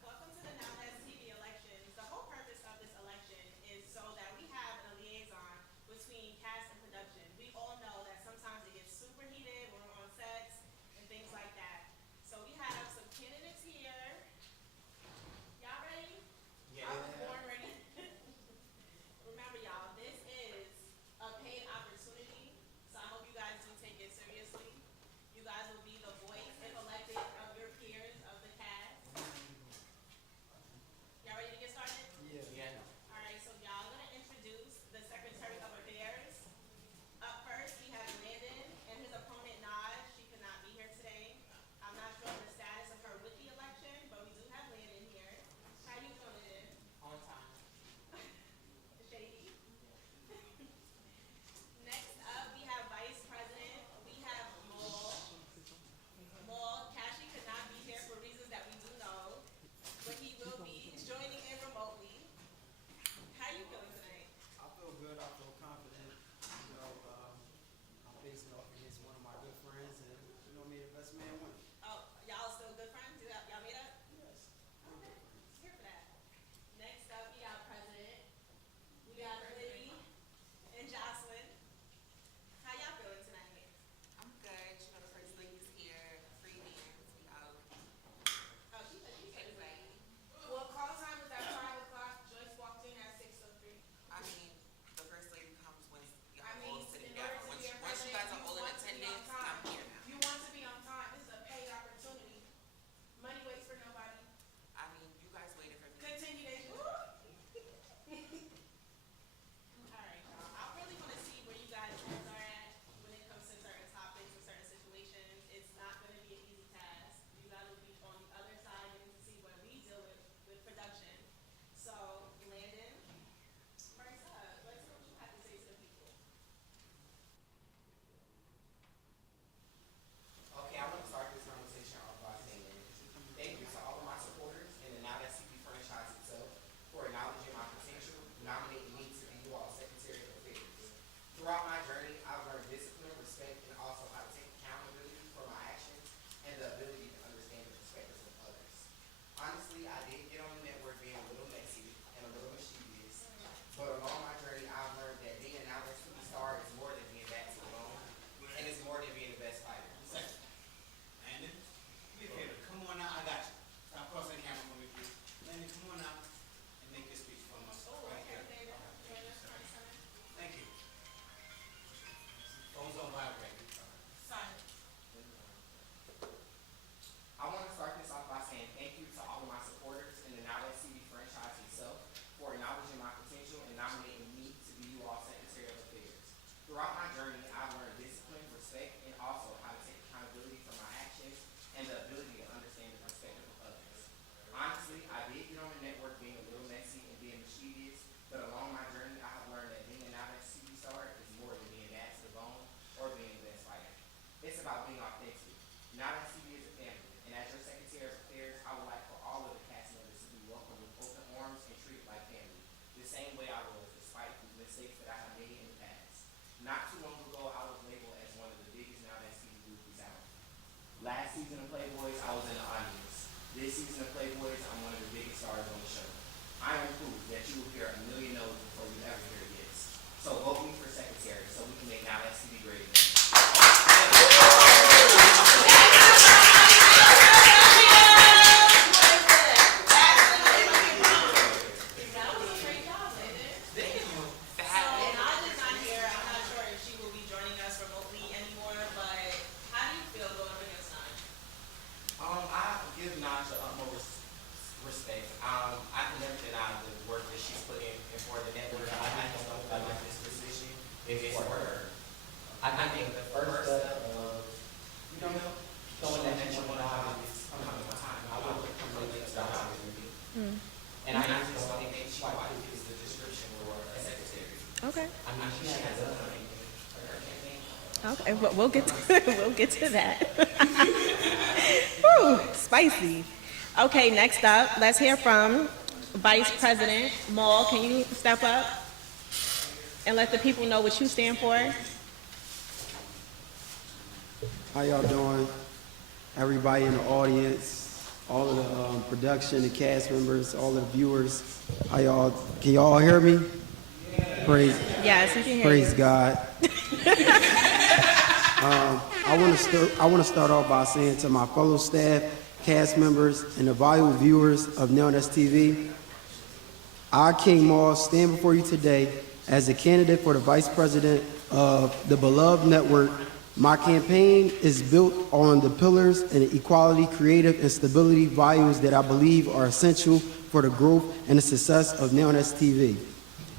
Welcome to the NowThatsTV elections. The whole purpose of this election is so that we have a liaison between cast and production. We all know that sometimes it gets super heated when we're on sets and things like that. So we have some candidates here. Y'all ready? Yeah. I was born ready. Remember, y'all, this is a paid opportunity, so I hope you guys do take it seriously. You guys will be the voice, if elected, of your peers, of the cast. Y'all ready to get started? Yeah. All right, so y'all are gonna introduce the Secretary of Affairs. Up first, we have Landon and his opponent Naj. She could not be here today. I'm not sure of the status of her with the election, but we do have Landon here. How you doing, Landon? On time. Shady. Next up, we have Vice President. We have Maul. Maul, Kashi could not be here for reasons that we do know, but he will be joining in remotely. How you feeling tonight? I feel good. I feel confident. I'm facing off against one of my good friends, and may the best man win. Oh, y'all still good friends? Y'all made up? Yes. Okay, let's hear for that. Next up, we got President. We got Liddy and Jocelyn. How y'all feeling tonight? I'm good. You know, the first lady's here. Free hands. We out. Oh, she said Anyway, well, call time was at 5 o'clock. Joyce walked in at 6:03. I mean, the first lady comes when y'all I mean, all sitting in order down. to Once be a you guys president, are you all in want to be on attendance, time. I'm here now. You want to be on time. This is a paid opportunity. Money waits for nobody. I mean, you guys waited for me. Continue, Deja. All right, y'all. I really want to see where you guys' heads are at when it comes to certain topics and certain situations. It's not going to be an easy task. You guys will be on the other side getting to see what we deal with production. So, Landon, first up, let's hear what you have to say to the people. Okay, I want to start this conversation off by saying thank you to all of my supporters and the Now That CP franchise itself for acknowledging my potential, nominating me to be you all Secretary of Affairs. Throughout my journey, I've learned discipline, respect, and also how to take accountability for my actions and the ability to understand the perspectives of others. Honestly, I did get on the network being a little messy and a little mischievous, but along my journey, I've learned that being an Now That CP star is more than being that to alone, and it's more than being the best fighter. Landon, look here. Come on out. I got you. Stop crossing the camera for me, please. Landon, come on out and make your speech for us. Right here. Thank you. Phone's on vibrate. Silence. I want to start this off by saying thank you to all of my supporters and the Now That CB franchise itself for acknowledging my potential and nominating me to be you all Secretary of Affairs. Throughout my journey, I've learned discipline, respect, and also how to take accountability for my actions and the ability to understand the perspective of others. Honestly, I did get on the network being a little messy and being mischievous, but along my journey, I have learned that being a Now That CB star is more than being bad to the bone or being the best fighter. It's about being authentic. Now That CB is a family, and as your Secretary of Affairs, I would like for all of the cast members to be welcomed with open arms and treated like family, the same way I was, despite the mistakes that I have made in the past. Not too long ago, I was labeled as one of the biggest Now That CB groupies out. Last season of Playboys, I was in the audience. This season of Playboys, I'm one of the biggest stars on the show. I am proof that you will hear a million no's before you ever hear a yes. So vote me for Secretary so we can make Now That CB great again. That was a great job, Landon. Thank you. So, Naj is not here. I'm not sure if she will be joining us remotely anymore, but how do you feel going up against Naj? I give Naj the utmost respect. I can never deny the work that she's put in for the network. I just don't feel like this position is I think the first step of, showing that you want to have is coming on time. I would completely start out with you. And I just don't think she quite fits the description for a secretary. Okay. I mean, she has done anything for her campaign. Okay, but we'll get to, we'll get to that. Woo, spicy. Okay, next up, let's hear from Vice President Maul. Can you step up and let the people know what you stand for? How y'all doing? Everybody in the audience, all of the production, the cast members, all of the viewers. How y'all? Can y'all hear me? Praise. Yes, we can hear Praise you. God. I want to start off by saying to my fellow staff, cast members, and the valuable viewers of NowThatsTv, I, King Maul, stand before you today as a candidate for the Vice President of the beloved network. My campaign is built on the pillars and equality, creative, and stability values that I believe are essential for the growth and the success of NowThatsTV.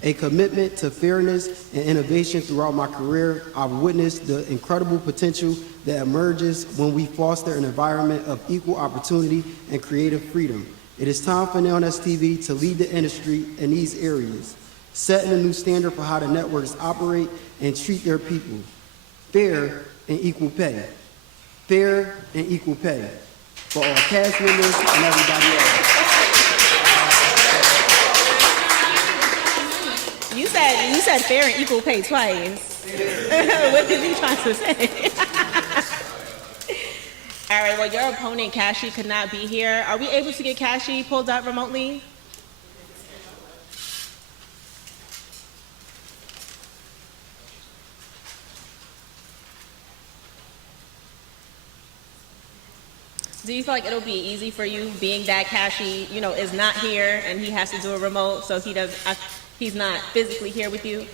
A commitment to fairness and innovation throughout my career, I've witnessed the incredible potential that emerges when we foster an environment of equal opportunity and creative freedom. It is time for NowThatsTV to lead the industry in these areas, setting a new standard for how the networks operate and treat their people. Fair and equal pay. Fair and equal pay for all cast members and everybody else. You said fair and equal pay twice. What did you trying to say? All right, well, your opponent, Kashi, could not be here. Are we able to get Kashi pulled up remotely? Do you feel like it'll be easy for you, being that Kashi, is not here and he has to do a remote, so he's not physically here with you?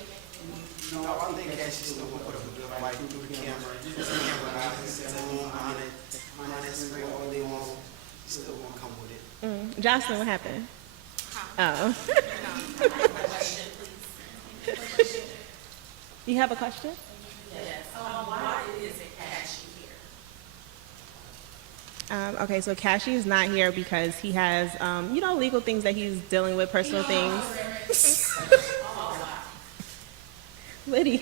No, I think Cassie's still gonna put up a good fight through the camera. Just the camera guys at home behind that screen all day long. He's still gonna come with it. Jocelyn, what happened? Oh. You have a question? Why isn't Cashy here? Okay, so Kashi is not here because he has, legal things that he's dealing with, personal things. Liddy.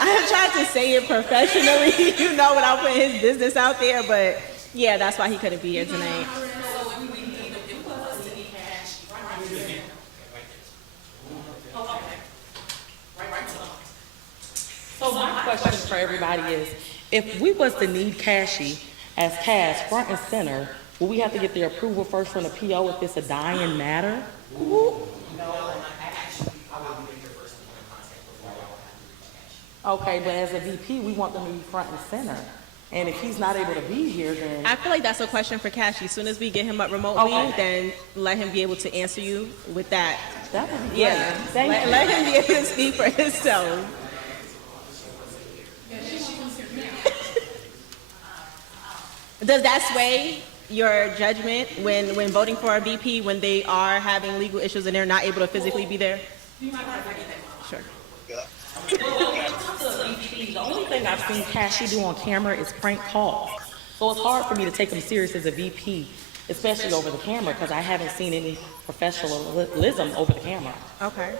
I have tried to say it professionally, without putting his business out there, but yeah, that's why he couldn't be here tonight. So my question for everybody is, if we was to need Cashy as cast front and center, will we have to get the approval first from the PO if it's a dying matter? Okay, but as a VP, we want them to be front and center. And if he's not able to be here, then... I feel like that's a question for Kashi. As soon as we get him up remotely, then let him be able to answer you with that. That would be great. Yeah, Thank you. let him be able to speak for himself. Does that sway your judgment when voting for a VP when they are having legal issues and they're not able to physically be there? Sure. The only thing I've seen Cashy do on camera is prank calls. So it's hard for me to take him serious as a VP, especially over the camera, because I haven't seen any professionalism over the camera. Okay.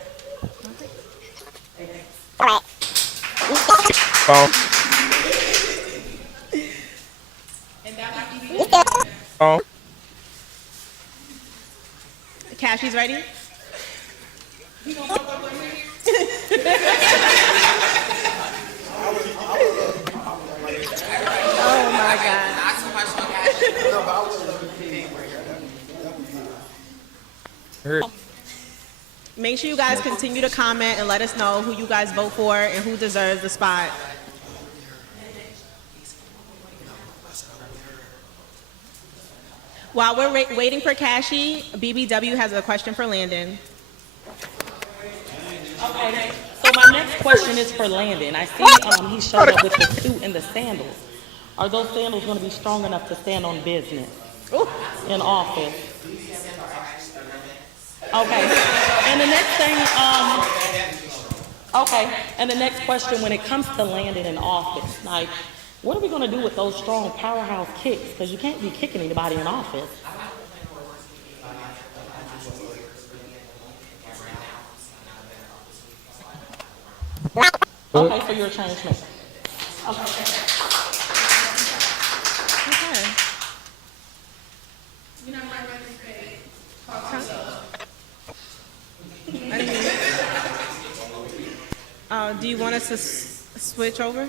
Kashi's ready? Oh my God. Not too much on Cashy. Make sure you guys continue to comment and let us know who you guys vote for and who deserves the spot. While we're waiting for Kashi, BBW has a question for Landon. Okay, so my next question is for Landon. I see he showed up with the suit and the sandals. Are those sandals going to be strong enough to stand on business in office? Okay, and the next thing, Okay, and the next question, when it comes to landing in office, like, what are we gonna do with those strong powerhouse kicks? Because you can't be kicking anybody in office. Okay, so you're a change maker. Okay. Okay. I didn't mean- do you want us to switch over?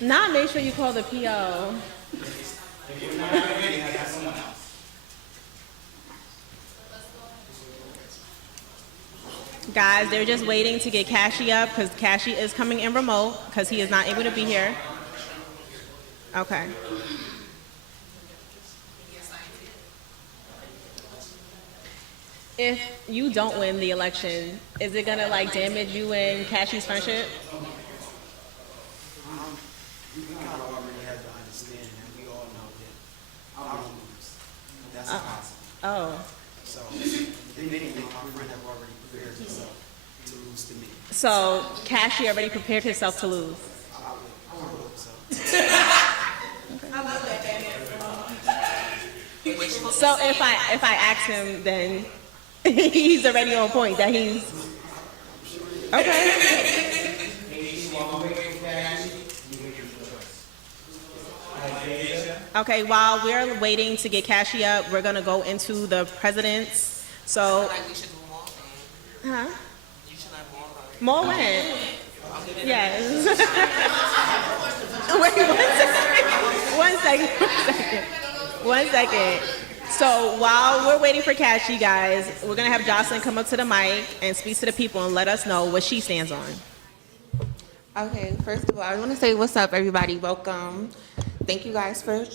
Nah, make sure you call the PO. Guys, they're just waiting to get Cashy up because Cashy is coming in remote because he is not able to be here. Okay. If you don't win the election, is it gonna like damage you and Cashy's friendship? We kind of already have the understanding that we all know that I won't lose. That's possible. Oh. So, if anything, my friend have already prepared himself to lose to me. So Cashy already prepared himself to lose. I hope so. So if I ask him, then he's already on point that he's okay. Okay, while we're waiting to get Cashy up, we're gonna go into the presidents. So, Like we should do more things. huh? You should have more More things. when? Yes. Wait, 1 second. 1 second. 1 second. So while we're waiting for Cashy, guys, we're gonna have Jocelyn come up to the mic and speak to the people and let us know what she stands on. Okay, first of all, I want to say what's up, everybody. Welcome. Thank you guys for.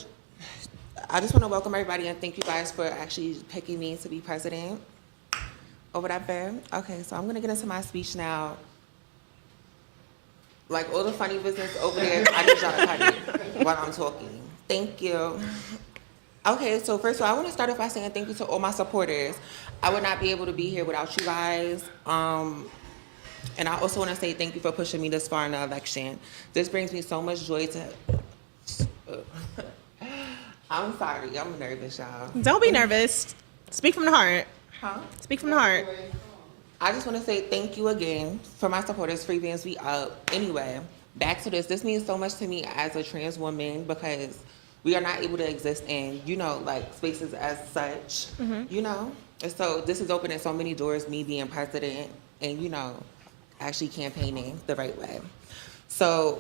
I just want to welcome everybody and thank you guys for actually picking me to be president or whatever. Okay, so I'm gonna get into my speech now. Like all the funny business over there, I need y'all to cut it while I'm talking. Thank you. Okay, so first of all, I want to start off by saying thank you to all my supporters. I would not be able to be here without you guys. And I also want to say thank you for pushing me this far in the election. This brings me so much joy to. I'm sorry, I'm nervous, y'all. Don't be nervous. Speak from the heart. Huh? Speak from the heart. I just want to say thank you again for my supporters. Free bands, we up. Anyway, back to this. This means so much to me as a trans woman because we are not able to exist in, like spaces as such, And so this is opening so many doors, me being president and, actually campaigning the right way. So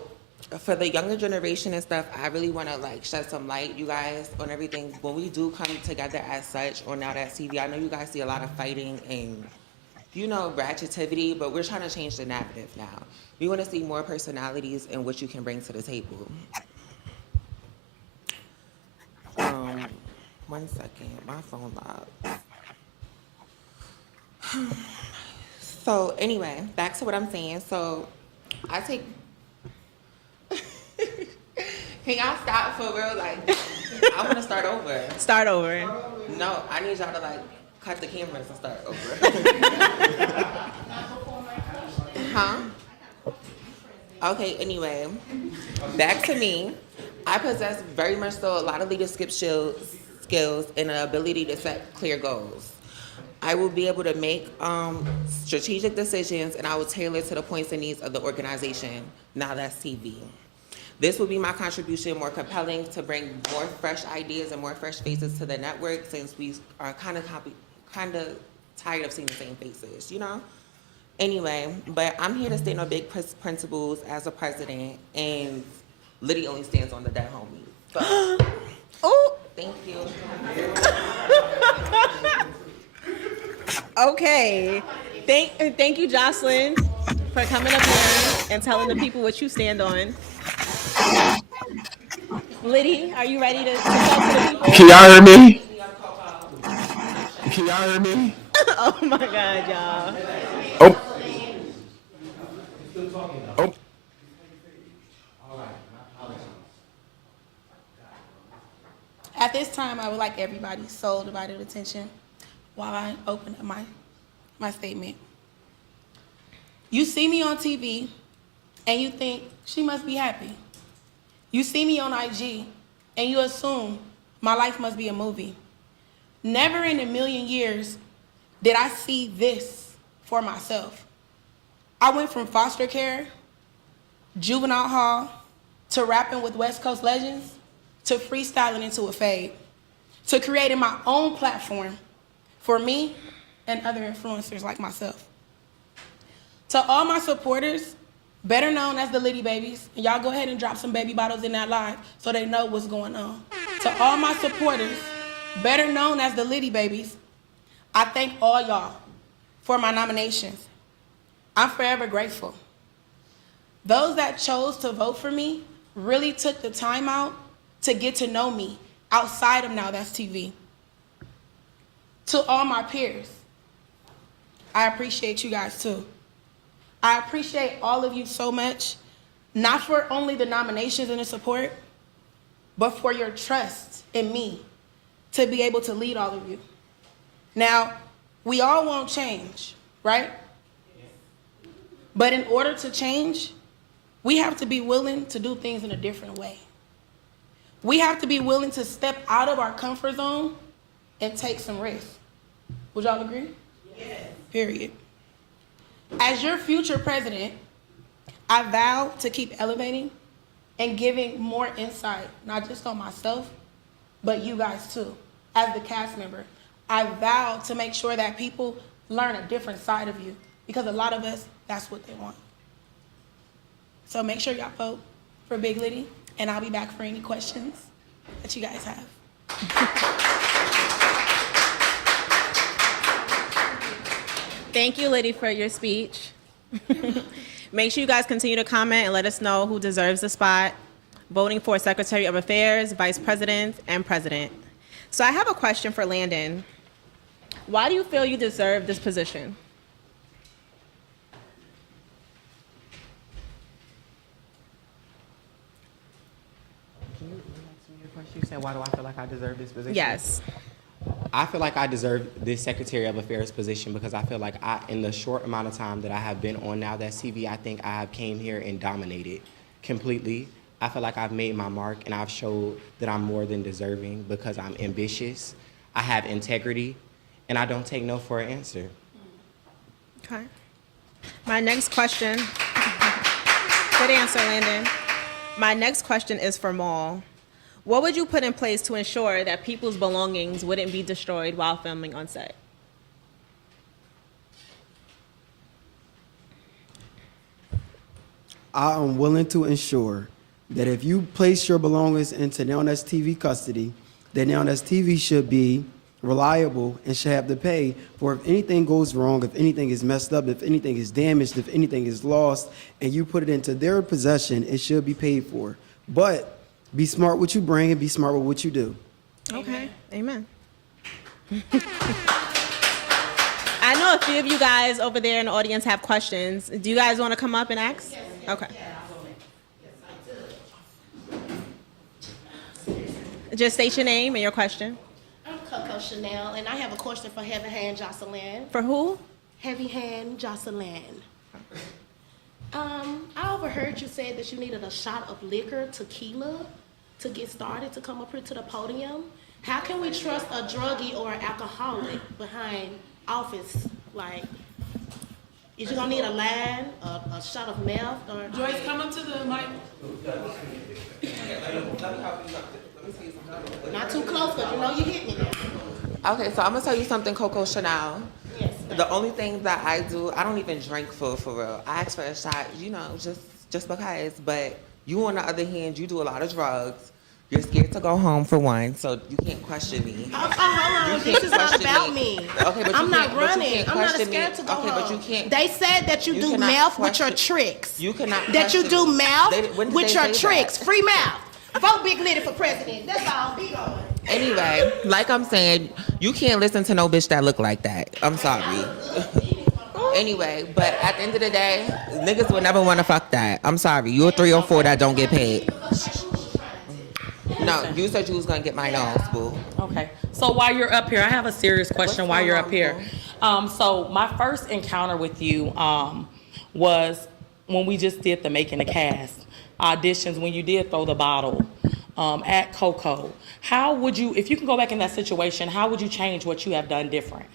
for the younger generation and stuff, I really want to shed some light, you guys, on everything. When we do come together as such on NowThatsTV, I know you guys see a lot of fighting and, ratchetivity, but we're trying to change the narrative now. We want to see more personalities and what you can bring to the table. 1 second, my phone locked. So anyway, back to what I'm saying. So I take. Can y'all stop for real? I want to start over. Start over. No, I need y'all to cut the cameras and start over. Huh? Okay. Anyway, back to me. I possess very much so a lot of leadership skills and an ability to set clear goals. I will be able to make strategic decisions, and I will tailor to the points and needs of the organization. NowThatsTV. This will be my contribution, more compelling to bring more fresh ideas and more fresh faces to the network, since we are kind of tired of seeing the same faces, Anyway, but I'm here to stand on big principles as a president, and Liddy only stands on the dead homies. So, Oh. thank you. Okay. Thank you, Jocelyn, for coming up here and telling the people what you stand on. Liddy, are you ready to talk to the people? Can y'all hear me? Can y'all hear me? Oh my God, y'all. Oh. Oh. At this time, I would like everybody's sole divided attention while I open up my statement. You see me on TV and you think she must be happy. You see me on IG and you assume my life must be a movie. Never in a million years did I see this for myself. I went from foster care, juvenile hall, to rapping with West Coast legends, to freestyling into a fade, to creating my own platform for me and other influencers like myself. To all my supporters, better known as the Liddy Babies, and y'all go ahead and drop some baby bottles in that live so they know what's going on. To all my supporters, better known as the Liddy Babies, I thank all y'all for my nominations. I'm forever grateful. Those that chose to vote for me really took the time out to get to know me outside of NowThatsTV. To all my peers, I appreciate you guys too. I appreciate all of you so much, not for only the nominations and the support, but for your trust in me to be able to lead all of you. Now, we all want change, right? But in order to change, we have to be willing to do things in a different way. We have to be willing to step out of our comfort zone and take some risks. Would y'all agree? Yes. Period. As your future president, I vow to keep elevating and giving more insight, not just on myself, but you guys too. As the cast member, I vow to make sure that people learn a different side of you, because a lot of us, that's what they want. So make sure y'all vote for Big Liddy, and I'll be back for any questions that you guys have. Thank you, Liddy, for your speech. Make sure you guys continue to comment and let us know who deserves the spot, voting for Secretary of Affairs, Vice President, and President. So I have a question for Landon. Why do you feel you deserve this position? You said, why do I feel like I deserve this position? Yes. I feel like I deserve this Secretary of Affairs position because I feel like in the short amount of time that I have been on NowThatsTV, I think I have came here and dominated completely. I feel like I've made my mark and I've showed that I'm more than deserving because I'm ambitious, I have integrity, and I don't take no for an answer. Okay. My next question, good answer, Landon. My next question is for Maul. What would you put in place to ensure that people's belongings wouldn't be destroyed while filming on set? I am willing to ensure that if you place your belongings into NowThatsTV custody, that NowThatsTV should be reliable and should have to pay for if anything goes wrong, if anything is messed up, if anything is damaged, if anything is lost, and you put it into their possession, it should be paid for. But be smart what you bring and be smart with what you do. Okay, amen. I know a few of you guys over there in the audience have questions. Do you guys want to come up and ask? Yes. Okay. Just state your name and your question. I'm Coco Chanel, and I have a question for Heavy Hand Jocelyn. For who? Heavy Hand Jocelyn. I overheard you said that you needed a shot of liquor, tequila, to get started, to come up here to the podium. How can we trust a druggie or an alcoholic behind office? Like, is you gonna need a line, a shot of meth, or? Joyce, come up to the mic. Not too close, because you know you hit me now. Okay, so I'm gonna tell you something, Coco Chanel. Yes. The only thing that I do, I don't even drink for real. I ask for a shot, you know, just because. But you, on the other hand, you do a lot of drugs. You're scared to go home for one, so you can't question me. Hold on, this is not about me. Okay, but I'm not running. I'm not question scared me. to go Okay, home. but you can't. They said that you do cannot math with your question- tricks. You cannot. That you question do me. math When did with they your say tricks. that? Free math. Vote Big Liddy for president. That's all. Be going. Anyway, like I'm saying, you can't listen to no bitch that look like that. I'm sorry. Anyway, but at the end of the day, niggas would never want to fuck that. I'm sorry. You're 3 or 4 that don't get paid. No, listen. you said you was gonna get my nose, boo. Okay, so while you're up here, I have a serious question What's while you're going up here. So my first encounter with you was when we just did the Making the Cast auditions, when you did throw the bottle at Coco. How would you, if you can go back in that situation, how would you change what you have done different?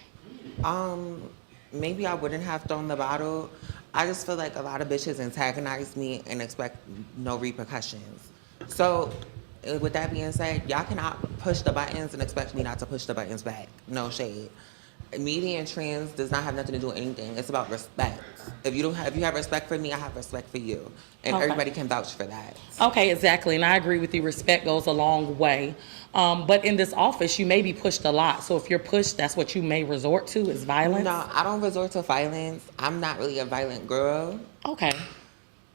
Maybe I wouldn't have thrown the bottle. I just feel like a lot of bitches antagonize me and expect no repercussions. So, with that being said, y'all cannot push the buttons and expect me not to push the buttons back. No shade. Me being trans does not have nothing to do with anything. It's about respect. If you have respect for me, I have respect for you, and Okay. everybody can vouch for that. Okay, exactly, and I agree with you. Respect goes a long way. But in this office, you may be pushed a lot. So if you're pushed, that's what you may resort to is violence. No, I don't resort to violence. I'm not really a violent girl. Okay.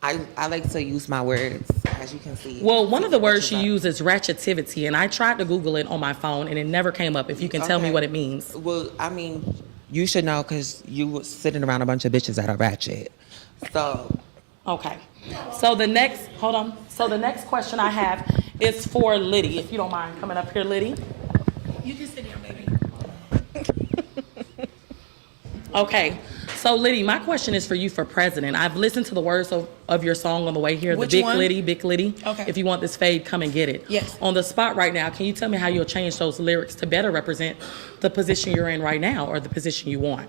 I like to use my words, as you can see. Well, one of the words you Up. use is ratchetivity, and I tried to Google it on my phone, and it never came up. If you can tell me Okay. what it means. Well, I mean, you should know because you was sitting around a bunch of bitches that are ratchet. So, Okay. So the next, hold on. So the next question I have is for Liddy. If you don't mind coming up here, Liddy. You can sit down, baby. Okay. So Liddy, my question is for you for president. I've listened to the words of your song on the way here. Which the Big one? Liddy, Big Liddy. Okay. If you want this fade, come and get it. Yes. On the spot right now, can you tell me how you'll change those lyrics to better represent the position you're in right now or the position you want?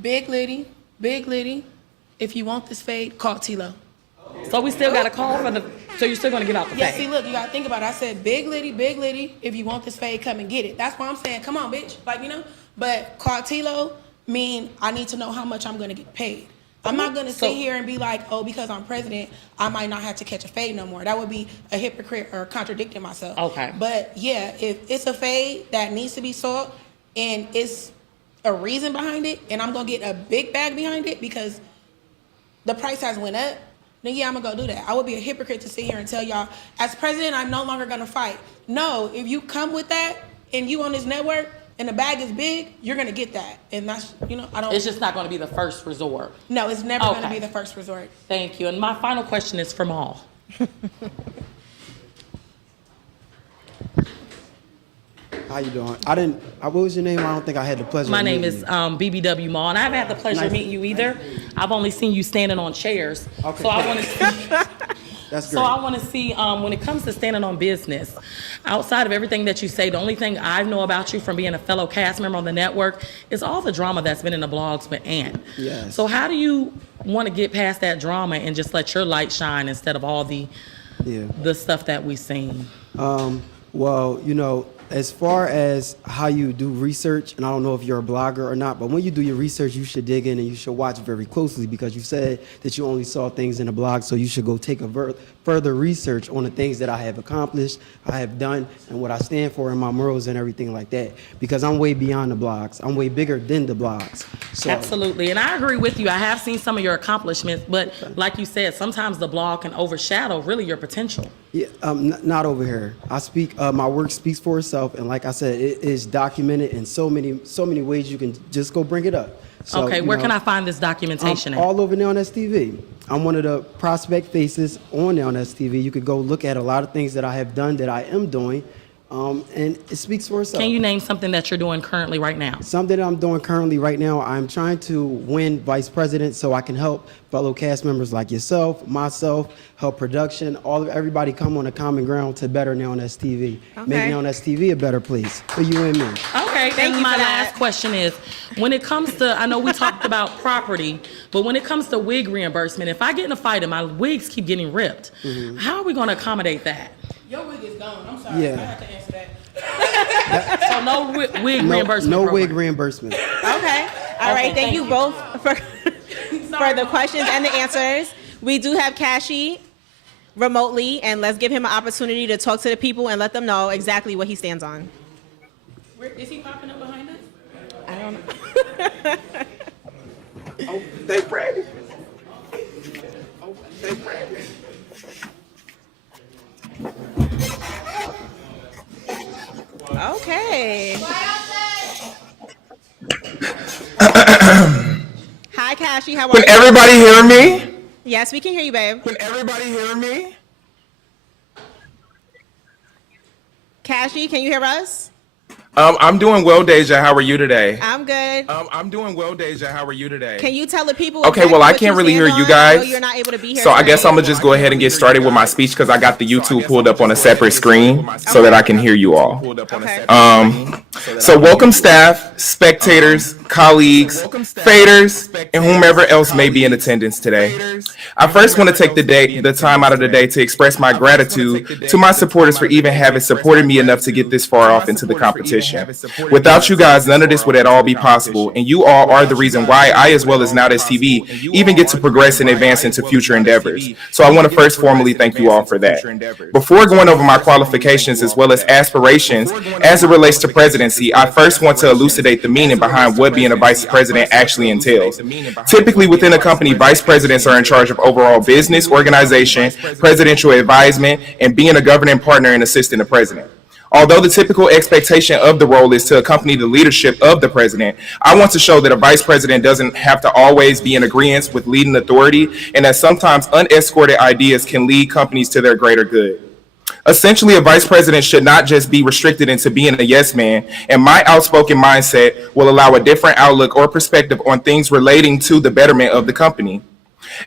Big Liddy, if you want this fade, call T-Lo. So we still got a call for the, so you're still gonna give out the Yeah, fade? see, look, you gotta think about it. I said, Big Liddy, if you want this fade, come and get it. That's why I'm saying, come on, bitch. Like, you know? But call T-Lo mean I need to know how much I'm gonna get paid. I'm not gonna sit here and be like, oh, because I'm president, I might not have to catch a fade no more. That would be a hypocrite or contradicting myself. Okay. But yeah, if it's a fade that needs to be sought and it's a reason behind it, and I'm gonna get a big bag behind it because the price has went up, then yeah, I'm gonna go do that. I would be a hypocrite to sit here and tell y'all, as president, I'm no longer gonna fight. No, if you come with that and you on this network and the bag is big, you're gonna get that. And that's, you know, I don't. It's just not gonna be the first resort. No, it's never gonna Okay. be the first resort. Thank you. And my final question is for Maul. How you doing? What was your name? I don't think I had the pleasure. My of name meeting is you. BBW Maul, and I haven't had the pleasure of Nice. meeting you either. I've only seen you standing on chairs. Okay. So I want to see. That's great. So I want to see when it comes to standing on business, outside of everything that you say, the only thing I know about you from being a fellow cast member on the network is all the drama that's been in the blogs with Ant. Yes. So how do you want to get past that drama and just let your light shine instead of all the stuff that we've seen? Well, you know, as far as how you do research, and I don't know if you're a blogger or not, but when you do your research, you should dig in and you should watch very closely because you said that you only saw things in the blog, so you should go take a further research on the things that I have accomplished, I have done, and what I stand for in my murals and everything like that. Because I'm way beyond the blogs. I'm way bigger than the blogs. So, Absolutely, and I agree with you. I have seen some of your accomplishments, but like you said, sometimes the blog can overshadow really your potential. Yeah, not over here. I speak. My work speaks for itself, and like I said, it is documented in so many ways. You can just go bring it up. So, Okay, you where know, can I find this documentation at? all over NowThatsTV. I'm one of the prospect faces on NowThatsTV. You could go look at a lot of things that I have done, that I am doing, and it speaks for itself. Can you name something that you're doing currently right now? Something that I'm doing currently right now, I'm trying to win vice president so I can help fellow cast members like yourself, myself, help production, everybody come on a common ground to better NowThatsTV. Make NowThatsTV a better place for you and me. Okay, Thank and you my for that. last question is, when it comes to, I know we talked about property, but when it comes to wig reimbursement, if I get in a fight and my wigs keep getting ripped, how are we gonna accommodate that? Your wig is gone. I'm sorry. Yeah. I have to answer that. So no wig No, reimbursement no program. wig reimbursement. Okay. All right. Thank you both for the questions and the answers. We do have Kashi remotely, and let's give him an opportunity to talk to the people and let them know exactly what he stands on. Where, is he popping up behind us? I don't know. Oh, they ready. Oh, they ready. Okay. Hi, Kashi. How are Can you? everybody hear me? Yes, we can hear you, babe. Can everybody hear me? Cashy, can you hear us? I'm doing well, Deja. How are you today? I'm good. I'm doing well, Deja. How are you today? Can you tell the people? Okay, exactly well, I what can't really hear stand you on? I know guys. you're not able to be here. So I guess I'm tonight. gonna just go ahead and get started with my speech because I got the YouTube pulled up on a separate screen so that I can hear you all. Okay. So welcome staff, spectators, colleagues, faders, and whomever else may be in attendance today. I first want to take the time out of the day to express my gratitude to my supporters for even having supported me enough to get this far off into the competition. Without you guys, none of this would at all be possible, and you all are the reason why I, as well as NowThatsTv, even get to progress and advance into future endeavors. So I want to first formally thank you all for that. Before going over my qualifications as well as aspirations as it relates to presidency, I first want to elucidate the meaning behind what being a vice president actually entails. Typically within a company, vice presidents are in charge of overall business, organization, presidential advisement, and being a governing partner and assisting the president. Although the typical expectation of the role is to accompany the leadership of the president, I want to show that a vice president doesn't have to always be in agreement with leading authority, and that sometimes unescorted ideas can lead companies to their greater good. Essentially, a vice president should not just be restricted into being a yes man, and my outspoken mindset will allow a different outlook or perspective on things relating to the betterment of the company.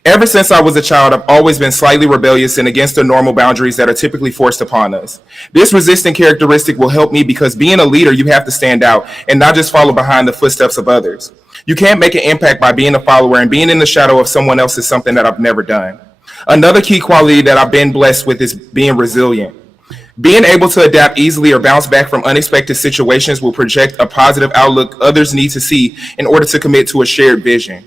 Ever since I was a child, I've always been slightly rebellious and against the normal boundaries that are typically forced upon us. This resistant characteristic will help me because being a leader, you have to stand out and not just follow behind the footsteps of others. You can't make an impact by being a follower, and being in the shadow of someone else is something that I've never done. Another key quality that I've been blessed with is being resilient. Being able to adapt easily or bounce back from unexpected situations will project a positive outlook others need to see in order to commit to a shared vision.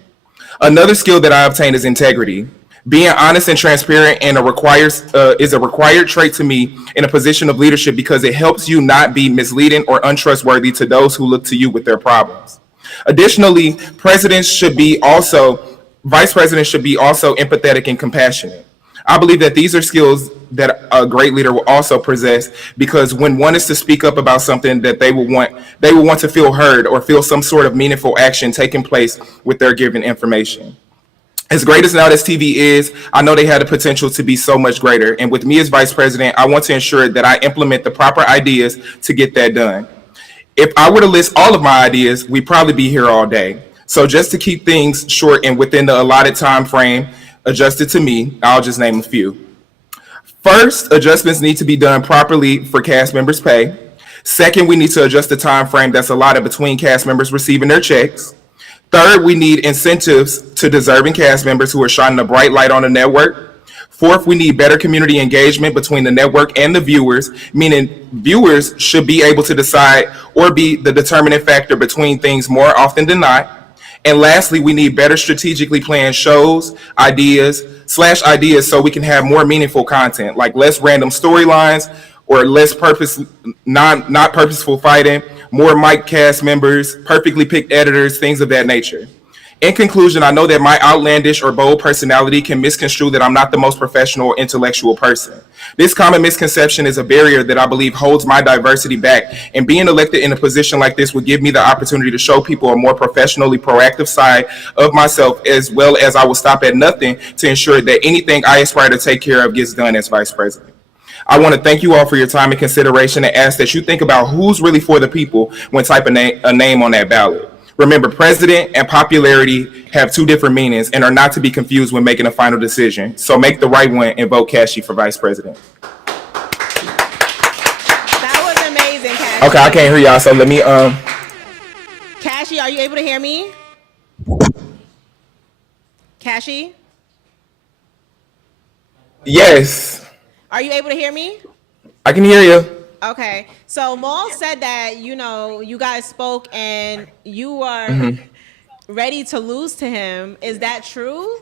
Another skill that I obtained is integrity. Being honest and transparent is a required trait to me in a position of leadership because it helps you not be misleading or untrustworthy to those who look to you with their problems. Additionally, vice presidents should be also empathetic and compassionate. I believe that these are skills that a great leader will also possess, because when one is to speak up about something that they will want to feel heard or feel some sort of meaningful action taking place with their given information. As great as NowThatsTv is, I know they had the potential to be so much greater. And with me as vice president, I want to ensure that I implement the proper ideas to get that done. If I were to list all of my ideas, we'd probably be here all day. So just to keep things short and within the allotted time frame adjusted to me, I'll just name a few. First, adjustments need to be done properly for cast members' pay. Second, we need to adjust the time frame that's allotted between cast members receiving their checks. Third, we need incentives to deserving cast members who are shining a bright light on the network. Fourth, we need better community engagement between the network and the viewers, meaning viewers should be able to decide or be the determining factor between things more often than not. And lastly, we need better strategically planned shows, ideas so we can have more meaningful content, like less random storylines or less not purposeful fighting, more mic cast members, perfectly picked editors, things of that nature. In conclusion, I know that my outlandish or bold personality can misconstrue that I'm not the most professional or intellectual person. This common misconception is a barrier that I believe holds my diversity back, and being elected in a position like this would give me the opportunity to show people a more professionally proactive side of myself, as well as I will stop at nothing to ensure that anything I aspire to take care of gets done as vice president. I want to thank you all for your time and consideration and ask that you think about who's really for the people when typing a name on that ballot. Remember, president and popularity have two different meanings and are not to be confused when making a final decision. So make the right one and vote Cashy for vice president. That was amazing, Cashy. Okay, I can't hear y'all, so let me Cashy, are you able to hear me? Cashy, Yes, are you able to hear me? I can hear you. Okay, so Maul said that, you guys spoke and you are ready to lose to him. Is that true?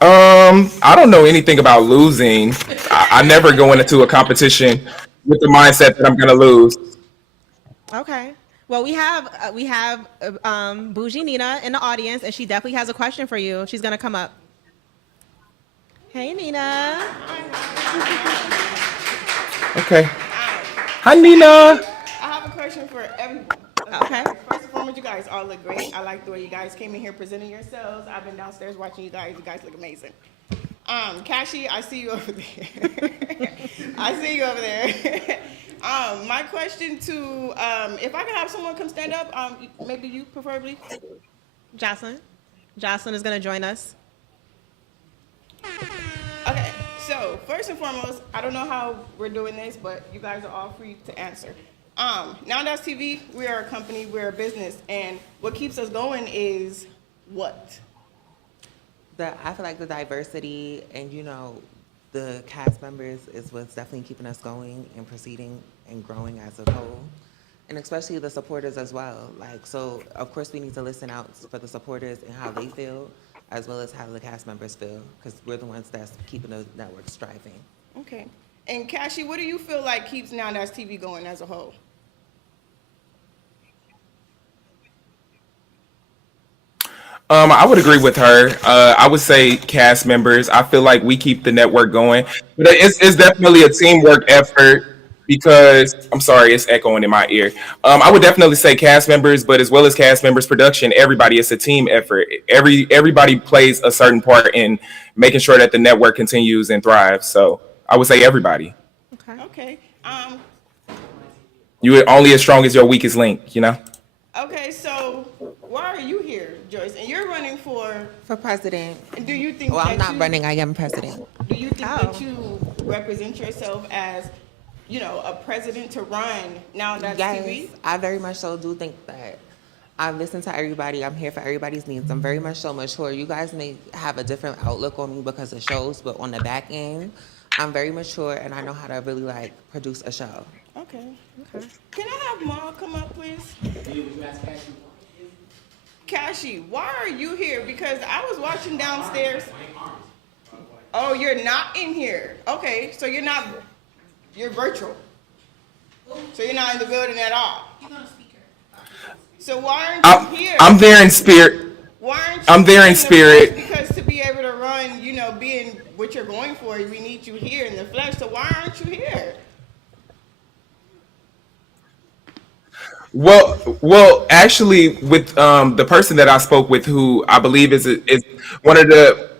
I don't know anything about losing. I never go into a competition with the mindset that I'm gonna lose. Okay. Well, we have Bougie Nina in the audience, and she definitely has a question for you. She's gonna come up. Hey, Nina. Okay. Hi, Nina. I have a question for everyone. Okay. First and foremost, you guys all look great. I like the way you guys came in here presenting yourselves. I've been downstairs watching you guys. You guys look amazing. Kashi, I see you over there. I see you over there. My question to, if I could have someone come stand up, maybe you preferably. Jocelyn. Jocelyn is going to join us. Okay, so first and foremost, I don't know how we're doing this, but you guys are all free to answer. NowThatsTV, we are a company, we're a business, and what keeps us going is what? I feel like the diversity and, you know, the cast members is what's definitely keeping us going and proceeding and growing as a whole. And especially the supporters as well. Like, so of course we need to listen out for the supporters and how they feel, as well as how the cast members feel, because we're the ones that's keeping the network striving. Okay. And Kashi, what do you feel like keeps NowThatsTV going as a whole? I would agree with her. I would say cast members. I feel like we keep the network going, but it's definitely a teamwork effort because I'm sorry, it's echoing in my ear. I would definitely say cast members, but as well as cast members, production, everybody. It's a team effort. Everybody plays a certain part in making sure that the network continues and thrives. So I would say everybody. Okay. You only as strong as your weakest link. You know. Okay, so why are you here, Joyce? And you're running for president. And do you think Well, that I'm not running, I am president. Do you think that you represent yourself as, you know, a president to run NowThatsTV? Yes, I very much so do think that. I listen to everybody. I'm here for everybody's needs. I'm very much so mature. You guys may have a different outlook on me because of shows, but on the back end, I'm very mature and I know how to really like produce a show. Okay. Can I have Ma come up, please? Kashi, why are you here? Because I was watching downstairs. Oh, you're not in here. Okay, so you're virtual. So you're not in the building at all. So why aren't you here? I'm there in spirit. Why aren't you I'm there in the spirit. flesh? Because to be able to run, you know, being what you're going for, we need you here in the flesh. So why aren't you here? Well, actually, with the person that I spoke with, who I believe is one of the.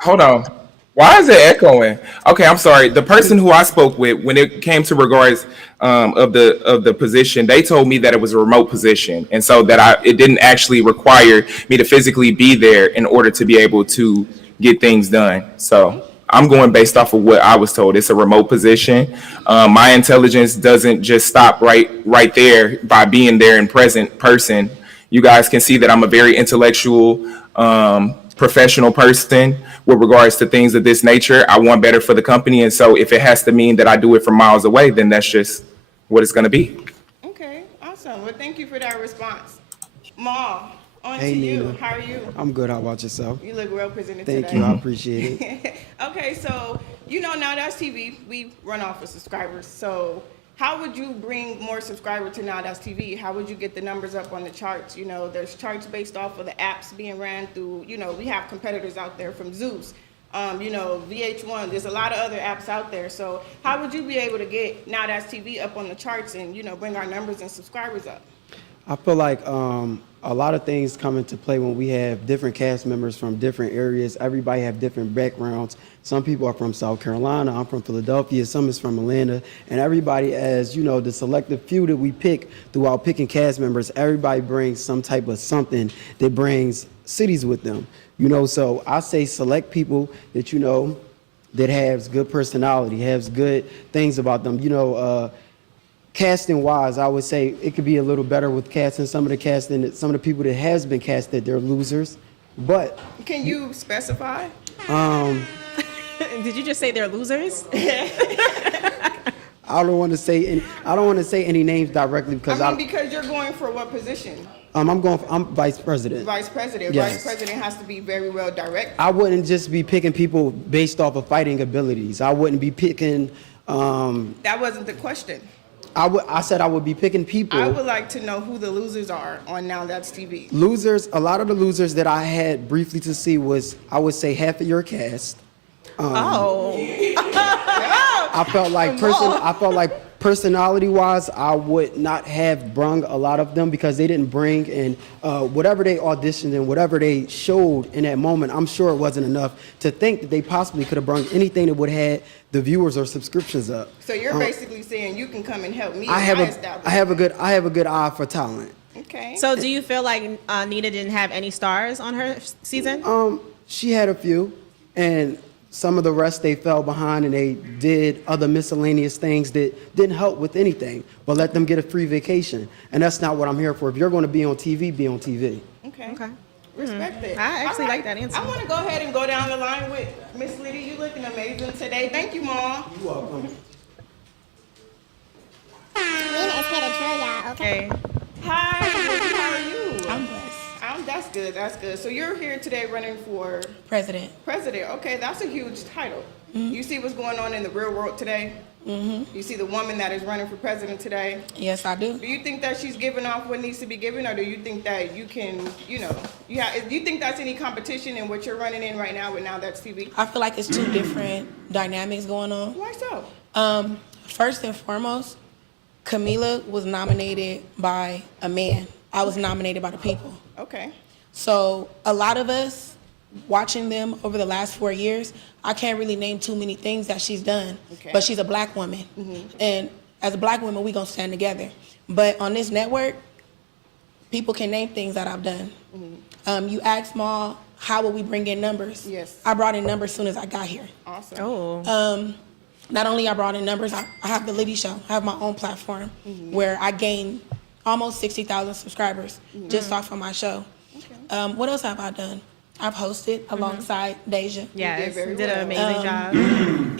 Hold on, why is it echoing? Okay, I'm sorry. The person who I spoke with, when it came to regards of the position, they told me that it was a remote position, and so that it didn't actually require me to physically be there in order to be able to get things done. So I'm going based off of what I was told. It's a remote position. My intelligence doesn't just stop right there by being there in present person. You guys can see that I'm a very intellectual, professional person with regards to things of this nature. I want better for the company. And so if it has to mean that I do it from miles away, then that's just what it's going to be. Okay, awesome. Well, thank you for that response. Ma, on Hey, to you. Nina. How are you? I'm good. How about yourself? You look well presented Thank today. you. I appreciate it. Okay, so you know NowThatsTV, we run off of subscribers. So how would you bring more subscribers to NowThatsTV? How would you get the numbers up on the charts? You know, there's charts based off of the apps being ran through, you know, we have competitors out there from Zeus, you know, VH1. There's a lot of other apps out there. So how would you be able to get NowThatsTV up on the charts and, you know, bring our numbers and subscribers up? I feel like a lot of things come into play when we have different cast members from different areas. Everybody have different backgrounds. Some people are from South Carolina. I'm from Philadelphia. Some is from Atlanta. And everybody, as you know, the selective few that we pick throughout picking cast members, everybody brings some type of something that brings cities with them. You know, so I say select people that you know that has good personality, has good things about them. You know, casting wise, I would say it could be a little better with casting. Some of the people that has been casted, they're losers. But can you specify? Did you just say they're losers? I don't want to say any names directly because because you're going for what position? I'm vice president. Vice president. Yes. Vice president has to be very well directed. I wouldn't just be picking people based off of fighting abilities. I wouldn't be picking. That wasn't the question. I said I would be picking people. I would like to know who the losers are on NowThatsTV. Losers. A lot of the losers that I had briefly to see was, I would say, half of your cast. I felt like personality-wise, I would not have brung a lot of them because they didn't bring, and whatever they auditioned and whatever they showed in that moment, I'm sure it wasn't enough to think that they possibly could have brung anything that would have had the viewers or subscriptions up. So you're basically saying you can come and help me. I have a good eye for talent. Okay. So do you feel like Nita didn't have any stars on her season? She had a few, and some of the rest they fell behind and they did other miscellaneous things that didn't help with anything, but let them get a free vacation. And that's not what I'm here for. If you're going to be on TV, be on TV. Okay. Okay. Respect it. I actually All like that answer. I want to go ahead and go down the line with Miss Liddy. You looking amazing today. Thank you, Mom. You're welcome. Nina is here to drill y'all, okay? Hi, how are you? I'm blessed. That's good. That's good. So you're here today running for President. president. Okay, that's a huge title. You see what's going on in the real world today? You see the woman that is running for president today? Yes, I do. Do you think that she's giving off what needs to be given, or do you think that you can, do you think that's any competition in what you're running in right now with Now That's TV? I feel like it's two different dynamics going on. Why so? First and foremost, Camila was nominated by a man. I was nominated by the people. Okay. So a lot of us watching them over the last 4 years, I can't really name too many things that she's done, Okay. but she's a black woman. And as a black woman, we gonna stand together. But on this network, people can name things that I've done. You asked Maul, how will we bring in numbers? Yes. I brought in numbers as soon as I got here. Awesome. Oh. Not only I brought in numbers, I have the Liddy Show. I have my own platform where I gained almost 60,000 subscribers just off of my show. What else have I done? I've hosted alongside Deja. Yes, very you did an well. amazing job.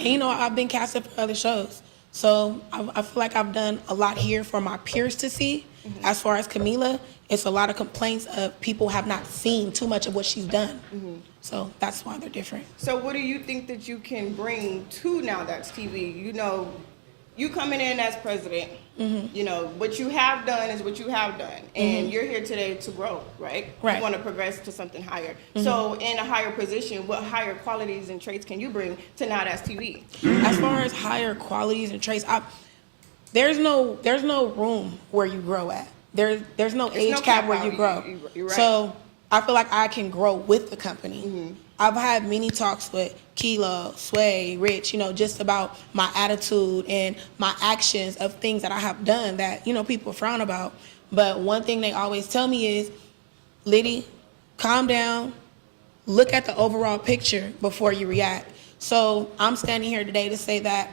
And I've been casted for other shows. So I feel like I've done a lot here for my peers to see. As far as Camila, it's a lot of complaints of people have not seen too much of what she's done. So that's why they're different. So what do you think that you can bring to Now That's TV? You coming in as president, what you have done is what you have done. And you're here today to grow, right? Right. You want to progress to something higher. So in a higher position, what higher qualities and traits can you bring to Now That's TV? As far as higher qualities and traits, there's no room where you grow at. There's no age no cap cap where out. you grow. You're right. So I feel like I can grow with the company. I've had many talks with Keela, Sway, Rich, just about my attitude and my actions of things that I have done that, people frown about. But one thing they always tell me is, Liddy, calm down, look at the overall picture before you react. So I'm standing here today to say that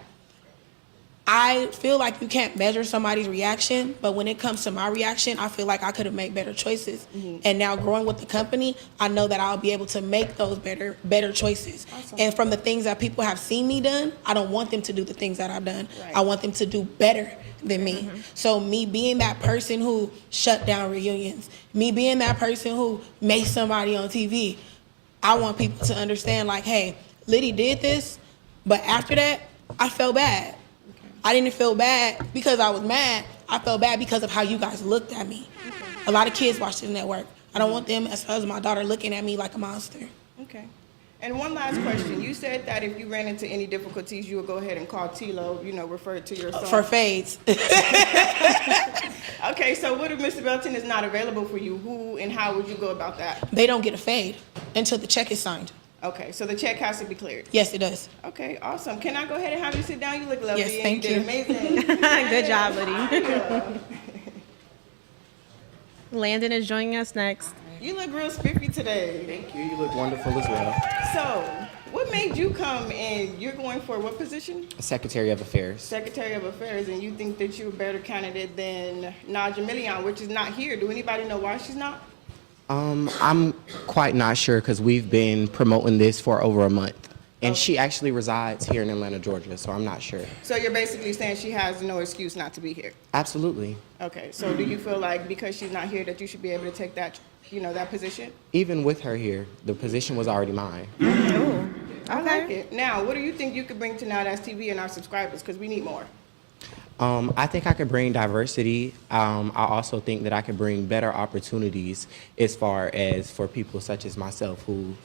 I feel like you can't measure somebody's reaction, but when it comes to my reaction, I feel like I could have made better choices. And now growing with the company, I know that I'll be able to make those better choices. Awesome. And from the things that people have seen me done, I don't want them to do the things that I've done. Right. I want them to do better than me. So me being that person who shut down reunions, me being that person who made somebody on TV, I want people to understand like, hey, Liddy did this, but after that, I felt bad. I didn't feel bad because I was mad. I felt bad because of how you guys looked at me. A lot of kids watch this network. I don't want them, as well as my daughter, looking at me like a monster. Okay. And one last question. You said that if you ran into any difficulties, you would go ahead and call Tilo, refer to your son. For fades. Okay, so what if Mr. Belton is not available for you? Who and how would you go about that? They don't get a fade until the check is signed. Okay, so the check has to be cleared. Yes, it does. Okay, awesome. Can I go ahead and have you sit down? You look lovely. Yes, and thank you. Did you. amazing. Good job, Liddy. Yeah. Landon is joining us next. You look real spiffy today. Thank you. You look wonderful as well. So, what made you come and you're going for what position? Secretary of Affairs. Secretary of Affairs, and you think that you're a better candidate than Naja Million, which is not here. Do anybody know why she's not? I'm quite not sure because we've been promoting this for over a month. And she actually resides here in Atlanta, Georgia, so I'm not sure. So you're basically saying she has no excuse not to be here. Absolutely. Okay, so do you feel like because she's not here that you should be able to take that, that position? Even with her here, the position was already mine. I like it. Now, what do you think you could bring to Now That's TV and our subscribers? Because we need more. I think I could bring diversity. I also think that I could bring better opportunities as far as for people such as myself who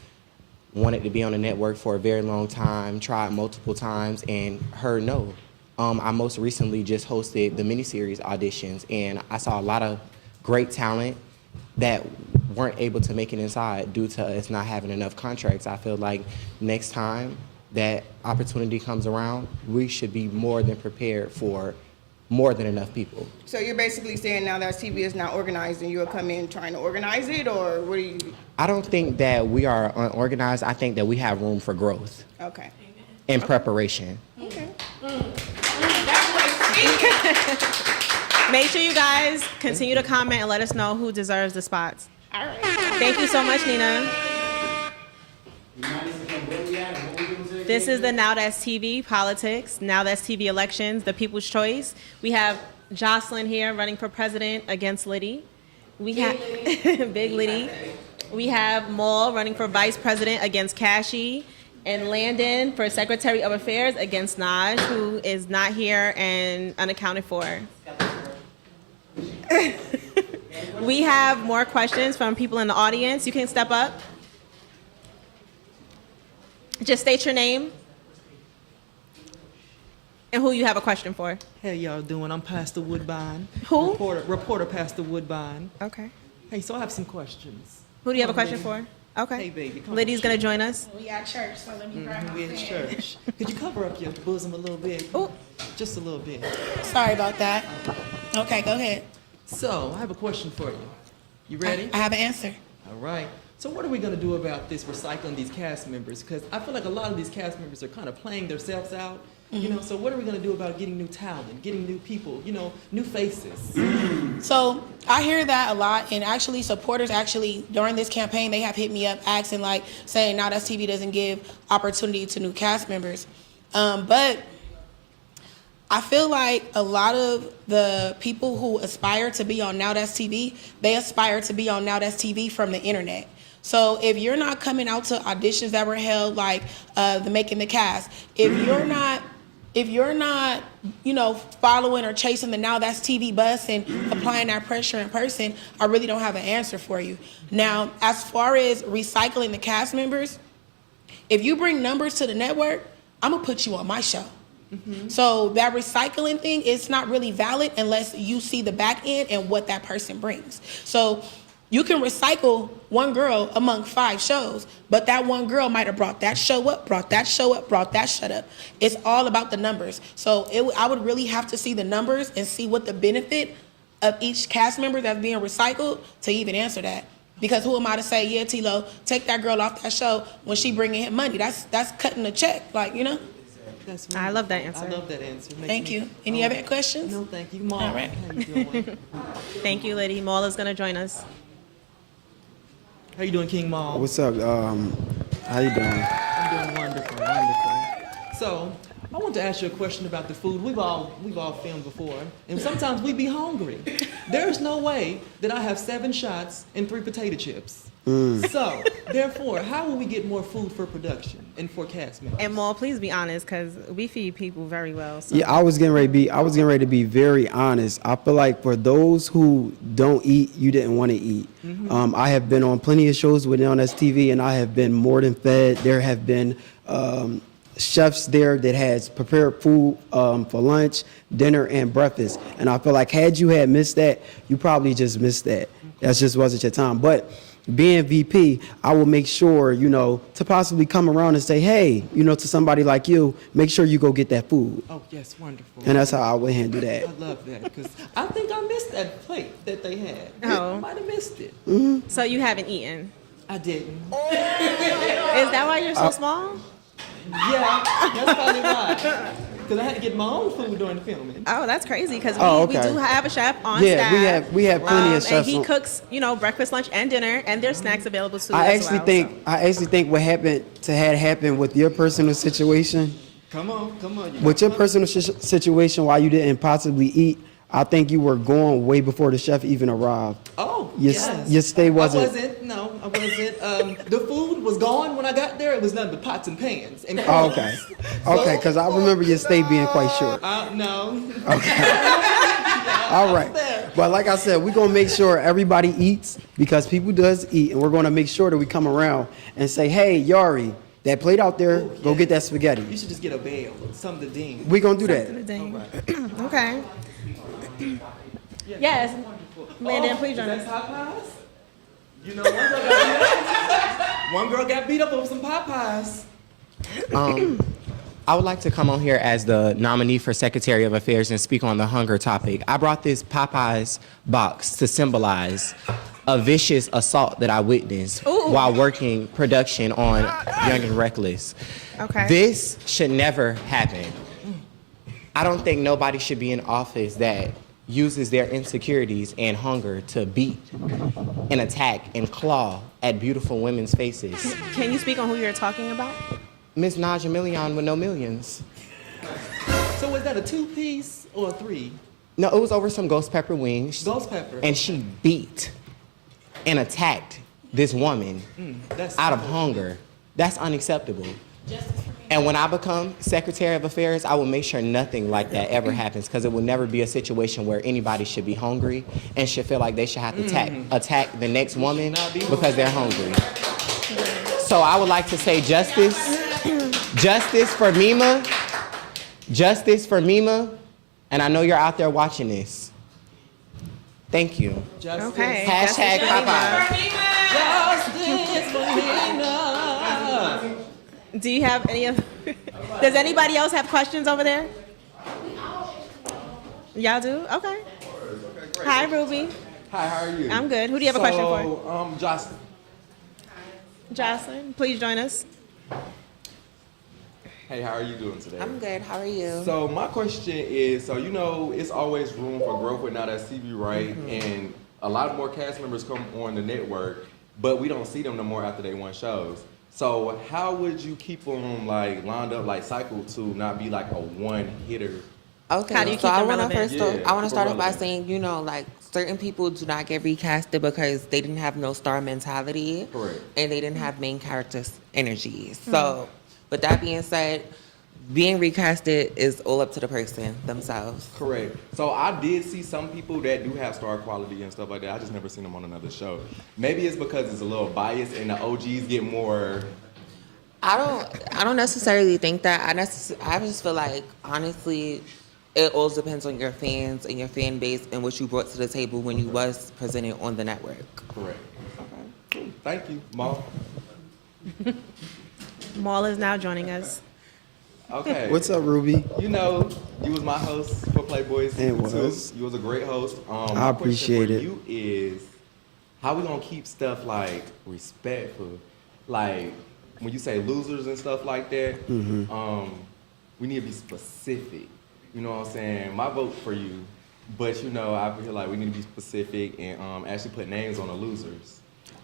wanted to be on the network for a very long time, tried multiple times, and heard no. I most recently just hosted the miniseries auditions, and I saw a lot of great talent that weren't able to make it inside due to us not having enough contracts. I feel like next time that opportunity comes around, we should be more than prepared for more than enough people. So you're basically saying Now That's TV is not organized and you'll come in trying to organize it, or what do you? I don't think that we are unorganized. I think that we have room for growth Okay. and preparation. Okay. Make sure you guys continue to comment and let us know who deserves the spots. All right. Thank you so much, Nina. This is the Now That's TV politics, Now That's TV elections, the people's choice. We have Jocelyn here running for president against Liddy. We have Big Liddy. We have Maul running for vice president against Kashi, and Landon for secretary of affairs against Naj, who is not here and unaccounted for. We have more questions from people in the audience. You can step up. Just state your name and who you have a question for. How y'all doing? I'm Pastor Woodbine. Who? Reporter Pastor Woodbine. Okay. Hey, so I have some questions. Who do you have a question for? Okay. Hey, baby. Come Liddy's on. going to join us. We at church, so let me grab my We at pen. church. Could you cover up your bosom a little bit? Oh. Just a little bit. Sorry about that. Okay, go ahead. So, I have a question for you. You ready? I have an answer. All right. So what are we going to do about this recycling these cast members? Because I feel like a lot of these cast members are kind of playing themselves out. You know, so what are we going to do about getting new talent, getting new people, you know, new faces? So I hear that a lot, and actually supporters during this campaign, they have hit me up asking, like, saying Now That's TV doesn't give opportunity to new cast members. But I feel like a lot of the people who aspire to be on Now That's TV, they aspire to be on Now That's TV from the internet. So if you're not coming out to auditions that were held, like the Making the Cast, if you're not, you know, following or chasing the Now That's TV bus and applying that pressure in person, I really don't have an answer for you. Now, as far as recycling the cast members, if you bring numbers to the network, I'm gonna put you on my show. So that recycling thing is not really valid unless you see the back end and what that person brings. So you can recycle one girl among 5 shows, but that one girl might have brought that show up, brought that show up, brought that show up. It's all about the numbers. So I would really have to see the numbers and see what the benefit of each cast member that's being recycled to even answer that. Because who am I to say, yeah, T-Lo, take that girl off that show when she bringing him money? That's cutting a check, like, you know? I love that answer. I love that answer. Thank you. Any other questions? No, thank you, Mom. All right. How you doing? Thank you, Liddy. Maul is going to join us. How you doing, King Mom? What's up? How you doing? I'm doing wonderful, wonderful. So, I want to ask you a question about the food. We've all filmed before, and sometimes we be hungry. There's no way that I have 7 shots and 3 potato chips. So, therefore, how will we get more food for production and for cast members? And Maul, please be honest, because we feed people very well. So. Yeah, I was getting ready to be very honest. I feel like for those who don't eat, you didn't want to eat. I have been on plenty of shows with NowThatsTV, and I have been more than fed. There have been chefs there that has prepared food for lunch, dinner, and breakfast. And I feel like had you had missed that, you probably just missed that. That just wasn't your time. But being VP, I will make sure, you know, to possibly come around and say, hey, you know, to somebody like you, make sure you go get that food. Oh, yes, wonderful. And that's how I would handle that. I love that, because I think I missed that plate that they had. Oh. I might have missed it. So you haven't eaten? I didn't. Is that why you're so small? Yeah, that's probably why. Because I had to get my own food during the filming. Oh, that's crazy, because Oh, we okay. do have a chef on Yeah, staff. we have plenty of chefs. And he on- cooks, you know, breakfast, lunch, and dinner, and there's snacks available too. I as actually well, think what had happened with your personal situation, Come on. with your personal situation, why you didn't possibly eat. I think you were gone way before the chef even arrived. Oh, Your, yes. your stay wasn't. I wasn't. The food was gone when I got there. It was nothing but pots and pans. And Oh, okay. Okay, because I remember your stay being quite short. No. All right. But like I said, we're going to make sure everybody eats because people does eat. And we're going to make sure that we come around and say, hey, Yari, That plate out there, go get that spaghetti. You should just get a bale, something to ding. We gonna do that. Okay. Yes. Landon, please join us. Popeyes? You know, one girl got beat up over some Popeyes. I would like to come on here as the nominee for Secretary of Affairs and speak on the hunger topic. I brought this Popeyes box to symbolize a vicious assault that I witnessed while working production on Young and Reckless. Okay. This should never happen. I don't think nobody should be in office that uses their insecurities and hunger to beat and attack and claw at beautiful women's faces. Can you speak on who you're talking about? Miss Naja Million with no millions. So was that a 2-piece or a 3? No, it was over some ghost pepper wings. Ghost pepper. And she beat and attacked this woman out of hunger. That's unacceptable. And when I become Secretary of Affairs, I will make sure nothing like that ever happens, because it will never be a situation where anybody should be hungry and should feel like they should have to attack the next woman because they're hungry. So I would like to say justice for Mima, and I know you're out there watching this. Thank you. Okay. Hashtag Popeye. Justice for Nina. Do you have any of, does anybody else have questions over there? Y'all do? Okay. Hi, Ruby. Hi, how are you? I'm good. Who do you have a question for? Jocelyn. Jocelyn, please join us. Hey, how are you doing today? I'm good. How are you? So my question is, so you know, it's always room for growth with NowThatsTV, right? And a lot more cast members come on the network, but we don't see them no more after they won shows. So how would you keep them like lined up, like cycled to not be like a one-hitter? Okay, How do you so keep I them want to relevant? I want to start off by relevant. saying, you know, like certain people do not get recasted because they didn't have no star mentality. Correct. And they didn't have main characters energy. So with that being said, being recasted is all up to the person themselves. Correct. So I did see some people that do have star quality and stuff like that. I just never seen them on another show. Maybe it's because it's a little biased and the OGs get more. I don't necessarily think that. I just feel like, honestly, it all depends on your fans and your fan base and what you brought to the table when you was presented on the network. Correct. Okay. Cool. Thank you, Maul. Maul is now joining us. Okay. What's up, Ruby? You know, you was my host for Playboy Season 2. was. You was a great host. I appreciate it. My question for you is, how we gonna keep stuff like respectful? Like, when you say losers and stuff like that, we need to be specific. You know what I'm saying? My vote for you, but you know, I feel like we need to be specific and actually put names on the losers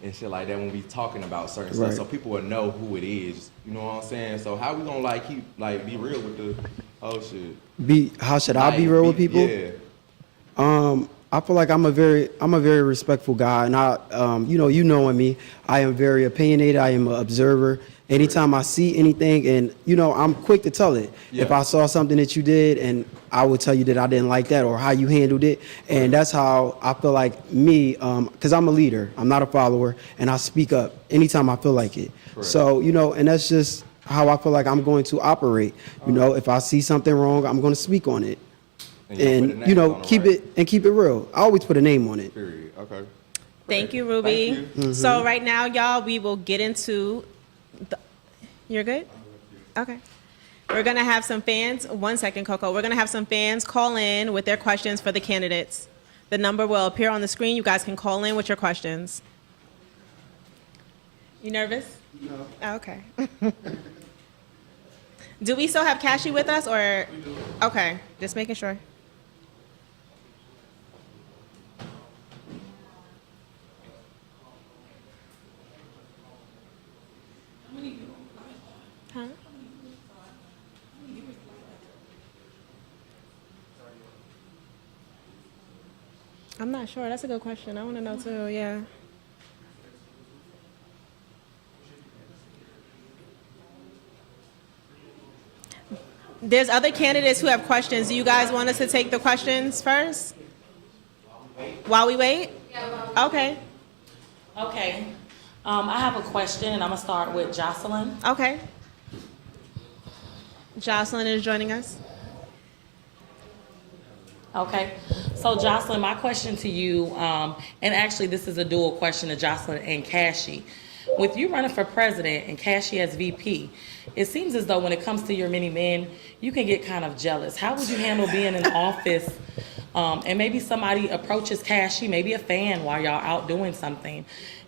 and shit like that when we talking about certain stuff, so people will know who it is. You know what I'm saying? So how we gonna like keep like be real with the whole shit? How should I be real with people? Yeah. I feel like I'm a very respectful guy, and I, you knowing me, I am very opinionated. I am an observer. Anytime I see anything, and I'm quick to tell it. If I saw something that you did, and I would tell you that I didn't like that or how you handled it, and that's how I feel like me, because I'm a leader. I'm not a follower, and I speak up anytime I feel like it. Correct. So and that's just how I feel like I'm going to operate. If I see something wrong, I'm going to speak on it. And keep it real. I always put a name on it. Period. Okay. Thank you, Ruby. Thank you. So right now, y'all, we will get into you're good? Okay. We're going to have some fans. 1 second, Coco. We're going to have some fans call in with their questions for the candidates. The number will appear on the screen. You guys can call in with your questions. You nervous? No. Okay. Do we still have Cashy with us, or? We do. Okay, just making sure. Huh? I'm not sure. That's a good question. I want to know too. Yeah. There's other candidates who have questions. Do you guys want us to take the questions first? While we wait? Yeah. Okay. Okay. I have a question, and I'm going to start with Jocelyn. Okay. Jocelyn is joining us. Okay, so Jocelyn, my question to you, and actually this is a dual question to Jocelyn and Cassie. With you running for president and Cassie as VP, it seems as though when it comes to your many men, you can get kind of jealous. How would you handle being in office and maybe somebody approaches Cassie, maybe a fan while y'all out doing something,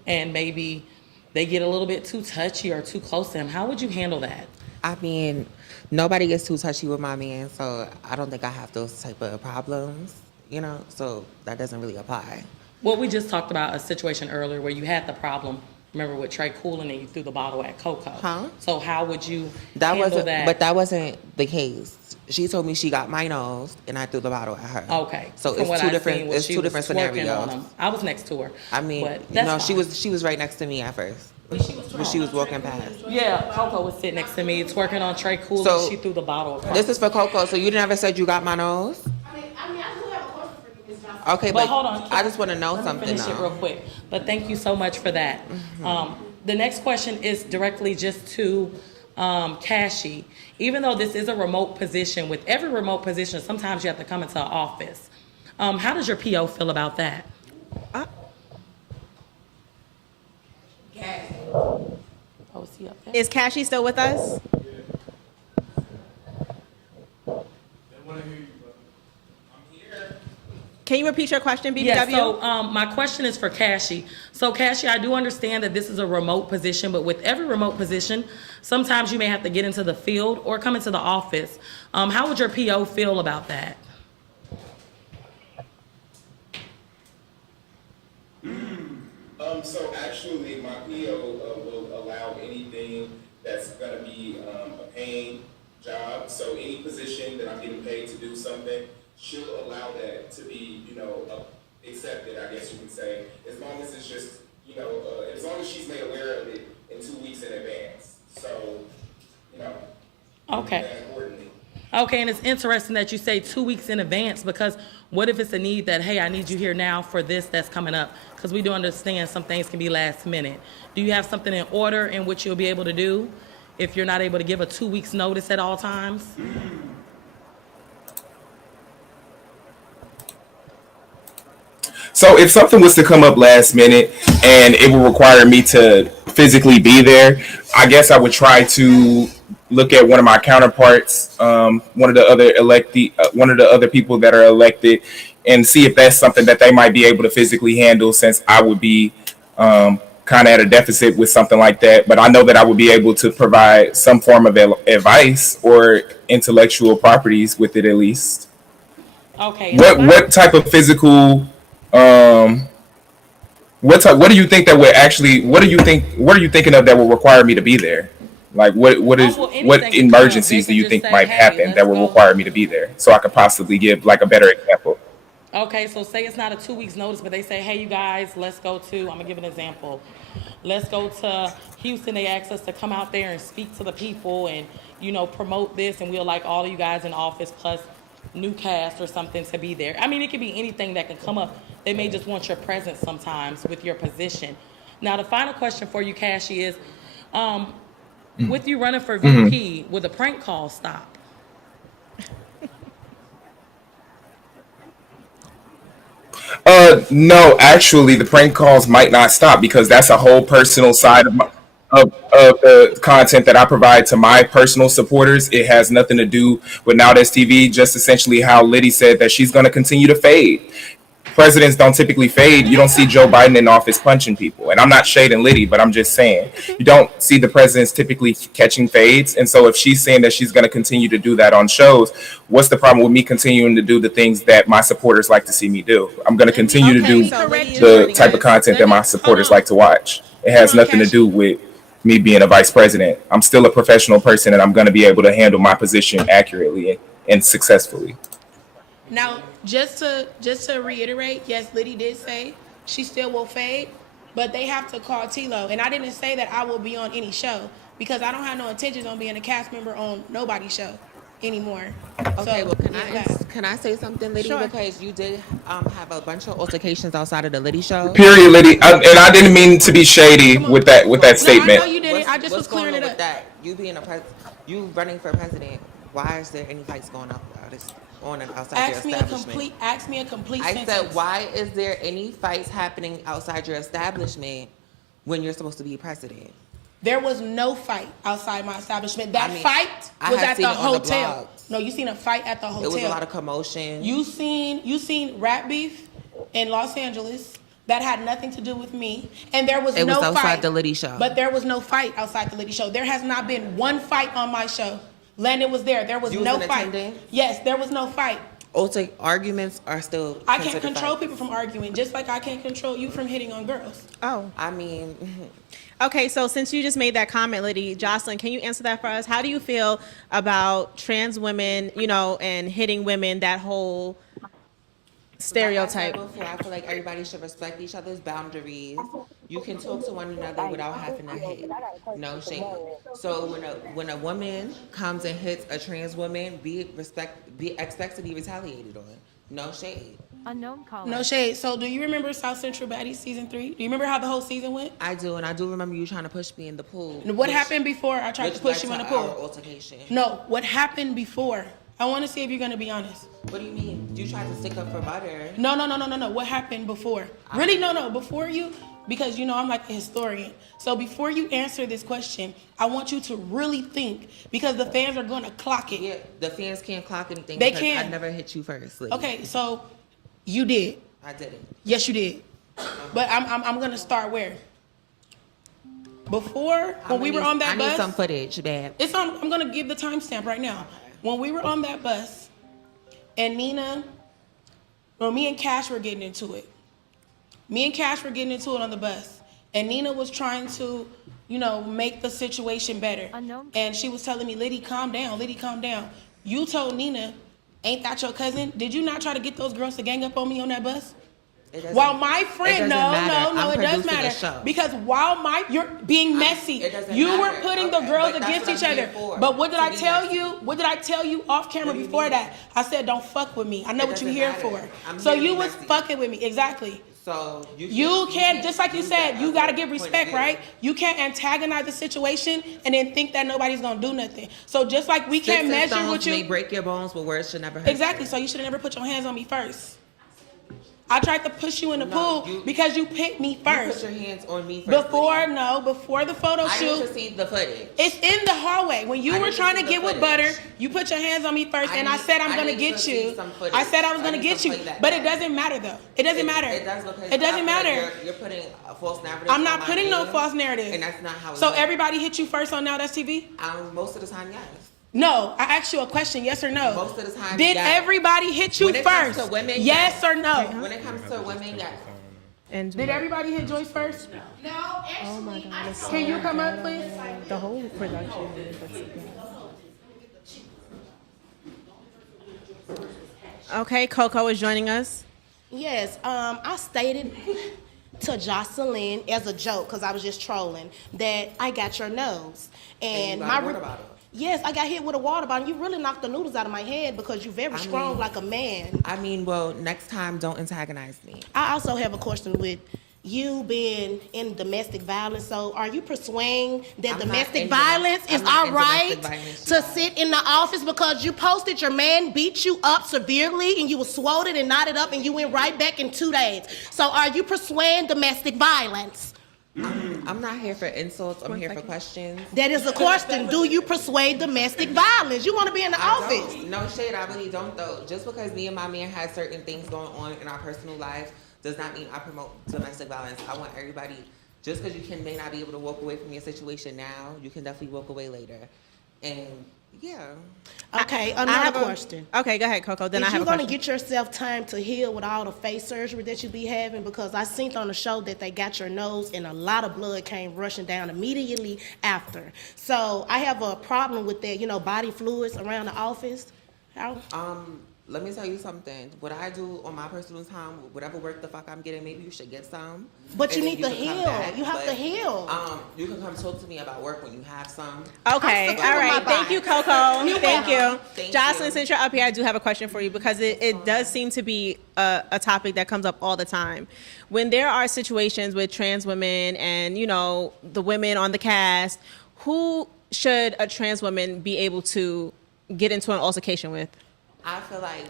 and maybe they get a little bit too touchy or too close to him? How would you handle that? I mean, nobody gets too touchy with my man, so I don't think I have those type of problems, you know, so that doesn't really apply. Well, we just talked about a situation earlier where you had the problem, remember, with Trey Coolin and you threw the bottle at Coco. Huh? So how would you That handle wasn't, that? but that wasn't the case. She told me she got my nose and I threw the bottle at her. Okay. So From it's what two I different. seen was It's she two was different twerking scenarios. on him. I was next to her. I mean, but that's no, fine. she was right next to me at first. When she was walking past. Yeah, Coco was sitting next to me, twerking on Trey Coolin. So, She threw the bottle across. This is for Coco. So you never said you got my nose? I do have a question for you, Ms. Johnson. Okay, But hold on. I just want to know Let me something finish it real now. quick. But thank you so much for that. The next question is directly just to Cassie. Even though this is a remote position, with every remote position, sometimes you have to come into an office. How does your PO feel about that? Oh, is he up there? Is Cassie still with us? Can you repeat your question, BBW? Yeah, so my question is for Cassie. So Cassie, I do understand that this is a remote position, but with every remote position, sometimes you may have to get into the field or come into the office. How would your PO feel about that? So actually, my PO will allow anything that's gonna be a paying job. So any position that I'm getting paid to do something, she'll allow that to be, accepted, I guess you can say, as long as it's just, as long as she's made aware of it in 2 weeks in advance. So, Okay. do that accordingly. Okay, and it's interesting that you say 2 weeks in advance, because what if it's a need that, hey, I need you here now for this that's coming up? Because we do understand some things can be last minute. Do you have something in order in which you'll be able to do if you're not able to give a 2 weeks notice at all times? So if something was to come up last minute and it would require me to physically be there, I guess I would try to look at one of my counterparts, one of the other people that are elected, and see if that's something that they might be able to physically handle, since I would be kind of at a deficit with something like that. But I know that I would be able to provide some form of advice or intellectual properties with it, at least. Okay. What type of physical what do you think that would actually, what are you thinking of that will require me to be there? Like what well, anything what can come up. emergencies They do can you just think say, might "Hey, happen that let's will go." require me to be there, so I could possibly give like a better example? Okay, so say it's not a 2 weeks notice, but they say, hey, you guys, let's go to, I'm gonna give an example. Let's go to Houston. They asked us to come out there and speak to the people and, promote this, and we'll like all of you guys in office plus new cast or something to be there. I mean, it could be anything that can come up. They may just want your presence sometimes with your position. Now, the final question for you, Cassie, is with you running for VP, will the prank call stop? No, actually, the prank calls might not stop, because that's a whole personal side of the content that I provide to my personal supporters. It has nothing to do with NowThatsTV. Just essentially how Liddy said that she's going to continue to fade. Presidents don't typically fade. You don't see Joe Biden in office punching people. And I'm not shading Liddy, but I'm just saying, you don't see the presidents typically catching fades. And so if she's saying that she's going to continue to do that on shows, what's the problem with me continuing to do the things that my supporters like to see me do? I'm going to continue to do the type of content that my supporters like to watch. It has nothing to do with me being a vice president. I'm still a professional person, and I'm going to be able to handle my position accurately and successfully. Now, just to reiterate, yes, Liddy did say she still will fade, but they have to call T-Lo. And I didn't say that I will be on any show, because I don't have no intentions on being a cast member on nobody's show anymore. Okay, So, well, can I say something, Liddy? Sure. Because you did have a bunch of altercations outside of the Liddy show. Period, Liddy. And I didn't mean to be shady with that No, I statement. know you didn't. I just was What's going clearing on it with up. that? You being you running for president, Why is there any fights going on outside your establishment? Ask me a complete I sentence. said, why is there any fights happening outside your establishment when you're supposed to be president? There was no fight outside my establishment. That fight I was have at seen the it on the hotel. blogs. No, you seen a fight at the hotel. It was a lot of commotion. You seen rap beef in Los Angeles that had nothing to do with me, and there was no fight. It was outside the Liddy show. But there was no fight outside the Liddy show. There has not been one fight on my show. Landon was there. There was You was no in fight. attendance? Yes, there was no fight. Arguments are still I can't considered control fights. people from arguing, just like I can't control you from hitting on girls. Oh. I mean, Okay, so since you just made that comment, Liddy, Jocelyn, can you answer that for us? How do you feel about trans women, and hitting women, that whole stereotype? Like I said before, I feel like everybody should respect each other's boundaries. You can talk to one another without having to hit. No shade. So when a woman comes and hits a trans woman, expect to be retaliated on. No shade. Unknown caller. No shade. So do you remember South Central Baddies season 3? Do you remember how the whole season went? I do, and I do remember you trying to push me in the pool. What happened before I tried to push you in the pool? Our altercation. No, what happened before? I want to see if you're going to be honest. What do you mean? You tried to stick up for butter. No. What happened before? Really? No. Before you, because I'm like a historian. So before you answer this question, I want you to really think, because the fans are going to clock it. Yeah, the fans can't clock anything. They because can. I never hit you first. Like. Okay, so you did. I didn't. Yes, you did. But I'm going to start where? Before, when we were on that bus. I need some footage, babe. I'm going to give the timestamp right now. When we were on that bus, and me and Cash were getting into it. Me and Cash were getting into it on the bus. And Nina was trying to, make the situation better. And she was telling me, Liddy, calm down. Liddy, calm down. You told Nina, ain't that your cousin? Did you not try to get those girls to gang up on me on that bus? While my friend, no, it does matter. Because while you're being messy, you were putting the girls against each other. But what did I tell you? What did I tell you off camera before that? I said, don't fuck with me. I know what you're here for. So you was fucking with me, exactly. So you can't, just like you said, you gotta give respect, right? You can't antagonize the situation and then think that nobody's gonna do nothing. So just like we can't measure what you may break your bones, but words should never hurt. Exactly. So you should have never put your hands on me first. I tried to push you in the pool because you picked me first. You put your hands on me first. Before the photo shoot. I need to see the footage. It's in the hallway. When you were trying to get with Butter, you put your hands on me first, and I said I'm gonna get you. I said I was gonna get you, but it doesn't matter though. It doesn't matter. It does because it doesn't matter. You're putting a false narrative. I'm not putting no false narrative. And that's not how. So everybody hit you first on NowThatsTv? Most of the time, yes. No, I asked you a question, yes or no? Most of the time, did yes. everybody hit you first? Women, yes or no? When it comes to women, yes. And did everybody hit Joyce first? No, actually. Oh my God. Can you come up, please? The whole production. Okay, Coco is joining us. Yes, I stated to Jocelyn as a joke, because I was just trolling, that I got your nose. And you got a water bottle. Yes, I got hit with a water bottle. You really knocked the noodles out of my head because you're very strong like a man. I mean, well, next time, don't antagonize me. I also have a question with you being in domestic violence. So are you persuading that domestic violence is all right to sit in the office because you posted your man beat you up severely and you were swollen and knotted up and you went right back in 2 days? So are you persuading domestic violence? I'm not here for insults. I'm here for questions. That is a question. Do you persuade domestic violence? You want to be in the office? No shade, I really don't though. Just because me and my man had certain things going on in our personal life does not mean I promote domestic violence. I want everybody, just because you may not be able to walk away from your situation now, you can definitely walk away later. And yeah. Okay, another question. Okay, go ahead, Coco. Then I have a question. Are you going to get yourself time to heal with all the face surgery that you be having? Because I seen on the show that they got your nose and a lot of blood came rushing down immediately after. So I have a problem with that, body fluids around the office. How? Let me tell you something. What I do on my personal time, whatever work the fuck I'm getting, maybe you should get some. But you need to heal. You have to heal. You can come talk to me about work when you have some. Okay, all right. Thank you, Coco. Thank you. Jocelyn, since you're up here, I do have a question for you because it does seem to be a topic that comes up all the time. When there are situations with trans women and, the women on the cast, who should a trans woman be able to get into an altercation with? I feel like,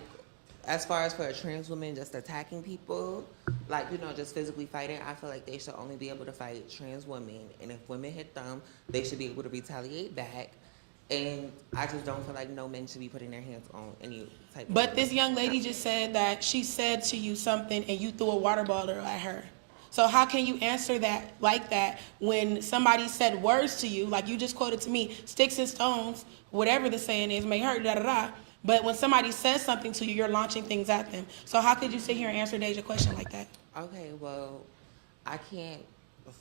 as far as for a trans woman just attacking people, like, you know, just physically fighting, I feel like they should only be able to fight trans women. And if women hit them, they should be able to retaliate back. And I just don't feel like no men should be putting their hands on any type of But this young lady just said that she said to you something and you threw a water bottle at her. So how can you answer that like that when somebody said words to you, like you just quoted to me, sticks and stones, whatever the saying is, may hurt, da-da-da. But when somebody says something to you, you're launching things at them. So how could you sit here and answer Deja's question like that? Okay, well, I can't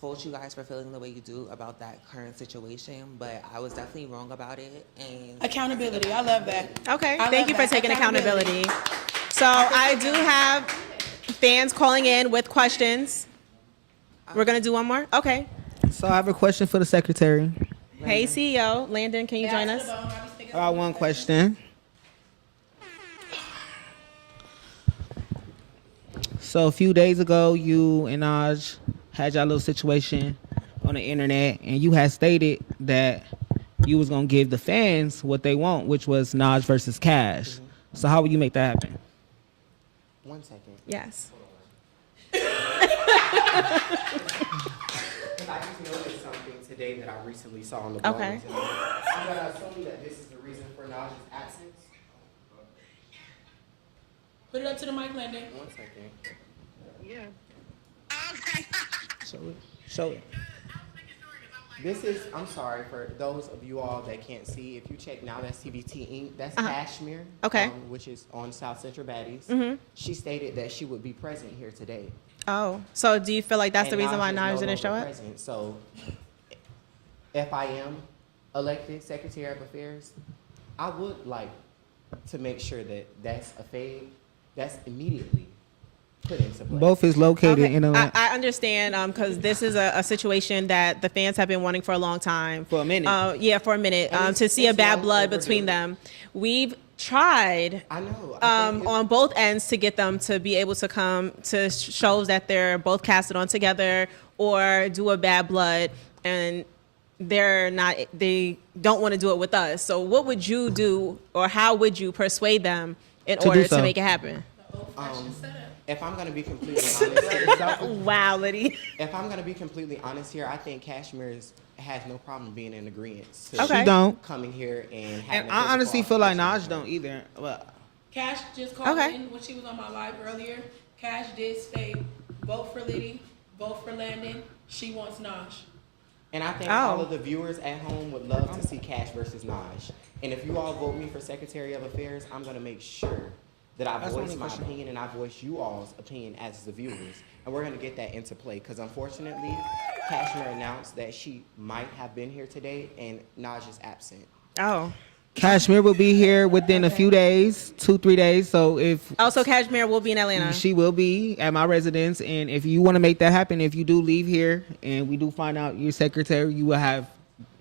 fault you guys for feeling the way you do about that current situation, but I was definitely wrong about it. And Accountability, I love that. Okay, I thank love you for that. taking accountability. So I do have fans calling in with questions. We're gonna do one more? Okay. So I have a question for the secretary. Hey, CEO. Landon, can you join us? I got one question. So a few days ago, you and Naj had your little situation on the internet, and you had stated that you was gonna give the fans what they want, which was Naj versus Cash. So how will you make that happen? 1 second. Yes. Because I just noticed something today that I recently saw on the blog. Okay. I'm gonna assume that this is the reason for Naj's absence. Put it up to the mic, Landon. 1 second. Yeah. Show it. Show it. This is, I'm sorry for those of you all that can't see. If you check Now That's TVT Inc., that's Kashmir, Okay. Which is on South Central Baddies. Mhm. She stated that she would be present here today. Oh, so do you feel like that's the And reason why is Naj no didn't show longer up? present. So if I am elected Secretary of Affairs, I would like to make sure that that's a fade, that's immediately put into place. Both is located Okay. in a I understand because this is a situation that the fans have been wanting for a long time. For a minute. Yeah, for a minute. And To see a it's bad long blood overdue. between them. We've tried I know. I think on both ends to get them to be able to come to shows that they're both casted on together or do a bad blood, and they don't want to do it with us. So what would you do, or how would you persuade them in To order do so. to make it happen? if I'm gonna be completely honest here, Wow, Liddy. if I'm gonna be completely honest here, I think Kashmir has no problem being in agreement. Okay. She don't. Coming here and having And a I physical honestly feel like altercation. Naj don't either. But Cash just called Okay. in when she was on my live earlier. Cash did state, vote for Liddy, vote for Landon. She wants Naj. And I think Oh. all of the viewers at home would love to see Cash versus Naj. And if you all vote me for Secretary of Affairs, I'm gonna make sure that I That's the voice only my question. opinion and I voice you all's opinion as the viewers. And we're gonna get that into play, because unfortunately, Kashmir announced that she might have been here today and Naj is absent. Oh. Kashmir will be here within a few days, 2-3 days. So if Also, Kashmir will be in Atlanta. she will be at my residence, and if you want to make that happen, if you do leave here and we do find out you're secretary, you will have.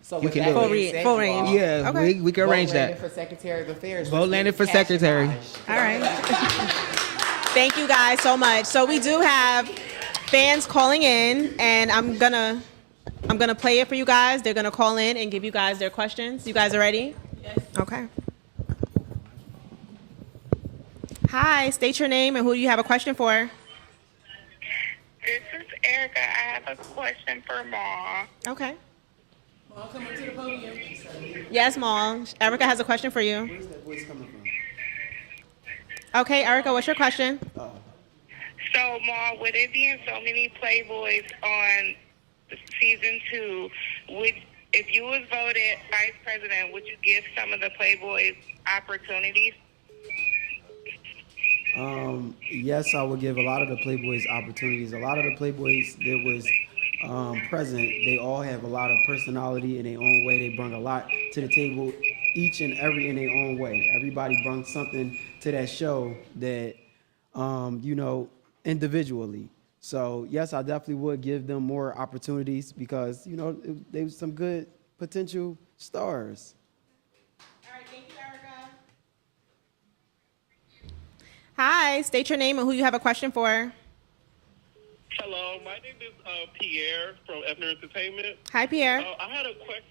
So You with can that do it. being said, Full you range. all, Yeah, Okay. we can vote arrange Landon that. for Secretary of Affairs. Vote Let's Landon get for Cash and secretary. Naj. All right. Thank you guys so much. So we do have fans calling in, and I'm gonna play it for you guys. They're gonna call in and give you guys their questions. You guys are ready? Yes. Okay. Hi, state your name and who do you have a question for? This is Erica. I have a question for Ma. Okay. Well, come up to the podium. Yes, Mom. Erica has a question for you. Where's that voice coming from? Okay, Erica, what's your question? So, Ma, with it being so many Playboys on season 2, if you was voted vice president, would you give some of the Playboys opportunities? Yes, I would give a lot of the Playboys opportunities. A lot of the Playboys that was present, they all have a lot of personality in their own way. They bring a lot to the table, each and every in their own way. Everybody brings something to that show that, individually. So yes, I definitely would give them more opportunities because, they were some good potential stars. All right, thank you, Erica. Hi, state your name and who you have a question for. Hello, my name is Pierre from Ebner Entertainment. Hi, Pierre. I had a question.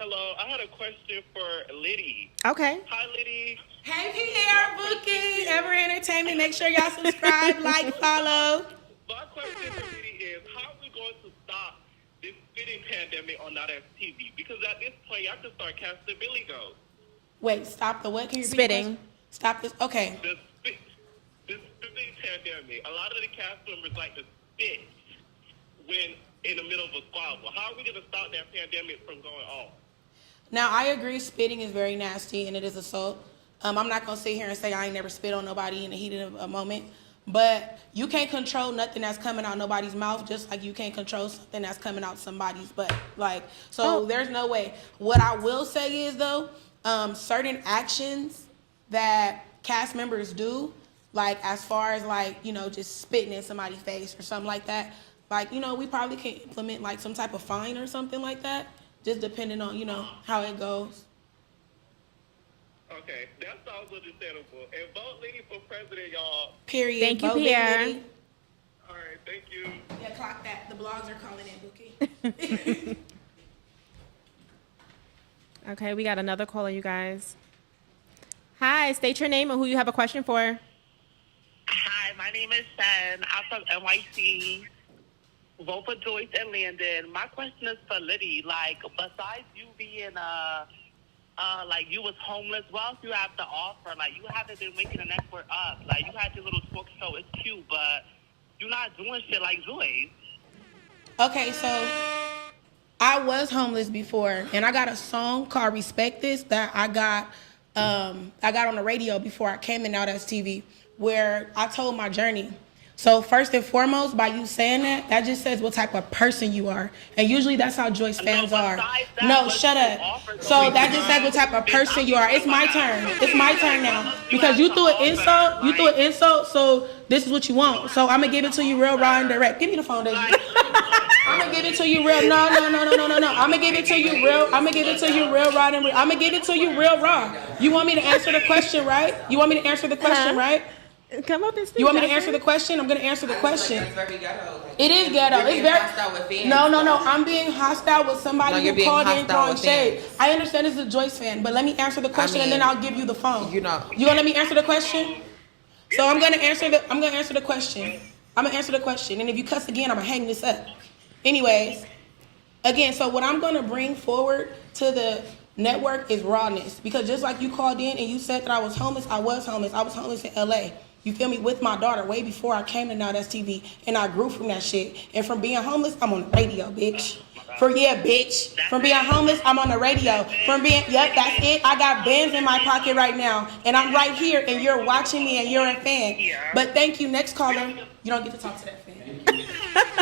Hello, I had a question for Liddy. Okay. Hi, Liddy. Hey, Pierre, Bookie, Ever Entertainment. Make sure y'all subscribe, like, follow. My question for Liddy is, how are we going to stop this spitting pandemic on NowThatsTV? Because at this point, y'all can start casting Billy Goat. Wait, stop the what? Can you repeat the Spitting. question? Stop this. Okay. This spitting pandemic, a lot of the cast members like to spit when in the middle of a squabble. How are we going to stop that pandemic from going on? Now, I agree spitting is very nasty and it is assault. I'm not going to sit here and say I ain't never spit on nobody in the heat of a moment. But you can't control nothing that's coming out nobody's mouth, just like you can't control something that's coming out somebody's butt. Like, so there's no way. What I will say is, though, certain actions that cast members do, like as far as like, you know, just spitting in somebody's face or something like that, like, you know, we probably can implement like some type of fine or something like that. Just depending on, you know, how it goes. Okay, that sounds understandable. And vote Liddy for president, y'all. Period. Thank you, Vote Pierre. Liddy. All right, thank you. Yeah, clock that. The blogs are calling in, Bookie. Okay, we got another caller, you guys. Hi, state your name and who you have a question for. Hi, my name is Shen. I'm from NYC. Vote for Joyce and Landon. My question is for Liddy. Like, besides you being like you was homeless, what else you have to offer? Like, you haven't been waking the network up. Like, you had your little talk show. It's cute, but you're not doing shit like Joyce. Okay, so I was homeless before, and I got a song called "Respect This" that I got on the radio before I came to NowThatsTV, where I told my journey. So first and foremost, by you saying that, that just says what type of person you are, and usually that's how Joyce fans are. No, shut up. So that just says what type of person you are. It's my turn. It's my turn now because you threw an insult. You threw an insult. So this is what you want. So I'm gonna give it to you real raw and direct. Give me the phone, Daisy. I'm gonna give it to you real. No. I'm gonna give it to you real. I'm gonna give it to you real raw and real. I'm gonna give it to you real raw. You want me to answer the question, right? You want me to answer the question, right? Come up and speak. You want me to answer the question? I'm gonna answer the question. It's very ghetto. It is ghetto. You're It's being very. hostile with fans. No. I'm being hostile with somebody No, you're who being called in hostile throwing with shade. fans. I understand this is a Joyce fan, but let me answer the question and then I'll give you the phone. You know. You gonna let me answer the question? So I'm gonna answer the question. I'm gonna answer the question, and if you cuss again, I'm gonna hang this up. Anyways, again, so what I'm gonna bring forward to the network is rawness, because just like you called in and you said that I was homeless, I was homeless. I was homeless in LA. You feel me? With my daughter way before I came to NowThatsTV, and I grew from that shit. And from being homeless, I'm on the radio, bitch. From being homeless, I'm on the radio. From being, yep, that's it. I got bands in my pocket right now, and I'm right here, and you're watching me, and you're a fan. But thank you, next caller. You don't get to talk to that fan.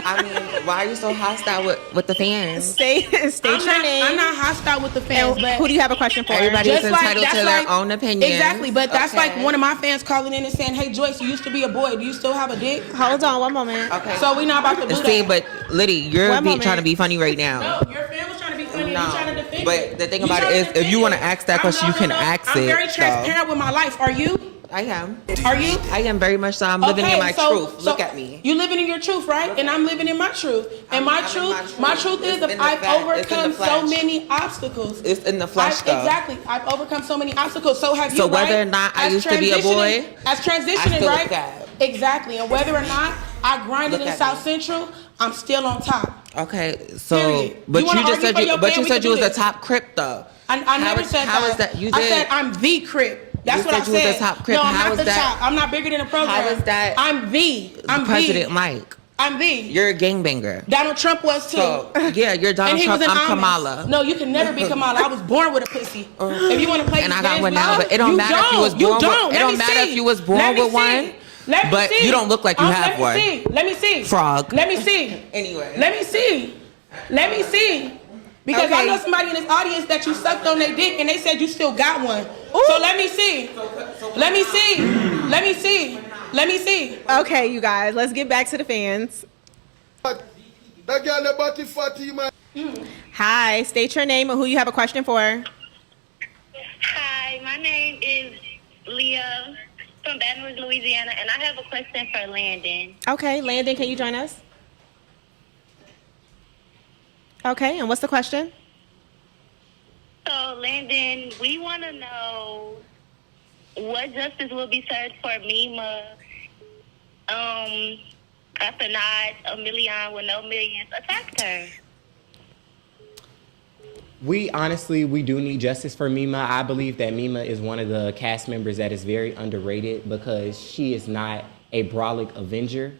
I mean, why are you so hostile with the fans? State your name. I'm not hostile with the fans, but who do you have a question for? Everybody is Just like- entitled that's to their like- own opinion. Exactly, but that's Okay. like one of my fans calling in and saying, "Hey Joyce, you used to be a boy. Do you still have a dick?" Hold on, one moment. Okay. So we not about to do See, that. but Liddy, you're One moment. trying to be funny right now. No, your fan was trying to be funny. And you trying to defend it. But the thing You about trying it to is, if defend you it. want to ask that question, you can ask it. I'm very so. transparent with my life. Are you? I am. Are you? I am very much so. I'm living in my truth. Look at me. You living in your truth, right? And I'm living in my truth. And my truth is that I've overcome so many obstacles. It's in the flesh, though. Exactly. I've overcome so many obstacles. So have you, So whether right? or not I As used to be a boy, as I transitioning, still right? look at. Exactly. And whether or not I grinded Look in at South me. Central, I'm still on top. Okay, so Period. but You wanna you just argue said for you your but fan, you we said can you do was a this. top crip though. I never said How that. is that? You I did. said I'm the crip. That's You what I said you was said. a top crip. No, I'm How not is the that- top. I'm not bigger than the program. How is that? I'm President Mike. I'm the. You're a gangbanger. Donald Trump was too. So yeah, you're Donald And he Trump. was an I'm Amish. Kamala. No, you can never be Kamala. I was born with a pussy. If you want to play And these I got games one with now, us, but it don't matter if you was born with. don't. It Let don't me matter see. if you was born Let me with see. one. Let me But see. you don't look like you have one. Let me see. Frog. Let me see. Anyway. Let me see. Let me see. Because I Okay. know somebody in this audience that you sucked on their dick and they said you still got one. So let me see. Let me see. Let me see. Let me see. Okay, you guys, let's get back to the fans. That girl the body fatty, man. Hi, state your name and who you have a question for. Hi, my name is Leah from Baton Rouge, Louisiana, and I have a question for Landon. Okay, Landon, can you join us? Okay, and what's the question? So, Landon, we want to know what justice will be served for Mima after not a million with no millions attacked her. We do need justice for Mima. I believe that Mima is one of the cast members that is very underrated because she is not a brolic Avenger.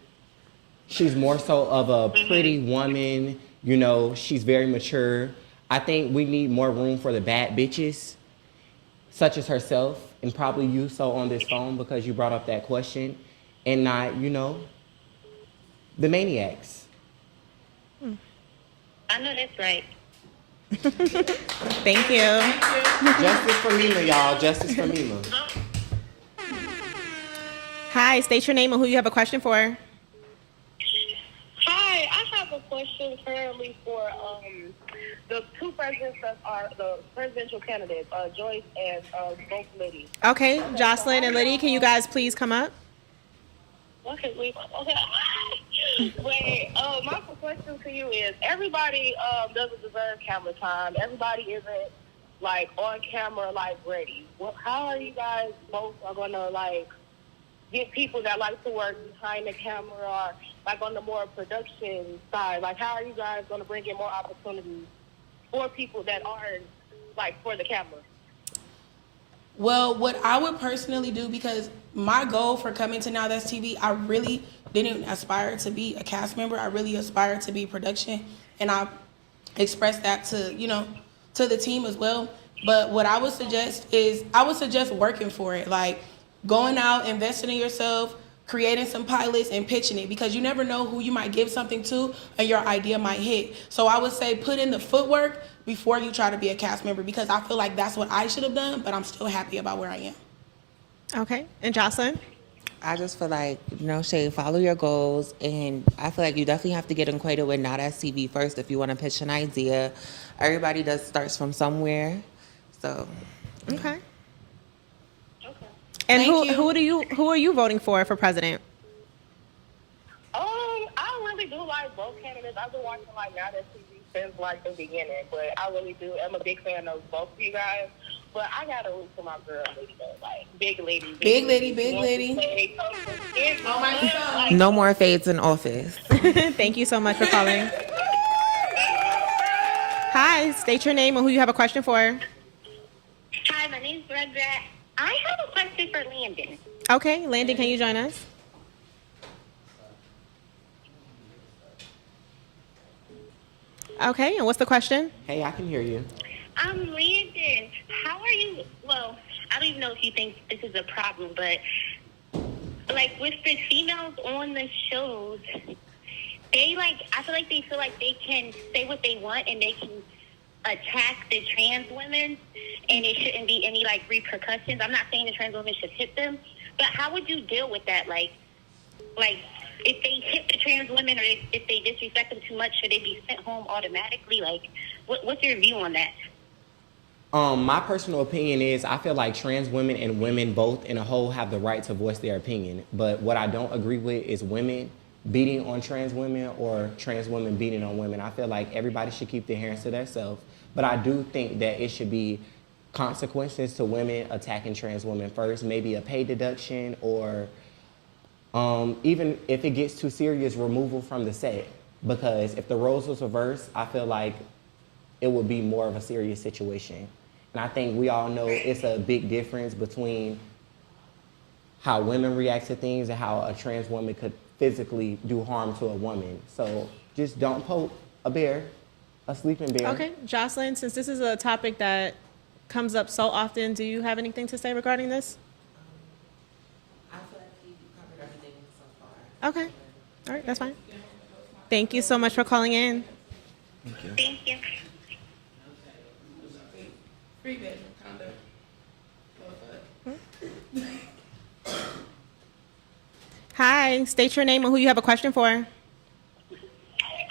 She's more so of a pretty woman. You know, she's very mature. I think we need more room for the bad bitches, such as herself, and probably you so on this phone because you brought up that question, and not, you know, the maniacs. I know that's right. Thank you. Justice for Mima, y'all. Justice for Mima. Hi, state your name and who you have a question for. Hi, I have a question currently for the two presidents that are the presidential candidates, Joyce and both Liddy. Okay, Jocelyn and Liddy, can you guys please come up? Okay, wait. My question to you is: everybody doesn't deserve camera time. Everybody isn't like on camera, like ready. How are you guys both are gonna like get people that like to work behind the camera or like on the more production side? Like, how are you guys gonna bring in more opportunities for people that aren't like for the camera? Well, what I would personally do, because my goal for coming to Now That's TV, I really didn't aspire to be a cast member. I really aspired to be production, and I expressed that to, you know, to the team as well. But what I would suggest is working for it, like going out, investing in yourself, creating some pilots and pitching it, because you never know who you might give something to and your idea might hit. So I would say put in the footwork before you try to be a cast member, because I feel like that's what I should have done, but I'm still happy about where I am. Okay, and Jocelyn? I just feel like, you know, Shay, follow your goals, and I feel like you definitely have to get acquainted with Now That's TV first if you want to pitch an idea. Everybody starts from somewhere, so. Okay. And who are you voting for president? I really do like both candidates. I've been watching like Now That's TV since like the beginning, but I really do. I'm a big fan of both of you guys. But I gotta root for my girl, Liddy, though. Like big lady. Oh my God. No more fades in office. Thank you so much for calling. Hi, state your name and who you have a question for. Hi, my name's Brenda. I have a question for Landon. Okay, Landon, can you join us? Okay, and what's the question? Hey, I can hear you. Landon, how are you? Well, I don't even know if you think this is a problem, but like with the females on the shows, I feel like they feel like they can say what they want and they can attack the trans women and it shouldn't be any like repercussions. I'm not saying the trans women should hit them, but how would you deal with that? Like if they hit the trans women or if they disrespect them too much, should they be sent home automatically? Like, what's your view on that? My personal opinion is I feel like trans women and women both in a whole have the right to voice their opinion. But what I don't agree with is women beating on trans women or trans women beating on women. I feel like everybody should keep their hands to themselves. But I do think that it should be consequences to women attacking trans women first, maybe a pay deduction or even if it gets too serious, removal from the set. Because if the roles was reversed, I feel like it would be more of a serious situation. And I think we all know it's a big difference between how women react to things and how a trans woman could physically do harm to a woman. So just don't poke a bear, a sleeping bear. Okay, Jocelyn, since this is a topic that comes up so often, do you have anything to say regarding this? I feel like he covered everything so far. Okay, all right, that's fine. Thank you so much for calling in. Thank you. Thank you. Hi, state your name and who you have a question for.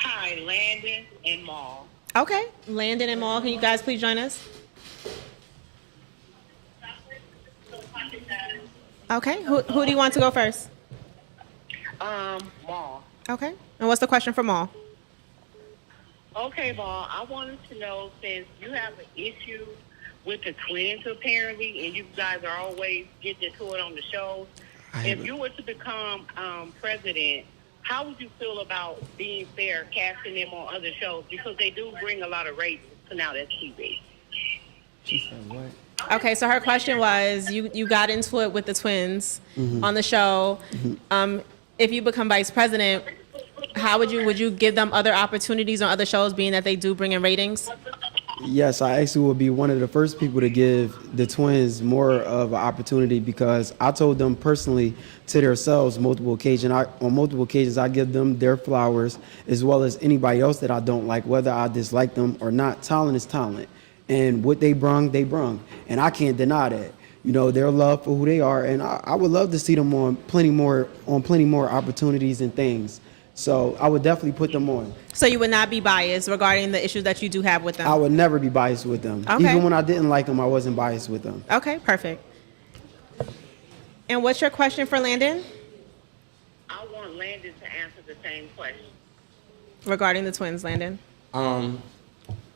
Hi, Landon and Maul. Okay, Landon and Maul, can you guys please join us? Okay, who do you want to go first? Maul. Okay, and what's the question for Maul? Okay, Maul, I wanted to know, since you have an issue with the twins apparently, and you guys are always getting to it on the show. If you were to become president, how would you feel about being fair, casting them on other shows? Because they do bring a lot of ratings to Now That's TV. She said what? Okay, so her question was, you got into it with the twins on the show. If you become vice president, how would you give them other opportunities on other shows, being that they do bring in ratings? Yes, I actually would be one of the first people to give the twins more of an opportunity, because I told them personally to themselves on multiple occasions, I give them their flowers as well as anybody else that I don't like, whether I dislike them or not. Talent is talent. And what they brung, and I can't deny that. You know, their love for who they are, and I would love to see them on plenty more opportunities and things. So I would definitely put them on. So you would not be biased regarding the issues that you do have with them? I would never be biased with them. Okay. Even when I didn't like them, I wasn't biased with them. Okay, perfect. And what's your question for Landon? I want Landon to answer the same question. Regarding the twins, Landon?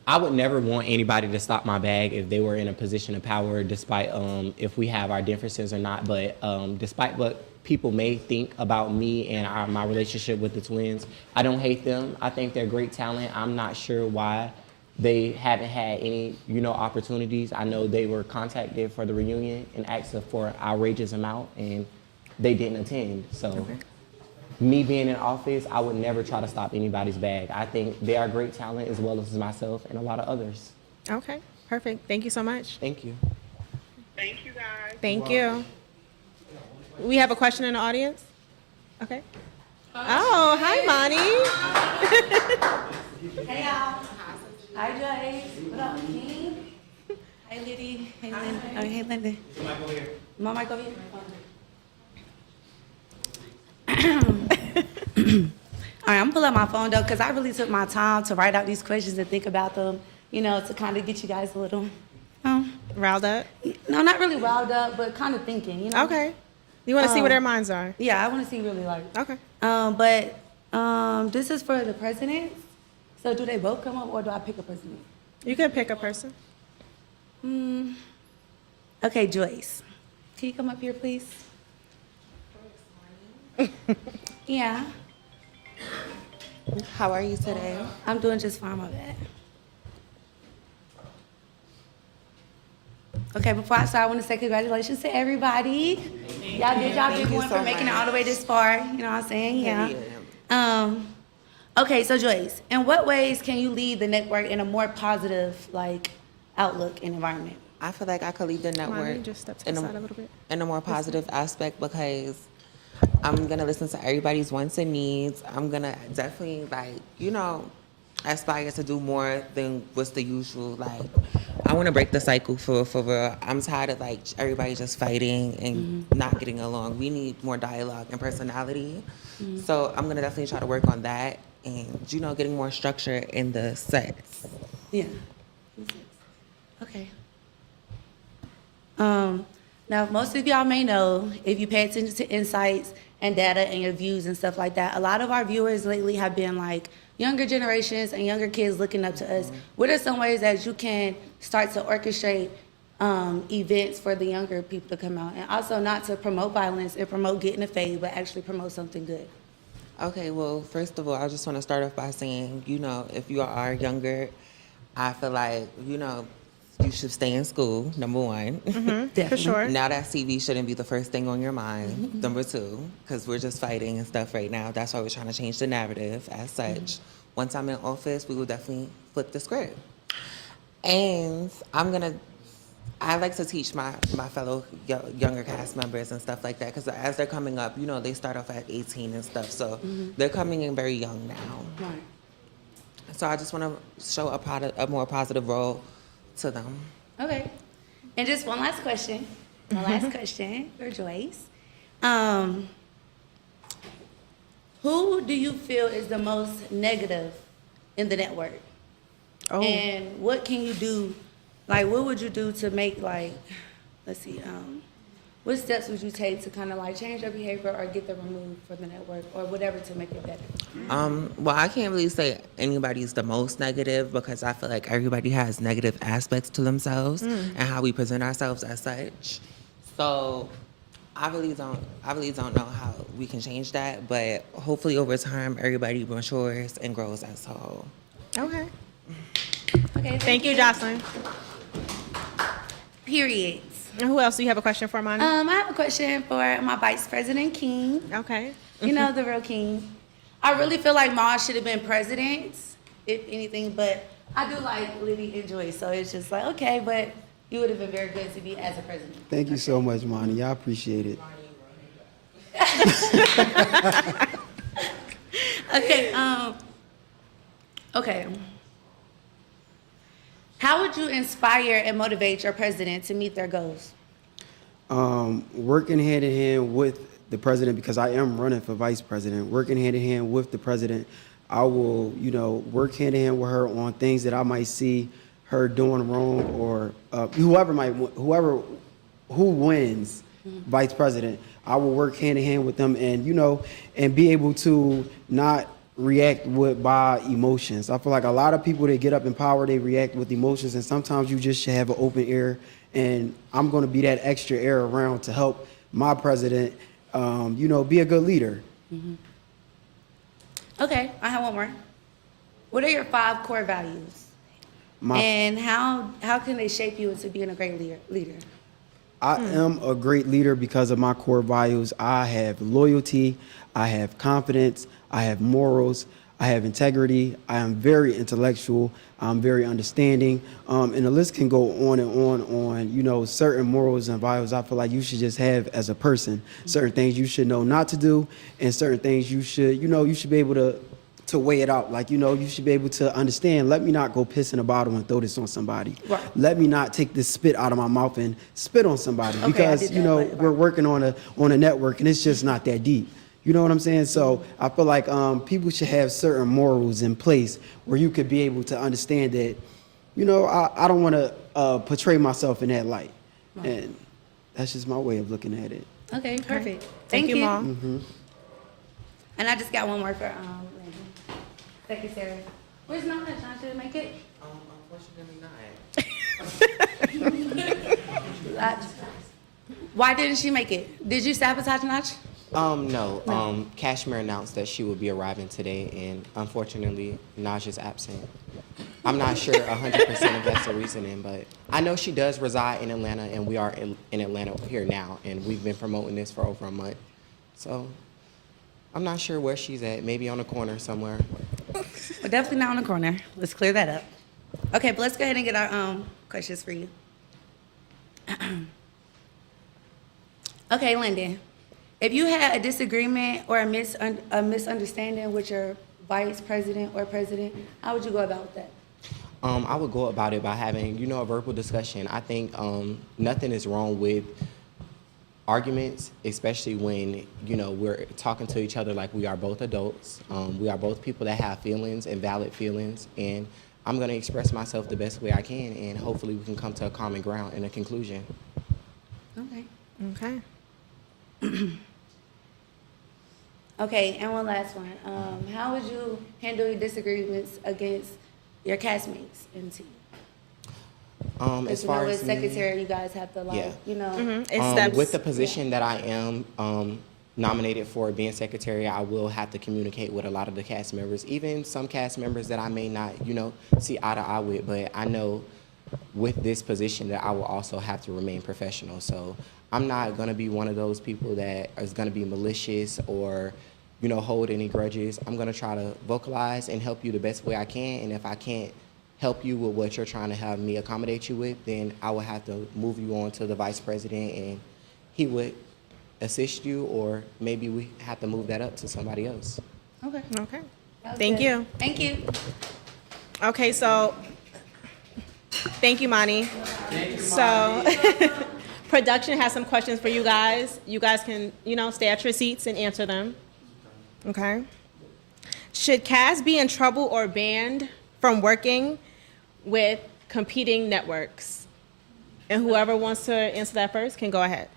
I would never want anybody to stop my bag if they were in a position of power, despite if we have our differences or not. But despite what people may think about me and my relationship with the twins, I don't hate them. I think they're great talent. I'm not sure why they haven't had any, opportunities. I know they were contacted for the reunion and asked for an outrageous amount, and they didn't attend. So. Me being in office, I would never try to stop anybody's bag. I think they are great talent, as well as myself and a lot of others. Okay, perfect. Thank you so much. Thank you. Thank you, guys. Thank you. We have a question in the audience? Okay. Oh, hi, Monty. Hey, y'all. Hi, Jay. What up, King? Hey, Liddy. Hey, Linda. Oh, hey, Linda. My mic over here. All right, I'm pulling up my phone though, because I really took my time to write out these questions and think about them, to kind of get you guys a little riled up. No, not really riled up, but kind of thinking. Okay. You want to see what their minds are? Yeah, I want to see really Okay. But this is for the presidents. So do they both come up, or do I pick a person? You can pick a person. Okay, Joyce, can you come up here, please? Yeah. How are you today? I'm doing just fine, my bad. Okay, before I start, I want to say congratulations to everybody. Y'all did y'all big one for making it all the way this far. You know what I'm saying? Yeah. Okay, so Joyce, in what ways can you lead the network in a more positive, outlook and environment? I feel like I could lead the network in a more positive aspect, because I'm gonna listen to everybody's wants and needs. I'm gonna definitely aspire to do more than what's the usual. I want to break the cycle for real. I'm tired of everybody just fighting and not getting along. We need more dialogue and personality. So I'm gonna definitely try to work on that and getting more structure in the sets. Yeah. Okay. Now, most of y'all may know, if you pay attention to insights and data and your views and stuff like that, a lot of our viewers lately have been younger generations and younger kids looking up to us. What are some ways that you can start to orchestrate events for the younger people to come out? And also not to promote violence and promote getting a fade, but actually promote something good. Okay, well, first of all, I just want to start off by saying, if you are younger, I feel like, you should stay in school, number one. For sure. Now That TV shouldn't be the first thing on your mind, number two, because we're just fighting and stuff right now. That's why we're trying to change the narrative as such. Once I'm in office, we will definitely flip the script. And I like to teach my fellow younger cast members and stuff like that, because as they're coming up, they start off at 18 and stuff, so they're coming in very young now. Right. So I just want to show a more positive role to them. Okay. And just one last question. One last question for Joyce. Who do you feel is the most negative in the network? Oh. And what can you do? What would you do to make let's see, what steps would you take to kind of like change their behavior or get them removed from the network or whatever to make it better? Well, I can't really say anybody's the most negative because I feel like everybody has negative aspects to themselves and how we present ourselves as such. So I really don't know how we can change that, but hopefully over time everybody matures and grows as a whole. Okay. Okay. Thank you, Jocelyn. Period. And who else do you have a question for, Monty? I have a question for my Vice President King. Okay. You know, the real King. I really feel like Ma should have been president, if anything, but I do like Liddy and Joy, so it's just like, okay, but you would have been very good to be as a president. Thank you so much, Monty. I appreciate it. Okay, okay. How would you inspire and motivate your president to meet their goals? Working hand in hand with the president, because I am running for vice president, working hand in hand with the president, I will, work hand in hand with her on things that I might see her doing wrong, or who wins vice president, I will work hand in hand with them and, and be able to not react by emotions. I feel like a lot of people that get up in power, they react with emotions, and sometimes you just should have an open ear, and I'm going to be that extra ear around to help my president, be a good leader. Mm-hmm. Okay, I have one more. What are your 5 core values? And how can they shape you into being a great leader? I am a great leader because of my core values. I have loyalty, I have confidence, I have morals, I have integrity, I am very intellectual, I'm very understanding, and the list can go on and on, certain morals and values I feel like you should just have as a person. Certain things you should know not to do, and certain things you should, you should be able to weigh it out. Like, you should be able to understand, let me not go piss in a bottle and throw this on somebody. Right. Let me not take this spit out of my mouth and spit on somebody, because, we're working on a network and it's just not that deep. You know what I'm saying? So I feel like people should have certain morals in place where you could be able to understand that, I don't want to portray myself in that light. Right. And that's just my way of looking at it. Okay, perfect. Thank you, Mom. Mm-hmm. And I just got one more for Landon. Thank you, Sarah. Where's Nana trying to make it? Unfortunately not. Why didn't she make it? Did you sabotage Notch? No. Kashmir announced that she would be arriving today, and unfortunately, Naj is absent. I'm not sure 100% if that's the reasoning, but I know she does reside in Atlanta, and we are in Atlanta here now, and we've been promoting this for over a month. So I'm not sure where she's at. Maybe on the corner somewhere. Well, definitely not on the corner. Let's clear that up. Okay, but let's go ahead and get our questions for you. Okay, Lyndon. If you had a disagreement or a misunderstanding with your vice president or president, how would you go about that? I would go about it by having, a verbal discussion. I think nothing is wrong with arguments, especially when, we're talking to each other like we are both adults. We are both people that have feelings and valid feelings, and I'm going to express myself the best way I can, and hopefully we can come to a common ground and a conclusion. Okay. Okay, and one last one. How would you handle your disagreements against your castmates in the team? As far as secretary, you guys have to with the position that I am nominated for being secretary, I will have to communicate with a lot of the cast members, even some cast members that I may not, see eye to eye with. But I know with this position that I will also have to remain professional. So I'm not going to be one of those people that is going to be malicious or, hold any grudges. I'm going to try to vocalize and help you the best way I can. And if I can't help you with what you're trying to have me accommodate you with, then I will have to move you on to the vice president, and he would assist you, or maybe we have to move that up to somebody else. Okay. Thank you. Thank you. Okay, so thank you, Monty. So production has some questions for you guys. You guys can, stay at your seats and answer them. Okay. Should cast be in trouble or banned from working with competing networks? And whoever wants to answer that first can go ahead.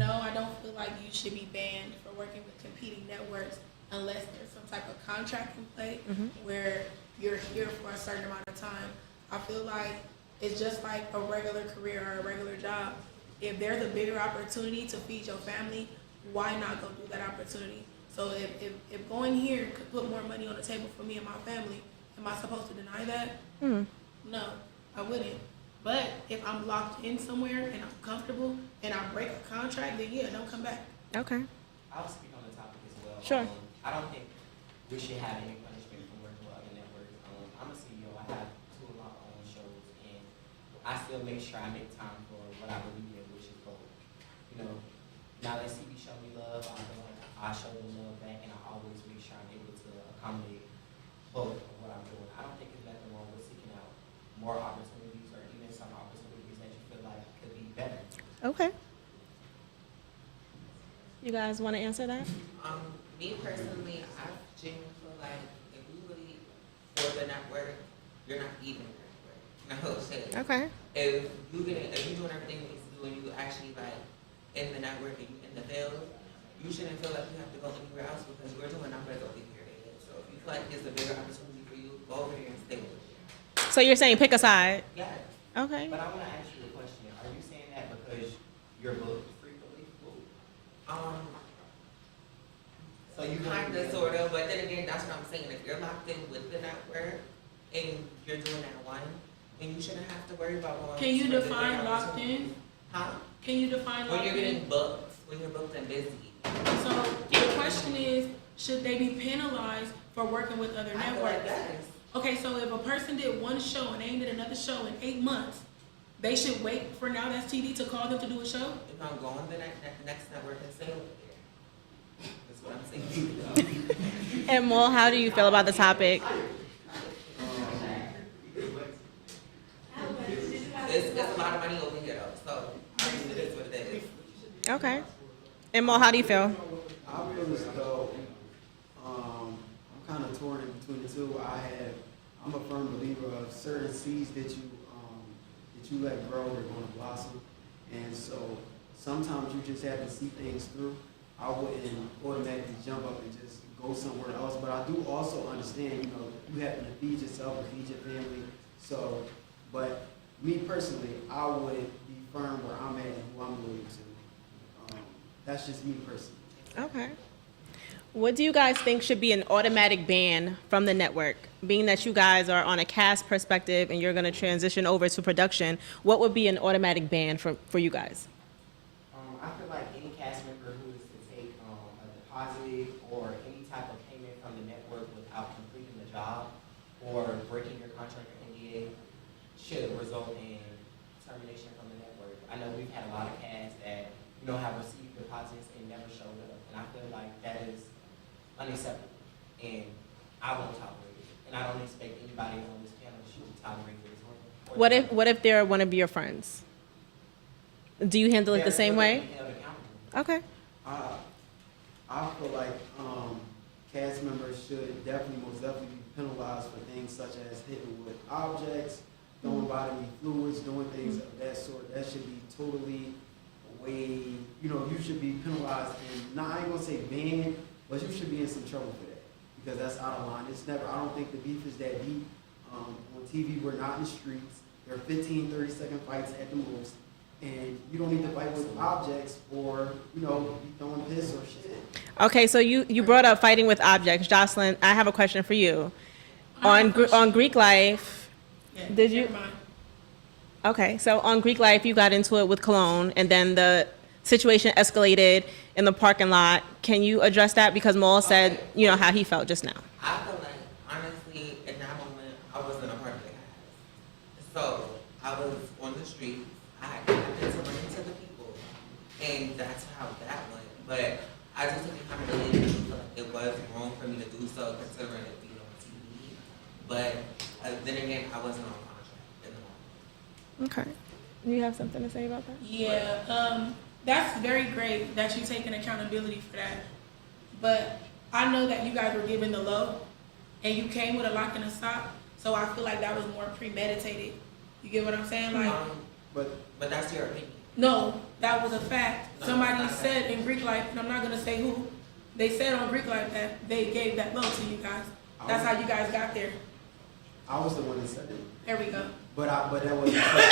No, I don't feel like you should be banned for working with competing networks unless there's some type of contract in play where you're here for a certain amount of time. I feel like it's just like a regular career or a regular job. If there's a bigger opportunity to feed your family, why not go do that opportunity? So if going here could put more money on the table for me and my family, am I supposed to deny that? No, I wouldn't. But if I'm locked in somewhere and I'm comfortable and I break a contract, then yeah, don't come back. Okay. I'll speak on the topic as well. Sure. I don't think we should have any punishment from working with other networks. I'm a CEO. I have 2 of my own shows, and I still make sure I make time for what I believe in, which is both. You know, now that TV show me love, I feel like I show them love back, and I always make sure I'm able to accommodate both of what I'm doing. I don't think there's nothing wrong with seeking out more opportunities or even some opportunities that you feel like could be better. Okay. You guys want to answer that? Me personally, I genuinely feel like if you really for the network, you're not even the network. No shit. Okay. If you're doing everything you need to do and you actually like in the network and you in the field, you shouldn't feel like you have to go anywhere else because you're doing numbers over here. So if you feel like there's a bigger opportunity for you, go over here and stay with it. So you're saying pick a side? Yeah. Okay. But I want to ask you a question. Are you saying that because you're booked frequently? So you Kind of, sort of, but then again, that's what I'm saying. If you're locked in with the network and you're doing that one, then you shouldn't have to worry about going. Can you to the define bigger locked in? Huh? Can you define When locked you're in? getting booked, when you're booked and busy. So the question is, should they be penalized for working with other I feel like networks? yes. Okay, so if a person did one show and they did another show in 8 months, they should wait for Now That's TV to call them to do a show? If I'm going to the next network and stay over there. That's what I'm saying. And Mo, how do you feel about the topic? It's a lot of money over here though, so I mean, it is what it is. Okay. And Mo, how do you feel? I feel as though I'm kind of torn in between the two. I'm a firm believer of certain seeds that you let grow, they're going to blossom, and so sometimes you just have to see things through. I wouldn't automatically jump up and just go somewhere else, but I do also understand, you have to feed yourself and feed your family. So, but me personally, I would be firm where I'm at and who I'm loyal to. That's just me personally. Okay. What do you guys think should be an automatic ban from the network? Being that you guys are on a cast perspective and you're going to transition over to production, what would be an automatic ban for you guys? I feel like any cast member who is to take a deposit or any type of payment from the network without completing the job or breaking your contract or NDA should result in termination from the network. I know we've had a lot of casts that have received deposits and never showed up, and I feel like that is unacceptable, and I won't tolerate it, and I don't expect anybody on this panel to tolerate it as well. What if they're one of your friends? Do you handle it the same way? Okay. I feel like cast members should most definitely be penalized for things such as hitting with objects, throwing bodily fluids, doing things of that sort. That should be totally way, you should be penalized, and I ain't gonna say banned, but you should be in some trouble for that, because that's out of line. I don't think the beef is that deep. On TV, we're not in the streets. There are 15, 30-second fights at the most, and you don't need to fight with objects or, be throwing piss or shit. Okay, so you brought up fighting with objects. Jocelyn, I have a question for you. On Greek Life, did you? Okay, so on Greek Life, you got into it with Cologne, and then the situation escalated in the parking lot. Can you address that? Because Maul said, how he felt just now. I feel like, honestly, in that moment, I wasn't a part of the cast. So, I was on the street, I happened to run into the people, and that's how that went. But I just took accountability and feel like it was wrong for me to do so, considering it being on TV. But then again, I wasn't on contract in the moment. Okay. You have something to say about that? Yeah, that's very great that you're taking accountability for that. But I know that you guys were given the low, and you came with a lock and a stop, so I feel like that was more premeditated. You get what I'm saying? Like, but that's your opinion. No, that was a fact. Somebody said in Greek life, and I'm not gonna say who, they said on Greek life that they gave that vote to you guys. That's how you guys got there. I was the one that said it. There we go. But that wasn't true.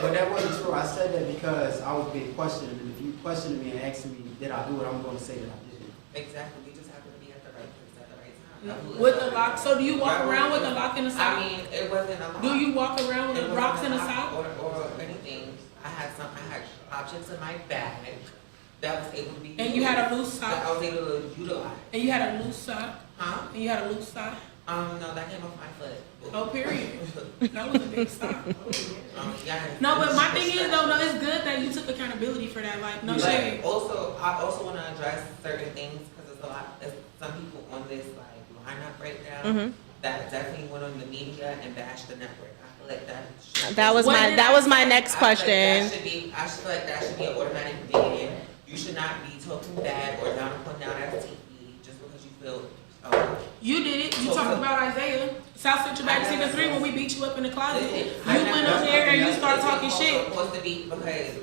but that wasn't true. I said that because I was being questioned, and if you questioned me and asked me, did I do it, I'm going to say that I didn't. Exactly. We just happen to be at the right place at the right time. With the lock, so do you walk around with a lock in the sock? I mean, it wasn't a lock. Do you walk around with It the rocks in wasn't the a lock sock? or anything. I had objects in my bag that was able to be And you had a loose sock? that I was able to utilize. And you had a loose sock? Huh? And you had a loose sock? No, that came off my foot. Oh, period. That was a big sock. Yeah. No, but my thing is though, no, it's good that you took accountability for that. Like, no shade. Also, I also want to address certain things because there's a lot. There's some people on this like lineup right now that definitely went on the media and bashed the network. I feel like That was my next question. I feel like that should be an automatic thing. You should not be talking bad or down upon NowThatsTV just because you feel. You did it. You talked about Isaiah. South Central Baptist Season 3 when we beat you up in the closet. You went on there and you started talking shit. Supposed to be because.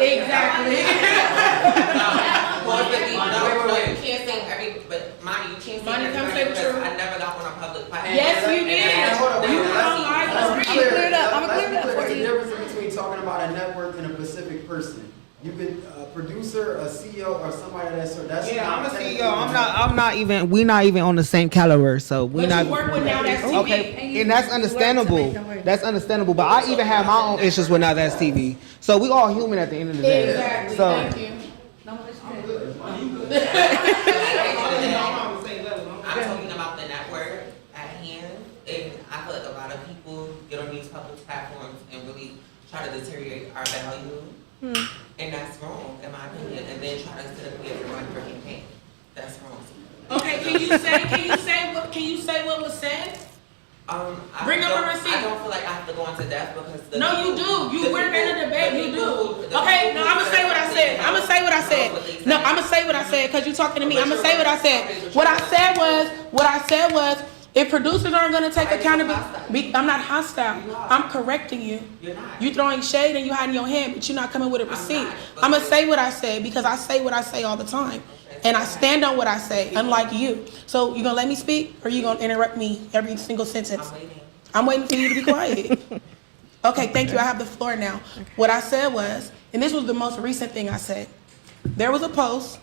Exactly. No, you can't say every, but Monty, you can't say Monty, come say what because you're. I never got on a public platform. Yes, you did. You were on live. I'm Clear it up. I'm gonna clear it up for you. There's a difference between talking about a network and a specific person. You can a producer, a CEO, or somebody of that sort. That's Yeah, I'm a technically- CEO. I'm not even. We're not even on the same caliber. So we But not. you work with NowThatsTV. Okay, and that's understandable. That's understandable. But I even have my own issues with NowThatsTV. So we all human at the end of the day. Exactly. So. Thank you. I'm talking about the network at hand, and I feel like a lot of people get on these public platforms and really try to deteriorate our value, and that's wrong, in my opinion. And then try to sit up here and run for campaign. That's wrong. Okay, can you say what was said? Bring up a receipt. I don't feel like I have to go into depth because No, you do. You work in a debate. You do. Okay, no, I'm gonna say what I said. I'm gonna say what I said. No, I'm gonna say what I said because you're talking to me. I'm gonna say what I said. What I said was, if producers aren't gonna take accountability, I'm not hostile. I'm correcting you. You throwing shade and you hiding your hand, but you're not coming with a receipt. I'm gonna say what I said because I say what I say all the time. And I stand on what I say, unlike you. So you gonna let me speak, or you gonna interrupt me every single sentence? I'm waiting for you to be quiet. Okay, thank you. I have the floor now. What I said was, and this was the most recent thing I said. There was a post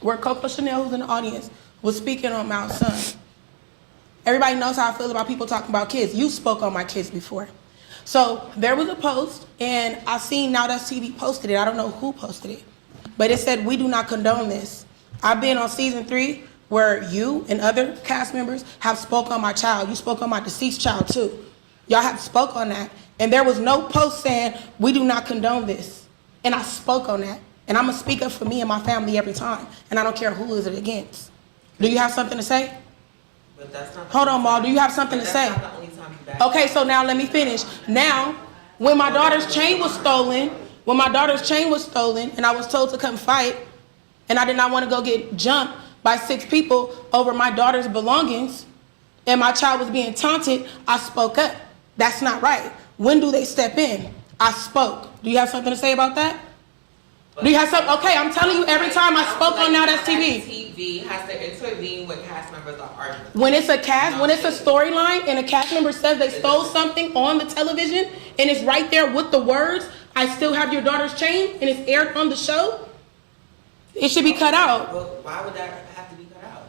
where Coco Chanel, who's in the audience, was speaking on Mount Son. Everybody knows how I feel about people talking about kids. You spoke on my kids before. So there was a post, and I seen NowThatsTV posted it. I don't know who posted it, but it said, "We do not condone this." I've been on season 3 where you and other cast members have spoke on my child. You spoke on my deceased child too. Y'all have spoke on that. And there was no post saying, "We do not condone this." And I spoke on that. And I'm gonna speak up for me and my family every time. And I don't care who is it against. Do you have something to say? But that's not. Hold on, Ma. Do you have something to say? That's not the only time you back. Okay, so now let me finish. Now, when my daughter's chain was stolen, and I was told to come fight, and I did not want to go get jumped by 6 people over my daughter's belongings, and my child was being taunted, I spoke up. That's not right. When do they step in? I spoke. Do you have something to say about that? Do you have something? Okay, I'm telling you, every time I spoke on NowThatsTV. TV has to intervene when cast members are arguing. When it's a storyline, and a cast member says they stole something on the television, and it's right there with the words, "I still have your daughter's chain," and it's aired on the show, it should be cut out. Well, why would that have to be cut out?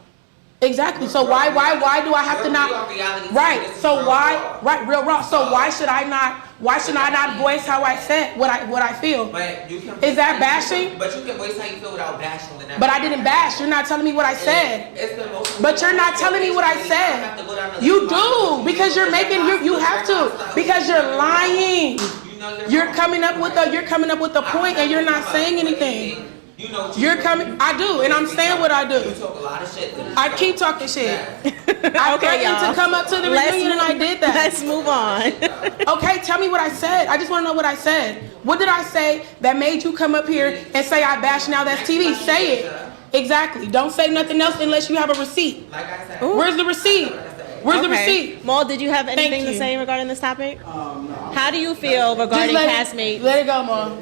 Exactly. So why do I have to not? Right. So why? Right. Real raw. So why should I not? Why should I not voice how I said what I feel? But you can. Is that bashing? But you can voice how you feel without bashing the network. But I didn't bash. You're not telling me what I said. But you're not telling me what I said. You do, because you're making you have to, because you're lying. You're coming up with a point and you're not saying anything. I do, and I'm saying what I do. You talk a lot of shit. I keep talking shit. I threatened to come up to the reunion and I did that. Let's move on. Okay, tell me what I said. I just want to know what I said. What did I say that made you come up here and say I bash NowThatsTV? Say it. Exactly. Don't say nothing else unless you have a receipt. Like I said. Where's the receipt? Where's the receipt? Maul, did you have anything to you. say regarding this topic? No. How do you feel regarding castmates Let it go, Mom.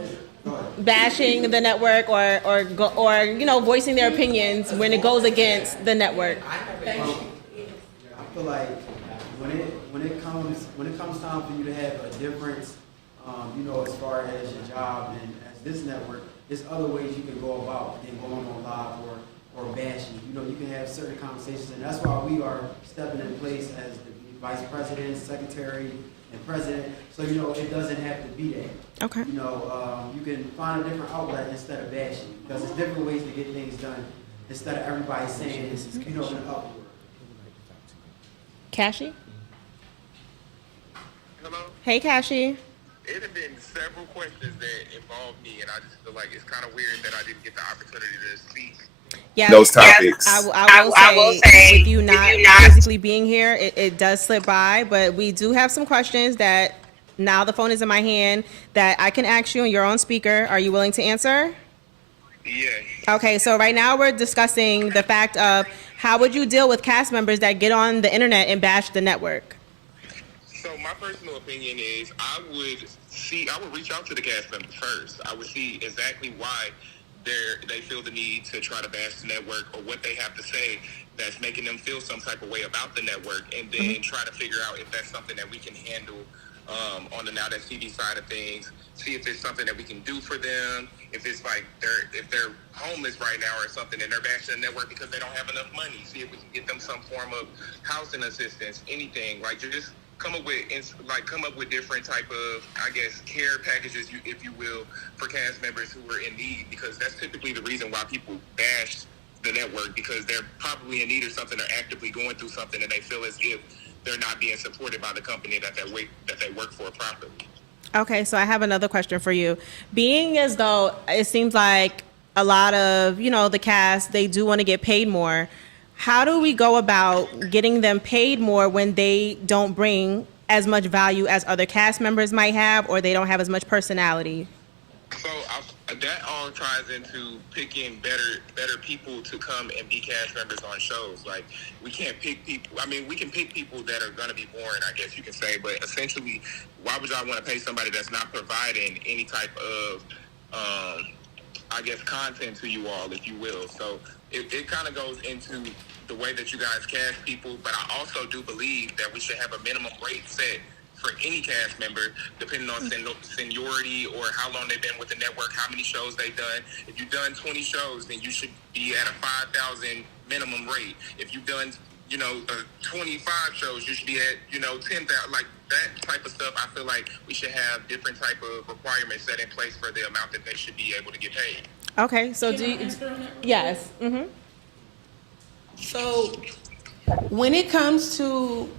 bashing the network or you know, voicing their opinions when it goes against the network? I feel like when it comes time for you to have a difference, you know, as far as your job and as this network, there's other ways you can go about than going on live or bashing. You know, you can have certain conversations, and that's why we are stepping in place as the vice president, secretary, and president. So you know, it doesn't have to be that. Okay. You know, you can find a different outlet instead of bashing, because there's different ways to get things done instead of everybody saying, you know, an upward. Kashi? Hello? Hey, Kashi. It have been several questions that involve me, and I just feel like it's kind of weird that I didn't get the opportunity to speak. Yes, Those topics. I will say, with you not physically being here, it does slip by, but we do have some questions that now the phone is in my hand that I can ask you and you're on speaker. Are you willing to answer? Yes. Okay, so right now we're discussing the fact of how would you deal with cast members that get on the internet and bash the network? So my personal opinion is I would reach out to the cast members first. I would see exactly why they feel the need to try to bash the network or what they have to say that's making them feel some type of way about the network, and then try to figure out if that's something that we can handle on the NowThatsTV side of things. See if it's something that we can do for them. If it's like if they're homeless right now or something and they're bashing the network because they don't have enough money. See if we can get them some form of housing assistance, anything. Like just come up with different type of, I guess, care packages, if you will, for cast members who are in need, because that's typically the reason why people bash the network, because they're probably in need of something or actively going through something, and they feel as if they're not being supported by the company that they work for properly. Okay, so I have another question for you. Being as though it seems like a lot of, you know, the cast, they do want to get paid more, how do we go about getting them paid more when they don't bring as much value as other cast members might have, or they don't have as much personality? So that all ties into picking better people to come and be cast members on shows. Like, we can't pick people. I mean, we can pick people that are going to be boring, I guess you can say. But essentially, why would y'all want to pay somebody that's not providing any type of, I guess, content to you all, if you will? So it kind of goes into the way that you guys cast people. But I also do believe that we should have a minimum rate set for any cast member, depending on seniority or how long they've been with the network, how many shows they've done. If you've done 20 shows, then you should be at a $5,000 minimum rate. If you've done, 25 shows, you should be at, $10,000. Like that type of stuff, I feel like we should have different type of requirements set in place for the amount that they should be able to get paid. Okay, so yes. Mm-hmm. So when it comes to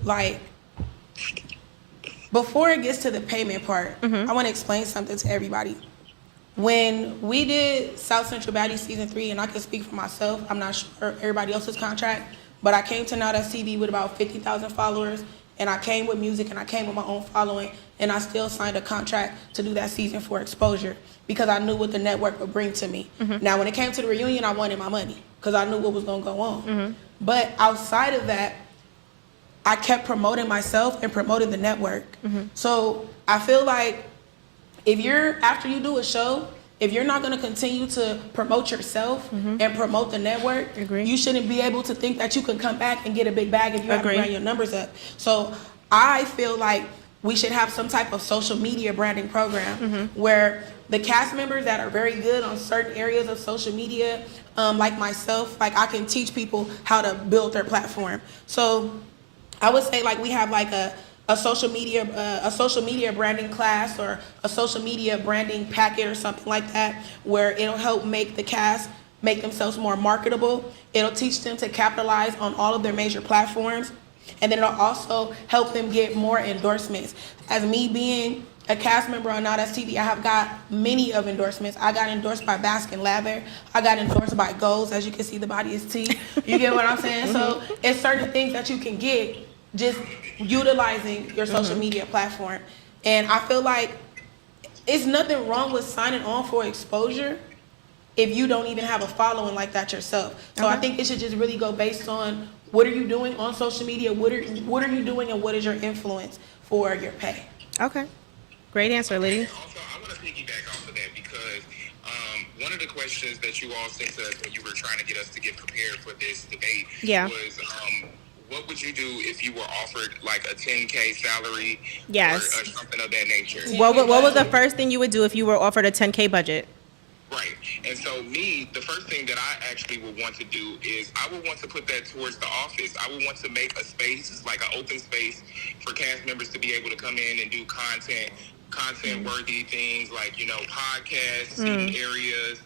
before it gets to the payment part, I want to explain something to everybody. When we did South Central Baddies Season 3, and I can speak for myself, I'm not sure everybody else's contract, but I came to NowThatsTV with about 50,000 followers, and I came with music, and I came with my own following, and I still signed a contract to do that season for exposure because I knew what the network would bring to me. Now, when it came to the reunion, I wanted my money because I knew what was going to go on. But outside of that, I kept promoting myself and promoting the network. So I feel like after you do a show, if you're not going to continue to promote yourself and promote the network, you shouldn't be able to think that you can come back and get a big bag if you haven't ran your numbers up. So I feel like we should have some type of social media branding program where the cast members that are very good on certain areas of social media, like myself, I can teach people how to build their platform. So I would say we have a social media branding class or a social media branding packet or something like that, where it'll help make the cast make themselves more marketable. It'll teach them to capitalize on all of their major platforms, and then it'll also help them get more endorsements. As me being a cast member on NowThatsTV, I have got many of endorsements. I got endorsed by Baskin Lather. I got endorsed by Goals. As you can see, the body is tea. You get what I'm saying? So it's certain things that you can get just utilizing your social media platform. And I feel like it's nothing wrong with signing on for exposure if you don't even have a following like that yourself. So I think it should just really go based on What are you doing on social media? What are you doing, and what is your influence for your pay? Okay. Great answer, Liddy. Also, I want to piggyback off of that because one of the questions that you all sent us when you were trying to get us to get prepared for this debate was what would you do if you were offered like a 10K salary Yes. or something of that nature? What was the first thing you would do if you were offered a 10K budget? Right. And so me, the first thing that I actually would want to do is I would want to put that towards the office. I would want to make a space, like an open space for cast members to be able to come in and do content-worthy things like, you know, podcasts, seating areas,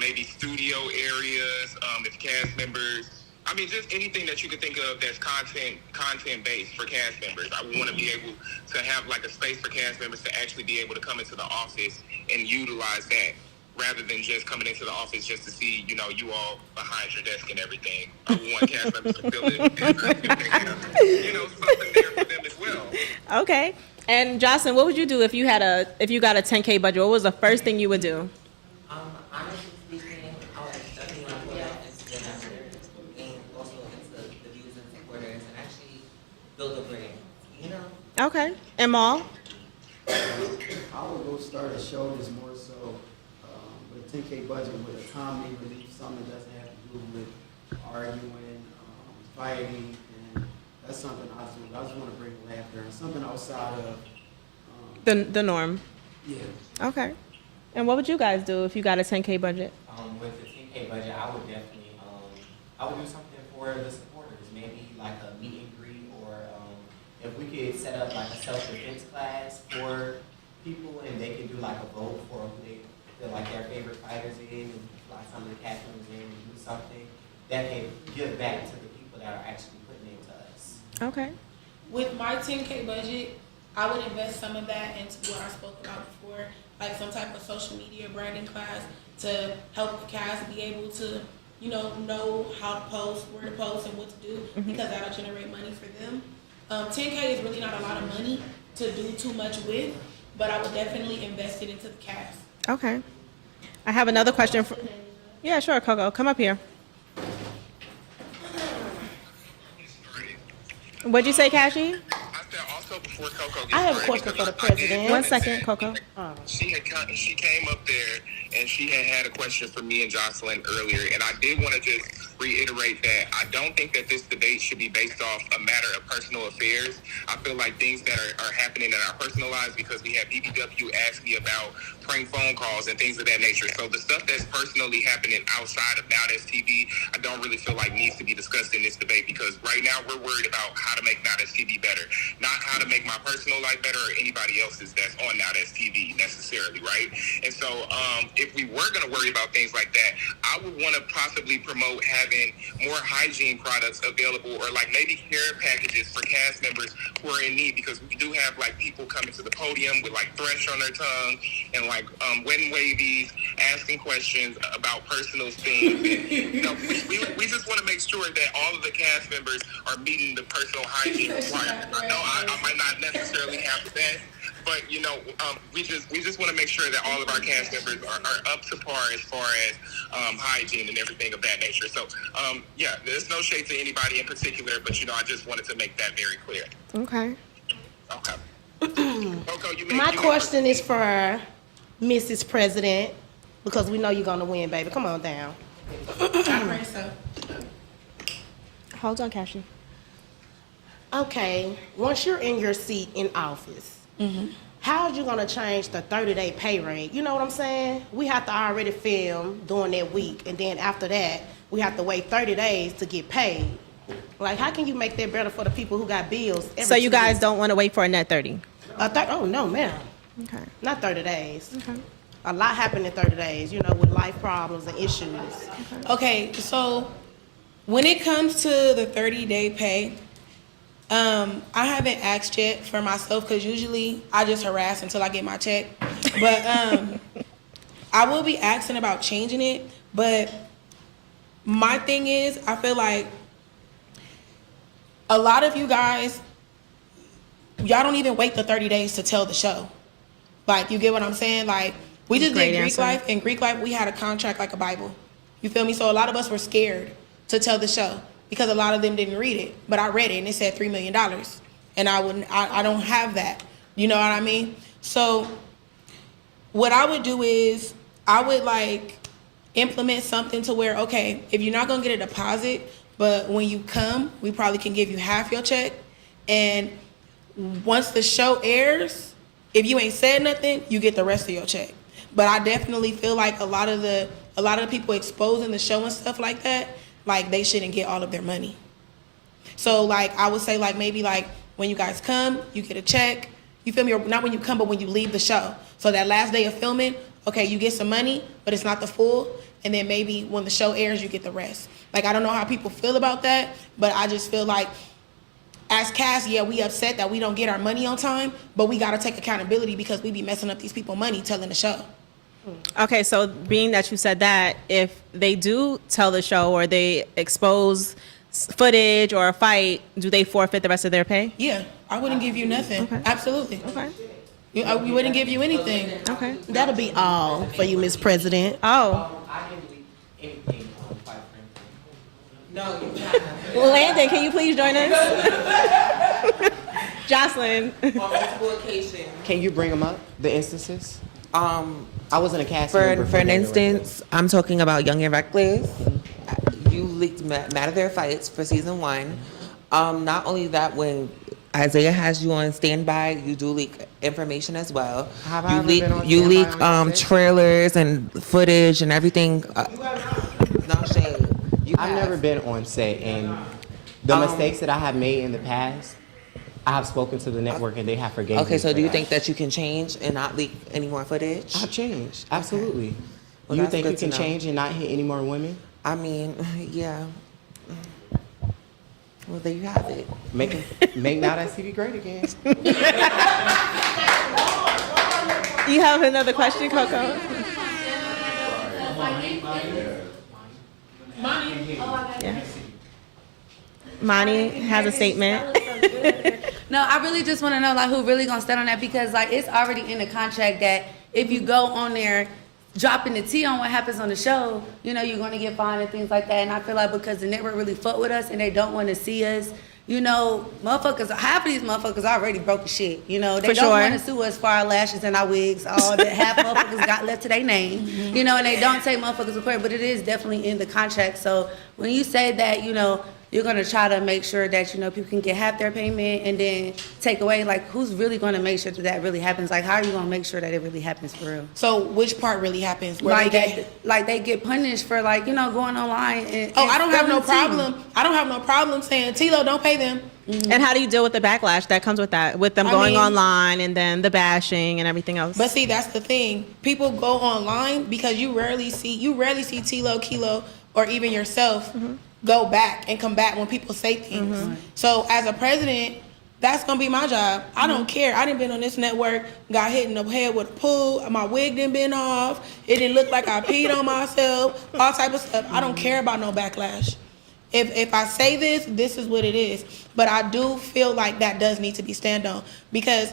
maybe studio areas, if cast members, I mean, just anything that you could think of that's content-based for cast members. I would want to be able to have like a space for cast members to actually be able to come into the office and utilize that, rather than just coming into the office just to see, you know, you all behind your desk and everything. I would want cast members to feel it and you know, something there for them as well. Okay. And Jocelyn, what would you do if you got a 10K budget? What was the first thing you would do? Honestly speaking, I would definitely want to put that into the numbers and also into the views and supporters and actually build a brand, you know? Okay. And Maul? I would go start a show that's more so with a 10K budget with a comedy relief, something that doesn't have to do with arguing, fighting, and that's something I just want to bring laughter and something outside of The norm. Yeah. Okay. And what would you guys do if you got a 10K budget? With the 10K budget, I would definitely, I would do something for the supporters, maybe like a meet and greet, or if we could set up like a self-defense class for people and they could do like a vote for who they feel like their favorite fighters in, and fly some of the cast members in and do something that can give back to the people that are actually putting into us. Okay. With my 10K budget, I would invest some of that into what I spoke about before, like some type of social media branding class to help the cast be able to, you know how to post, where to post, and what to do, because that'll generate money for them. 10K is really not a lot of money to do too much with, but I would definitely invest it into the cast. Okay. I have another question for. Yeah, sure, Coco. Come up here. What'd you say, Cashy? Before Coco I have a question for the president. 1 second, Coco. She came up there and she had a question for me and Jocelyn earlier, and I did want to just reiterate that I don't think that this debate should be based off a matter of personal affairs. I feel like things that are happening in our personal lives, because we have BBW ask me about prank phone calls and things of that nature. So the stuff that's personally happening outside of NowThatsTV, I don't really feel like needs to be discussed in this debate, because right now we're worried about how to make NowThatsTV better, not how to make my personal life better or anybody else's that's on NowThatsTV necessarily, right? And so if we were going to worry about things like that, I would want to possibly promote having more hygiene products available, or like maybe care packages for cast members who are in need, because we do have like people coming to the podium with like thresh on their tongue and like wet and wavies, asking questions about personal things. And, you know, we just want to make sure that all of the cast members are meeting the personal hygiene requirements. I know I might not necessarily have the best, but you know, we just want to make sure that all of our cast members are up to par as far as hygiene and everything of that nature. So yeah, there's no shade to anybody in particular, but you know, I just wanted to make that very clear. Okay. Coco, My question is for Mrs. President, because we know you're gonna win, baby. Come on down. Hold on, Cashy. Okay, once you're in your seat in office, how are you gonna change the 30-day pay rate? You know what I'm saying? We have to already film during that week, and then after that, we have to wait 30 days to get paid. Like, how can you make that better for the people who got bills? So you guys don't want to wait for a net 30? Oh, no, ma'am. Okay. Not 30 days. Okay. A lot happened in 30 days, you know, with life problems and issues. Okay, so when it comes to the 30-day pay, I haven't asked yet for myself, because usually I just harass until I get my check. But I will be asking about changing it. But my thing is, I feel like a lot of you guys, y'all don't even wait the 30 days to tell the show. Like, you get what I'm saying? Like, we just did Greek Life. In Greek Life, we had a contract like a Bible. You feel me? So a lot of us were scared to tell the show. because a lot of them didn't read it, but I read it and it said $3 million, and I don't have that. You know what I mean? So what I would do is I would like implement something to where, okay, if you're not gonna get a deposit, but when you come, we probably can give you half your check, and once the show airs, if you ain't said nothing, you get the rest of your check. But I definitely feel like a lot of the people exposing the show and stuff like that, like they shouldn't get all of their money. So like I would say like maybe like when you guys come, you get a check. You feel me? Or not when you come, but when you leave the show. So that last day of filming, okay, you get some money, but it's not the full. And then maybe when the show airs, you get the rest. Like I don't know how people feel about that, but I just feel like as cast, yeah, we upset that we don't get our money on time, but we gotta take accountability because we be messing up these people money telling the show. Okay, so being that you said that, if they do tell the show or they expose footage or a fight, do they forfeit the rest of their pay? Yeah, I wouldn't give you nothing. Okay. Absolutely. Okay. We wouldn't give you anything. Okay. That'll be all for you, Miss President. Oh. I didn't leave anything on quite frankly. No, you Well, Landon, can you please join us? Jocelyn. On multiple occasions. Can you bring them up, the instances? I wasn't a cast member. For an Young and instance, I'm talking about Young and Reckless. You leaked Matter Their Fights for season 1. Not only that, when Isaiah has you on standby, you do leak information as well. Have I ever been on standby on your set? Trailers and footage and everything. No shade. I've never been on set, and the mistakes that I have made in the past, I have spoken to the network and they have forgiven me. Okay, so for do you that. think that you can change and not leak any more footage? I've changed, absolutely. Okay. Well, You that's think you good to can know. change and not hit any more women? I mean, yeah. Well, there you have it. Make NowThatsTV great again. You have another question, Coco? Yeah. Monty has a statement. No, I really just want to know like who really gonna stand on that, because like it's already in the contract that if you go on there dropping the tea on what happens on the show, you know, you're gonna get fined and things like that. And I feel like because the network really fuck with us and they don't want to see us, you know, motherfuckers, half of these motherfuckers already broke the shit. You know, they For don't sure. want to sue us for our lashes and our wigs. All that half motherfuckers got left to their name. You know, and they don't take motherfuckers to court, but it is definitely in the contract. So when you say that, you know, you're gonna try to make sure that, you know, people can get half their payment and then take away, like, who's really gonna make sure that that really happens? Like, how are you gonna make sure that it really happens for real? So which part really happens? Where Like they get, like they get punished for, like, you know, going online and I don't have no spilling tea. problem. I don't have no problem saying, Tilo, don't pay them. And how do you deal with the backlash that comes with that? With them I going mean- online and then the bashing and everything else? But see, that's the thing. People go online because you rarely see Tilo, Kilo, or even yourself go back and combat when people say things. So as a president, that's gonna be my job. I don't care. I didn't been on this network, got hit in the head with a pool, my wig didn't been off, it didn't look like I peed on myself, all type of stuff. I don't care about no backlash. If I say this, this is what it is. But I do feel like that does need to be stand on, because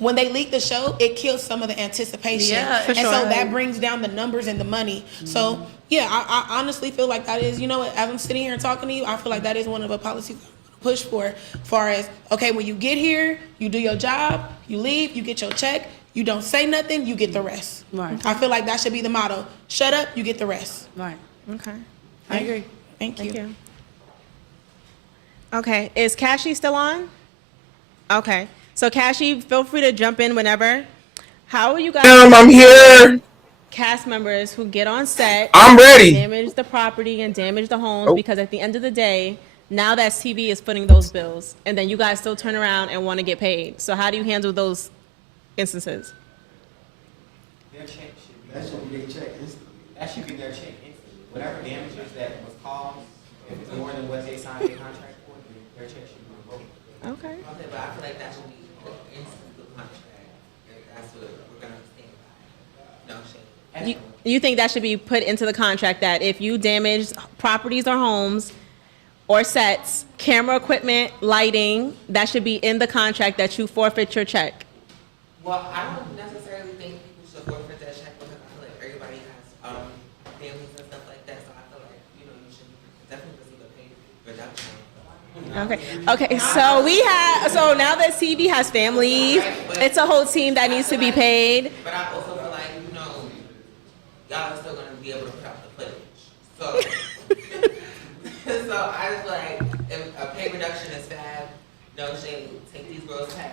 when they leak the show, it kills some of the anticipation. Yeah, for and so sure. that brings down the numbers and the money. So yeah, I honestly feel like that is, you know what, as I'm sitting here and talking to you, I feel like that is one of the policies I push for, as far as, okay, when you get here, you do your job, you leave, you get your check, you don't say nothing, you get the rest. Right. I feel like that should be the motto. Shut up, you get the rest. Right. Okay. I agree. Thank you. Okay, is Cashy still on? Okay, so Cashy, feel free to jump in whenever. How are you guys? I'm here. Cast members who get on set, I'm ready. damage the property and damage the homes, Oh. because at the end of the day, now that TV is footing those bills, and then you guys still turn around and want to get paid. So how do you handle those instances? Their check that should be their check instantly. That should be their check instantly. Whatever damages that was caused, if it's more than what they signed their contract for, then their check should be revoked. Okay. Okay, but I feel like that should be put into the contract. That's what we're gonna stand by. No shade. You think that should be put into the contract, that if you damage properties or homes or sets, camera equipment, lighting, that should be in the contract that you forfeit your check? Well, I don't necessarily think people should forfeit that check, because I feel like everybody has families and stuff like that. So I feel like, you know, you should definitely receive a pay, but Okay. So now that TV has family, it's a whole team that needs to be paid. But I also feel like, y'all are still gonna be able to put out the footage. So, so I just feel like if a pay reduction is fab, no shade, take these girls' pay.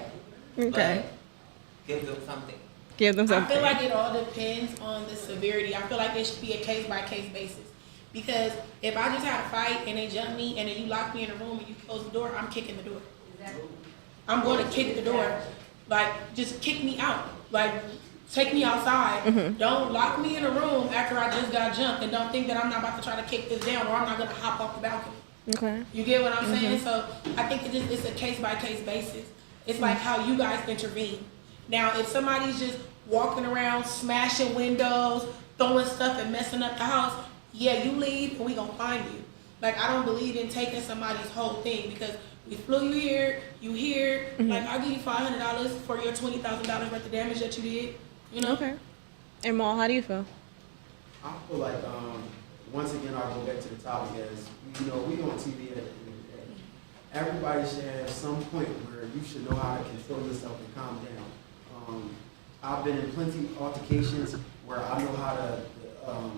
Okay. But give them something. Give them I something. feel like it all depends on the severity. I feel like it should be a case by case basis. Because if I just had a fight and they jump me and then you lock me in a room and you close the door, I'm kicking the door. I'm going to kick the door. Like, just kick me out. Like, take me outside. Mhm. Don't lock me in a room after I just got jumped, and don't think that I'm not about to try to kick this down or I'm not going to hop off the balcony. Okay. You get what I'm saying? Mhm. So I think it's a case by case basis. It's like how you guys intervene. Now, if somebody's just walking around, smashing windows, throwing stuff and messing up the house, yeah, you leave and we gonna find you. Like, I don't believe in taking somebody's whole thing because we flew you here, you here. Like, I'll give you $500 for your $20,000 worth of damage that you did. You know? Okay. And Maul, how do you feel? I feel like, once again, I'll go back to the topic as, we on TV at the end of the day. Everybody should have some point where you should know how to control yourself and calm down. I've been in plenty of altercations where I know how to,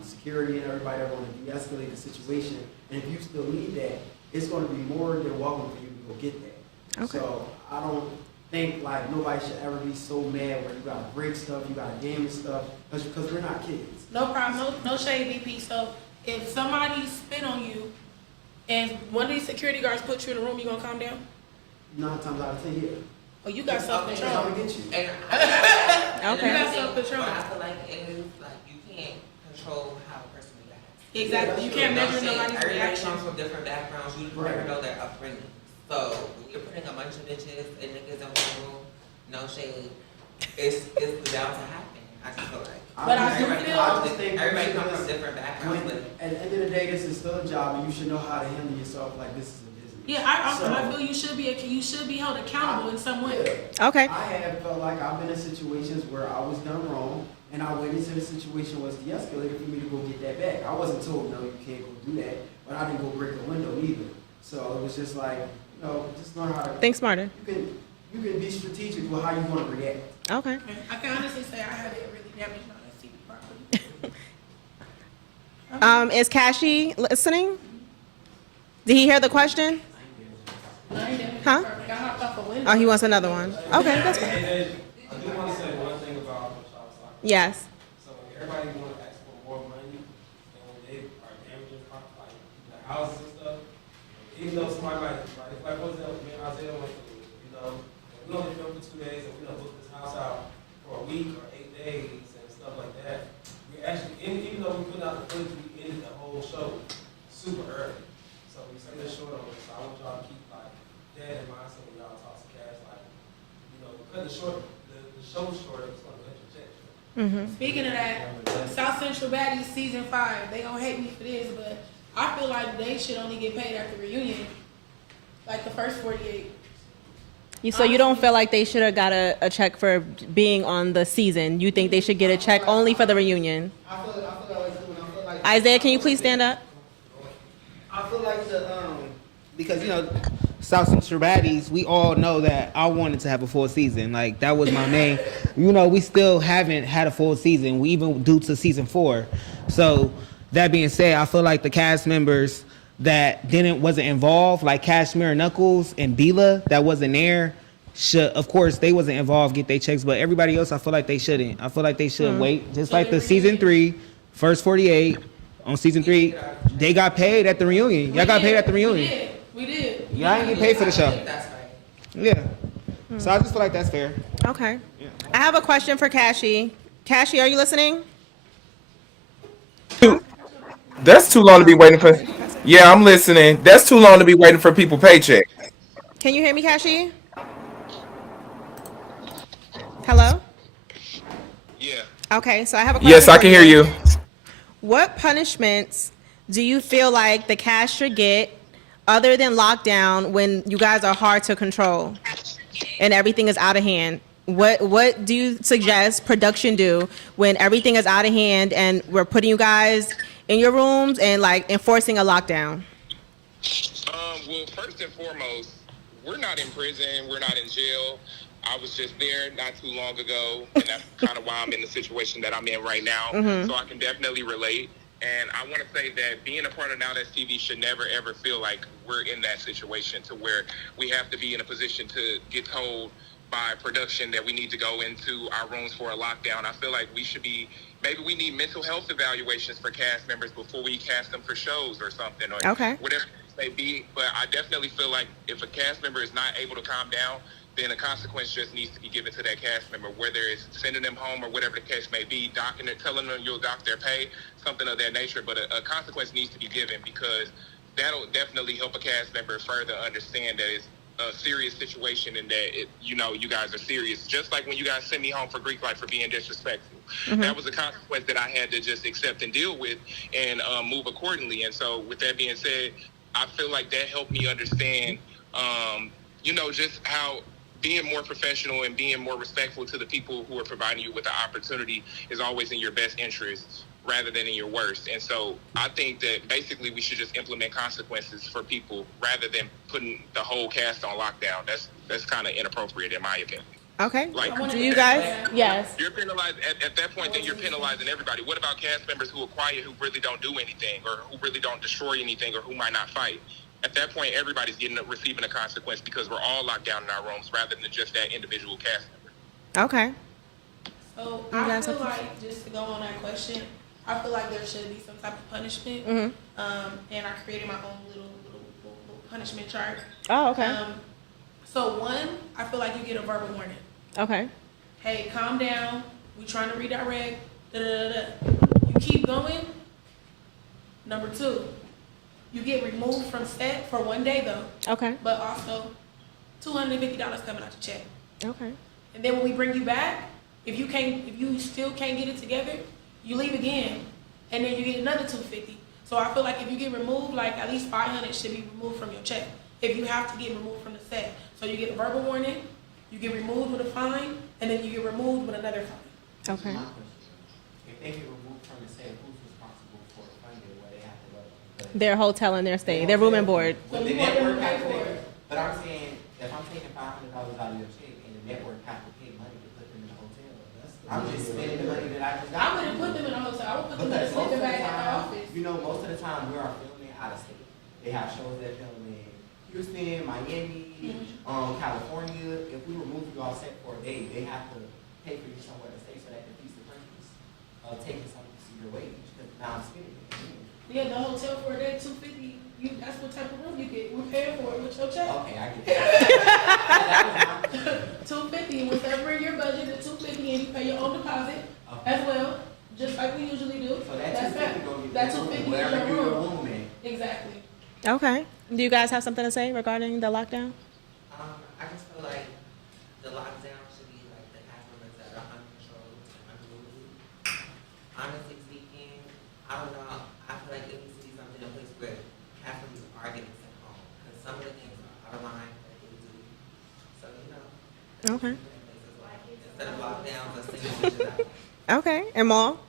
security and everybody that want to de-escalate the situation. And if you still need that, it's going to be more than welcome for you to go get that. Okay. So I don't think like nobody should ever be so mad where you got to break stuff, you got to damage stuff, because we're not kids. No problem. No shade, VP. So if somebody spit on you and one of these security guards put you in a room, you gonna calm down? 9 times out of 10, yeah. Oh, you got self-control. I'm gonna get you. And Okay. You got self-control. But I feel like it is like you can't control how a person reacts. Exactly. You can't measure shade. nobody's Everybody reaction. comes from different backgrounds. You never know their upbringing. So when you're putting a bunch of bitches and niggas in one room, no shade, it's bound to happen. I just feel like. But I do feel everybody comes from different backgrounds. At the end of the day, this is still a job, and you should know how to handle yourself like this is a business. Yeah, I feel you should be held accountable in some way. Okay. I have felt like I've been in situations where I was done wrong, and I went into the situation was de-escalated for me to go get that back. I wasn't told, no, you can't go do that, but I didn't go break the window either. So it was just like, just learn how to Think smarter. You can be strategic with how you want to react. Okay. I can honestly say I haven't really damaged my TV properly. Is Kashi listening? Did he hear the question? Huh? Oh, he wants another one. Okay, that's fine. I do want to say one thing about what y'all was talking about. Yes. So when everybody want to ask for more money, and when they are damaging like the houses and stuff, even though somebody might, like for example, me and Isaiah went through, we only filmed for 2 days and we done booked this house out for a week or 8 days and stuff like that. We actually, even though we put out the footage, we ended the whole show super early. So we stayed short on it. So I want y'all to keep like that in mind. So when y'all talk to Cash, like, cut the show short, it's gonna cut your check short. Speaking of that, South Central Baddies season 5, they gonna hate me for this, but I feel like they should only get paid at the reunion, like the first 48. So you don't feel like they should have got a check for being on the season? You think they should get a check only for the reunion? I feel like Isaiah, can you please stand up? I feel like Because, South Central Baddies, we all know that I wanted to have a full season. Like, that was my main. We still haven't had a full season, we even due to season 4. So, that being said, I feel like the cast members that wasn't involved, like Cashmere Knuckles and Bila, that wasn't there, of course, they wasn't involved, get their checks, but everybody else, I feel like they shouldn't. I feel like they should wait. Just like the season 3, first 48, on season 3, they got paid at the reunion. Y'all got paid at the reunion. We did. Y'all ain't get paid for the show. Yeah. So I just feel like that's fair. Okay. I have a question for Kashi. Kashi, are you listening? That's too long to be waiting for. Yeah, I'm listening. That's too long to be waiting for people paycheck. Can you hear me, Kashi? Hello? Yeah. Okay, so I have a question. Yes, I for can hear you. What punishments do you feel like the cast should get other than lockdown when you guys are hard to control and everything is out of hand? What do you suggest production do when everything is out of hand and we're putting you guys in your rooms and like enforcing a lockdown? Well, first and foremost, we're not in prison. We're not in jail. I was just there not too long ago, and that's kind of why I'm in the situation that I'm in right now. So I can definitely relate. And I want to say that being a part of NowThatsTV should never, ever feel like we're in that situation to where we have to be in a position to get told by production that we need to go into our rooms for a lockdown. I feel like we should be, maybe we need mental health evaluations for cast members before we cast them for shows or something, or whatever it may be. But I definitely feel like if a cast member is not able to calm down, then a consequence just needs to be given to that cast member, whether it's sending them home or whatever the case may be, docking it, telling them you'll dock their pay, something of that nature. But a consequence needs to be given, because that'll definitely help a cast member further understand that it's a serious situation and that you guys are serious. Just like when you guys sent me home for Greek life for being disrespectful. That was a consequence that I had to just accept and deal with and move accordingly. And so with that being said, I feel like that helped me understand, just how being more professional and being more respectful to the people who are providing you with the opportunity is always in your best interest rather than in your worst. And so I think that basically we should just implement consequences for people rather than putting the whole cast on lockdown. That's kind of inappropriate in my opinion. Okay. Like, do you guys? Yes. You're penalized at that point. Then you're penalizing everybody. What about cast members who are quiet, who really don't do anything, or who really don't destroy anything, or who might not fight? At that point, everybody's receiving a consequence because we're all locked down in our rooms rather than just that individual cast member. Okay. So I feel like, just to go on that question, I feel like there should be some type of punishment. And I created my own little punishment chart. Oh, okay. So one, I feel like you get a verbal warning. Okay. Hey, calm down. We trying to redirect. You keep going. Number two, you get removed from set for 1 day though. Okay. But also $250 coming out your check. Okay. And then when we bring you back, if you still can't get it together, you leave again, and then you get another $250. So I feel like if you get removed, like at least $500 should be removed from your check. If you have to get removed from the set, so you get a verbal warning, you get removed with a fine, and then you get removed with another fine. Okay. If they get removed from the set, who's responsible for funding where they have to go? Their hotel and their stay, their room and board. But the network has to pay. But I'm saying, if I'm taking $500 out of your check and the network has to pay money to put them in the hotel, I'm just spending the money that I just got. I wouldn't put them in a hotel. I would put them in a sleeping bag at the office. Most of the time we are filming out of state. They have shows that film in Houston, Miami, California. If we remove you off set for a day, they have to pay for you somewhere to stay, so that defeats the purpose of taking something to your wage. Because now I'm spending it. Yeah, the hotel for a day, $250. That's what type of room you get. We're paying for it with your check. Okay, I get that. $250. Whatever in your budget, the $250, and you pay your own deposit as well, just like we usually do. So that $250 that $250 is wherever your your room. room in. Exactly. Okay. Do you guys have something to say regarding the lockdown? I just feel like the lockdown should be like the cast members that are uncontrolled and unruly. Honestly speaking, I don't know. I feel like it needs to be something in place where cast members are getting sent home, because some of the things are out of line that they do. So Okay. instead of lockdowns, let's think of it out. Okay. And Maul?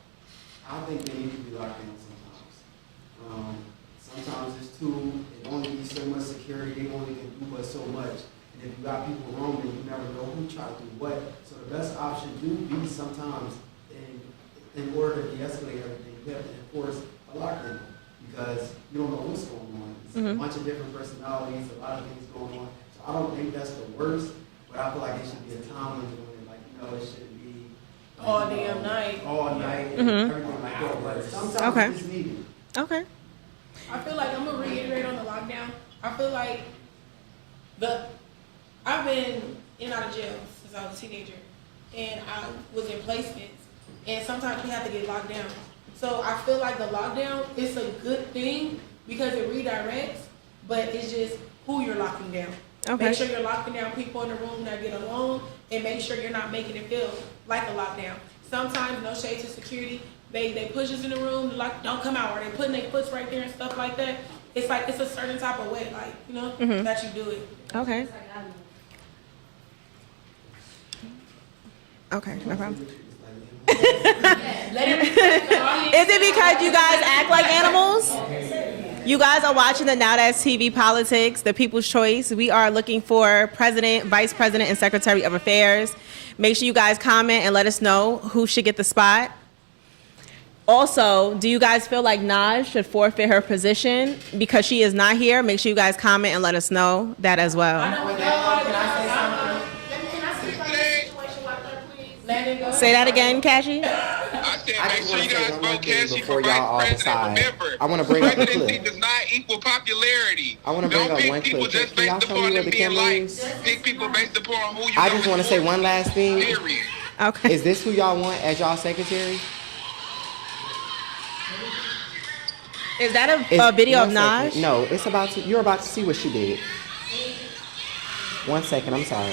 I think they need to be locked down sometimes. Sometimes it's too, it only be so much security, they only can do but so much. And if you got people roaming, you never know who try to do what. So the best option do be sometimes, in order to de-escalate everything, you have to enforce a lockdown, because you don't know what's going on. It's a bunch of different personalities, a lot of things going on. So I don't think that's the worst, but I feel like it should be a time limit on it. Like, it shouldn't be All damn night. all night and everything like that. But sometimes it's needed. Okay. I feel like I'm gonna reiterate on the lockdown. I feel like I've been in and out of jail since I was a teenager, and I was in placements, and sometimes you have to get locked down. So I feel like the lockdown is a good thing because it redirects, but it's just who you're locking down. Okay. Make sure you're locking down people in the room that get along, and make sure you're not making it feel like a lockdown. Sometimes, no shade to security, they push us in the room, like, don't come out, or they putting their foots right there and stuff like that. It's like, it's a certain type of way, like, that you do it. Okay. Okay, no problem. Is it because you guys act like animals? You guys are watching the Now That's TV Politics, the People's Choice. We are looking for President, Vice President, and Secretary of Affairs. Make sure you guys comment and let us know who should get the spot. Also, do you guys feel like Naj should forfeit her position because she is not here? Make sure you guys comment and let us know that as well. Say that again, Cashy. I just want to say one more thing before y'all all decide. I want to bring up a Presidency clip. does not equal popularity. I want to bring Don't up pick one people clip. just Can y'all based show me upon where them the being camera liked. is? Pick people based upon who you I just want to say one last thing. Period. Okay. Is this who y'all want as y'all secretary? Is that a video of One Naj? second. No, it's about to. You're about to see what she did. 1 second. I'm sorry.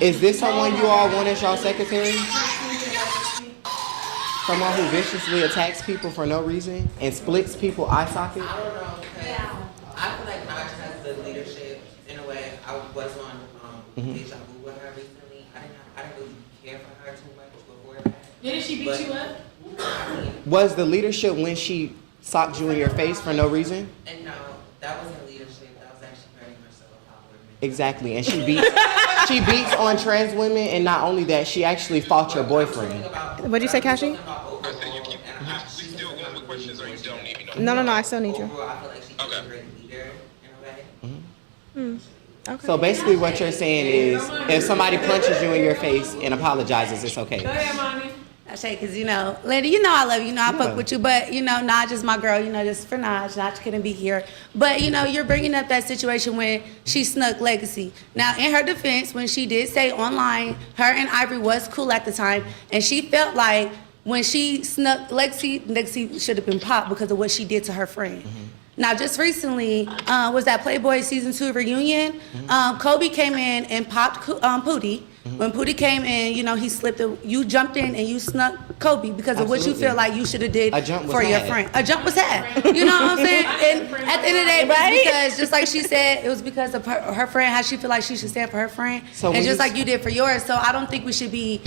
Is this someone you all want as y'all secretary? Someone who viciously attacks people for no reason and splits people eye socket? I don't know, because I feel like Naj has the leadership in a way. I was on Deja Vu with her recently. I didn't really care for her too much before that. Didn't she beat you up? Was the leadership when she socked you in your face for no reason? And no, that wasn't leadership. That was actually very much so a power. Exactly, and she beats on trans women, and not only that, she actually fought your boyfriend. What'd you say, Kashi? No, I still need you. Okay. So basically what you're saying is, if somebody punches you in your face and apologizes, it's okay. Go ahead, mommy. I say, because, Linda, I love you. I fuck with you. But, Naj is my girl, just for Naj. Naj couldn't be here. But, you're bringing up that situation when she snuck Legacy. Now, in her defense, when she did say online, her and Ivory was cool at the time, and she felt like when she snuck Legacy should have been popped because of what she did to her friend. Now, just recently, was that Playboy Season 2 reunion? Kobe came in and popped Pootie. When Pootie came in, he slipped. You jumped in and you snuck Kobe because of what you feel like you should have did for your friend. A jump was had. You know what I'm saying? And at the end of the day, it was because, just like she said, it was because of her friend, how she feel like she should stand for her friend. So and just like you did for yours. So I don't think we should be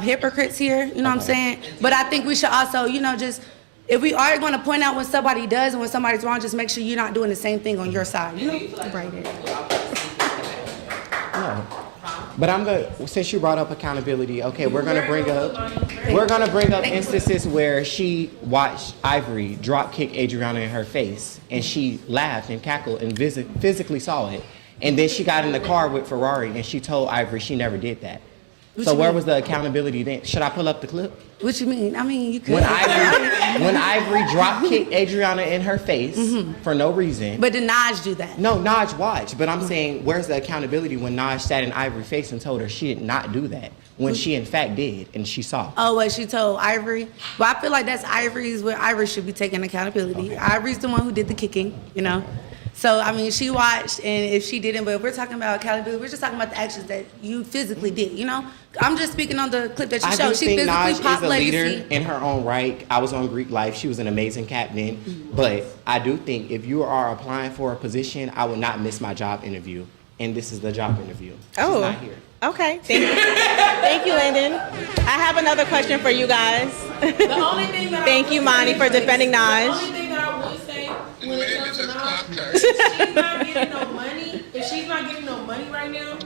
hypocrites here. You know what I'm saying? But I think we should also, just... If we are going to point out when somebody does and when somebody's wrong, just make sure you're not doing the same thing on your side. Right. No. But I'm going to, since you brought up accountability, okay, we're going to bring up instances where she watched Ivory drop kick Adriana in her face, and she laughed and cackled and physically saw it. And then she got in the car with Ferrari, and she told Ivory she never did that. So where was the accountability then? Should I pull up the clip? What you mean? I mean, you could. When Ivory drop kicked Adriana in her face for no reason. But did Naj do that? No, Naj watched. But I'm saying, where's the accountability when Naj sat in Ivory's face and told her she did not do that when she in fact did and she saw? Oh, what she told Ivory? But I feel like that's Ivory's where Ivory should be taking accountability. Okay. Ivory's the one who did the kicking, So, I mean, she watched, and if she didn't, but if we're talking about accountability, we're just talking about the actions that you physically did, I'm just speaking on the clip that you showed. She physically Naj popped is a Legacy. leader in her own right. I was on Greek Life. She was an amazing captain. But I do think if you are applying for a position, I would not miss my job interview. And this is the job interview. She's not here. Okay. Thank you, Landon. I have another question for you guys. The only thing that Thank you, Monty, for defending Naj. The only thing that I would say when it comes to Naj, if she's not getting no money right now,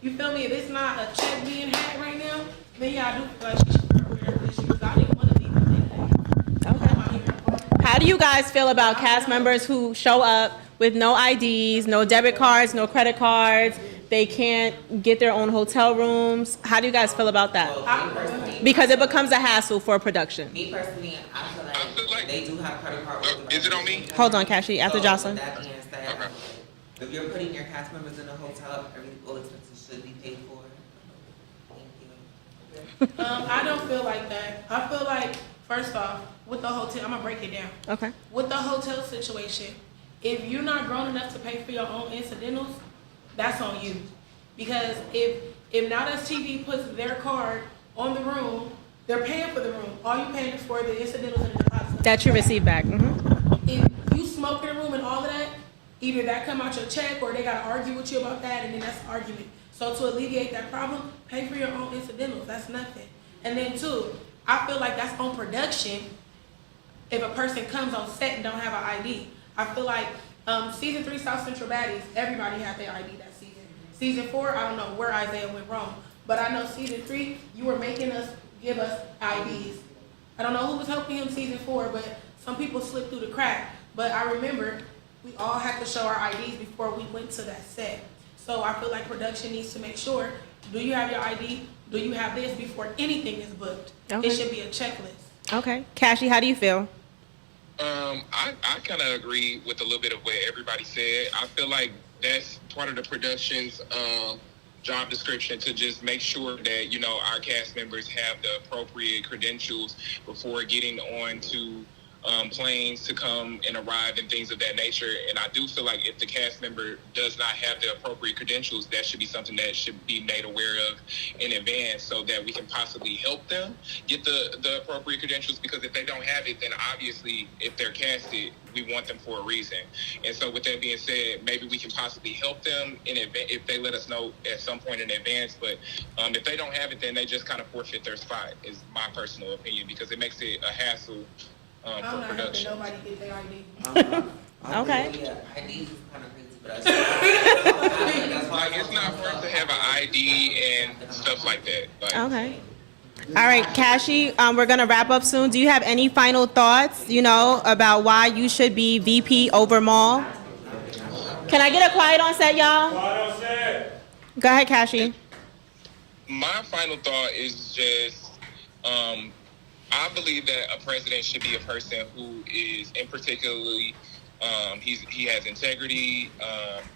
you feel me? If it's not a check being had right now, then I do feel like she should prepare for this because I didn't want to leave Okay. How do you guys feel about cast members who show up with no IDs, no debit cards, no credit cards? They can't get their own hotel rooms. How do you guys feel about that? Because it becomes a hassle for production. Me personally, I feel like they do have credit card. Is it on me? Hold on, Kashi, after Jocelyn. That being said, if you're putting your cast members in a hotel, all expenses should be paid for. Thank you. I don't feel like that. I feel like, first off, with the hotel, I'm gonna break it down. Okay. With the hotel situation, if you're not grown enough to pay for your own incidentals, that's on you. Because if NowThatsTV puts their card on the room, they're paying for the room. All you're paying is for the incidentals and the deposits. That you receive back. If you smoke in the room and all of that, either that come out your check or they gotta argue with you about that, and then that's an argument. So to alleviate that problem, pay for your own incidentals. That's nothing. And then two, I feel like that's on production. if a person comes on set and don't have an ID. I feel like season 3 South Central Baddies, everybody had their ID that season. Season 4, I don't know where Isaiah went wrong, but I know season 3, you were making us give us IDs. I don't know who was helping him season 4, but some people slipped through the crack. But I remember we all had to show our IDs before we went to that set. So I feel like production needs to make sure, do you have your ID? Do you have this before anything is booked? Okay. It should be a checklist. Okay. Cashy, how do you feel? I kind of agree with a little bit of what everybody said. I feel like that's part of the production's job description, to just make sure that, you know, our cast members have the appropriate credentials before getting on to planes to come and arrive and things of that nature. And I do feel like if the cast member does not have the appropriate credentials, that should be something that should be made aware of in advance, so that we can possibly help them get the appropriate credentials. Because if they don't have it, then obviously if they're casted, we want them for a reason. And so with that being said, maybe we can possibly help them in advance if they let us know at some point in advance. But if they don't have it, then they just kind of forfeit their spot, is my personal opinion, because it makes it a hassle I'm for not production. helping nobody get their ID. Okay. Yeah, ID is kind of crazy, but that's Like, it's not worth to have an ID and stuff like that. Like, Okay. All right, Cashy, we're going to wrap up soon. Do you have any final thoughts, you know, about why you should be VP over Maul? Can I get a quiet on set, y'all? Quiet on set. Go ahead, Cashy. my final thought is just, I believe that a president should be a person who is, in particularly, he has integrity,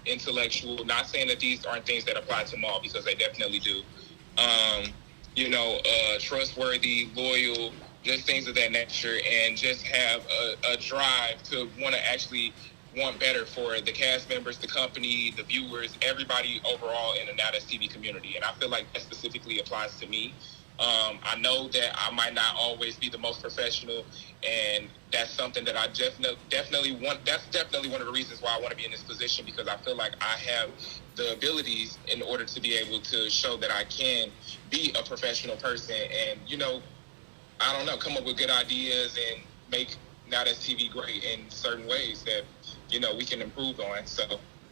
intellectual. Not saying that these aren't things that apply to Maul, because they definitely do. Trustworthy, loyal, just things of that nature, and just have a drive to want to actually want better for the cast members, the company, the viewers, everybody overall in the NowThatsTV community. And I feel like that specifically applies to me. I know that I might not always be the most professional, and that's something that I definitely want. That's definitely one of the reasons why I want to be in this position, because I feel like I have the abilities in order to be able to show that I can be a professional person and, I don't know, come up with good ideas and make NowThatsTV great in certain ways that, we can improve on. So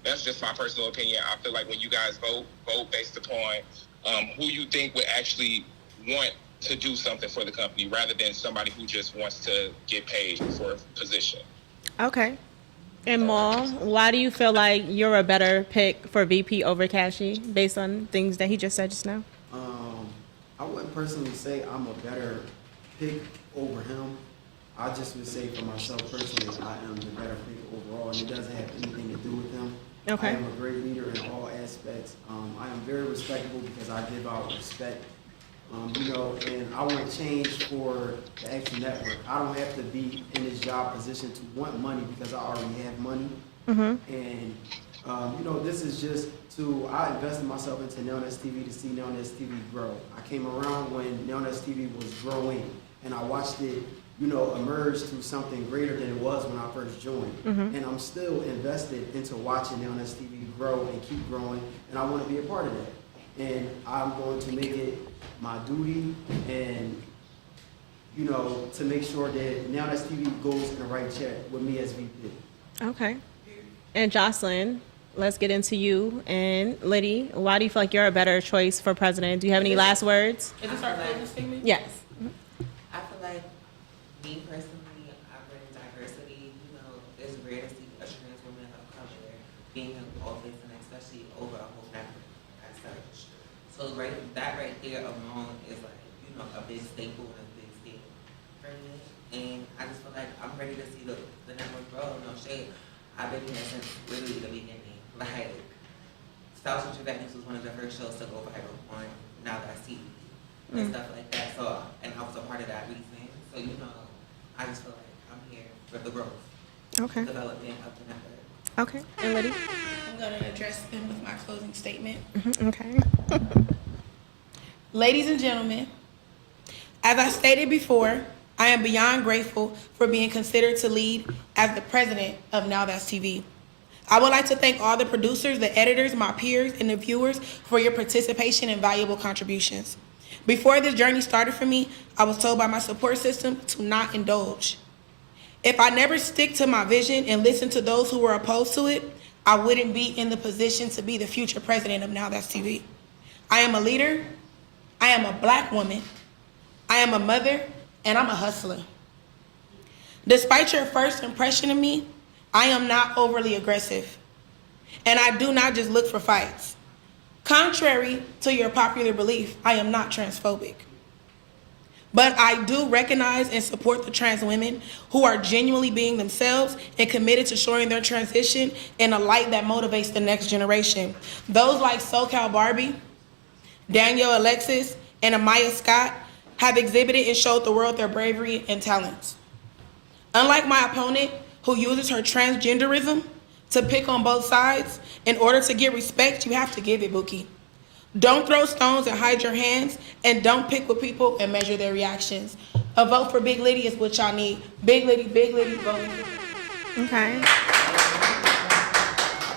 that's just my personal opinion. I feel like when you guys vote based upon who you think would actually want to do something for the company, rather than somebody who just wants to get paid for a position. Okay. And Maul, why do you feel like you're a better pick for VP over Cashy based on things that he just said just now? I wouldn't personally say I'm a better pick over him. I just would say for myself personally, I am the better pick overall, and it doesn't have anything to do with him. Okay. I am a great leader in all aspects. I am very respectable because I give out respect. And I want change for the Action Network. I don't have to be in this job position to want money because I already have money. Mm-hmm. And, this is just I invested myself into NowThatsTV to see NowThatsTV grow. I came around when NowThatsTV was growing, and I watched it, emerge to something greater than it was when I first joined. Mm-hmm. And I'm still invested into watching NowThatsTV grow and keep growing, and I want to be a part of that. And I'm going to make it my duty and, to make sure that NowThatsTV goes in the right check with me as VP. Okay. And Jocelyn, let's get into you. And Liddy, why do you feel like you're a better choice for president? Do you have any last words? Is this our closing statement? Yes. I feel like, me personally, I bring diversity. It's rare to see a trans woman of color being in office, and especially over a whole network as such. So that right there alone is like, a big staple and a big deal for me. And I just feel like I'm ready to see the network grow. No shade. I've been here since literally the beginning. Like, South Central Baddies was one of the first shows to go viral on NowThatsTV and stuff like that. So, and I was a part of that reason. So, I just feel like I'm here for the growth, development of the network. Okay. And Liddy? I'm going to address them with my closing statement. Mm-hmm. Okay. Ladies and gentlemen, as I stated before, I am beyond grateful for being considered to lead as the president of NowThatsTV. I would like to thank all the producers, the editors, my peers, and the viewers for your participation and valuable contributions. Before this journey started for me, I was told by my support system to not indulge. If I never stick to my vision and listen to those who were opposed to it, I wouldn't be in the position to be the future president of NowThatsTV. I am a leader, I am a black woman, I am a mother, and I'm a hustler. Despite your first impression of me, I am not overly aggressive, and I do not just look for fights. Contrary to your popular belief, I am not transphobic. But I do recognize and support the trans women who are genuinely being themselves and committed to showing their transition in a light that motivates the next generation. Those like SoCal Barbie, Danielle Alexis, and Amaya Scott have exhibited and showed the world their bravery and talents. Unlike my opponent, who uses her transgenderism to pick on both sides, in order to get respect, you have to give it, Bookie. Don't throw stones and hide your hands, and don't pick with people and measure their reactions. A vote for Big Liddy is what y'all need. Big Liddy, vote. Okay.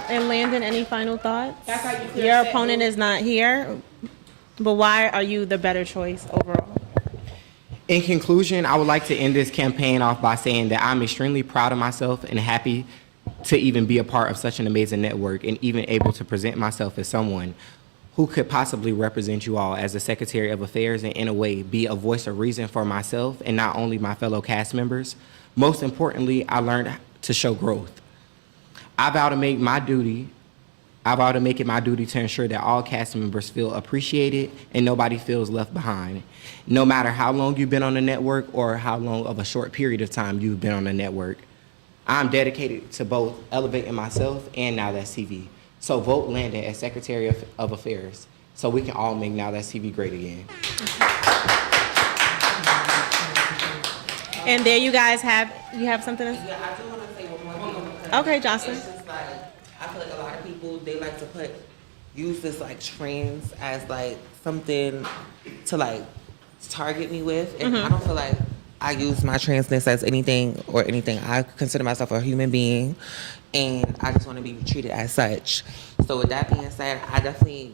And Landon, any final thoughts? That's how you clear Your set, opponent boo. is not here, but why are you the better choice overall? In conclusion, I would like to end this campaign off by saying that I'm extremely proud of myself and happy to even be a part of such an amazing network and even able to present myself as someone who could possibly represent you all as the Secretary of Affairs and in a way be a voice of reason for myself and not only my fellow cast members. Most importantly, I learned to show growth. I vow to make it my duty to ensure that all cast members feel appreciated and nobody feels left behind. No matter how long you've been on the network or how long of a short period of time you've been on the network, I'm dedicated to both elevating myself and NowThatsTV. So vote Landon as Secretary of Affairs so we can all make NowThatsTV great again. And there you guys have, you have something to say? Yeah, I do want to say one more thing. Okay, Jocelyn. It's just like, I feel like a lot of people, they like to use this like trans as like something to like target me with. And I don't feel like I use my transness as anything or anything. I consider myself a human being, and I just want to be treated as such. So with that being said, I definitely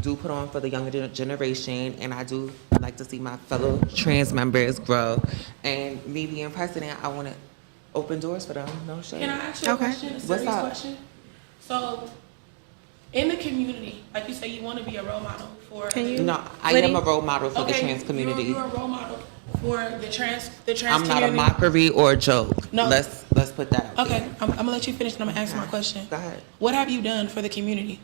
do put on for the younger generation, and I do like to see my fellow trans members grow. And me being president, I want to open doors for them. No shade. Can I ask you a question, a serious question? So, in the community, like you say, you want to be a role model for. No, I am a role model for the trans community. You're a role model for the trans I'm community. not a mockery or a joke. No. Let's put that out Okay, there. I'm gonna let you finish, and I'm gonna ask my question. Go ahead. What have you done for the community?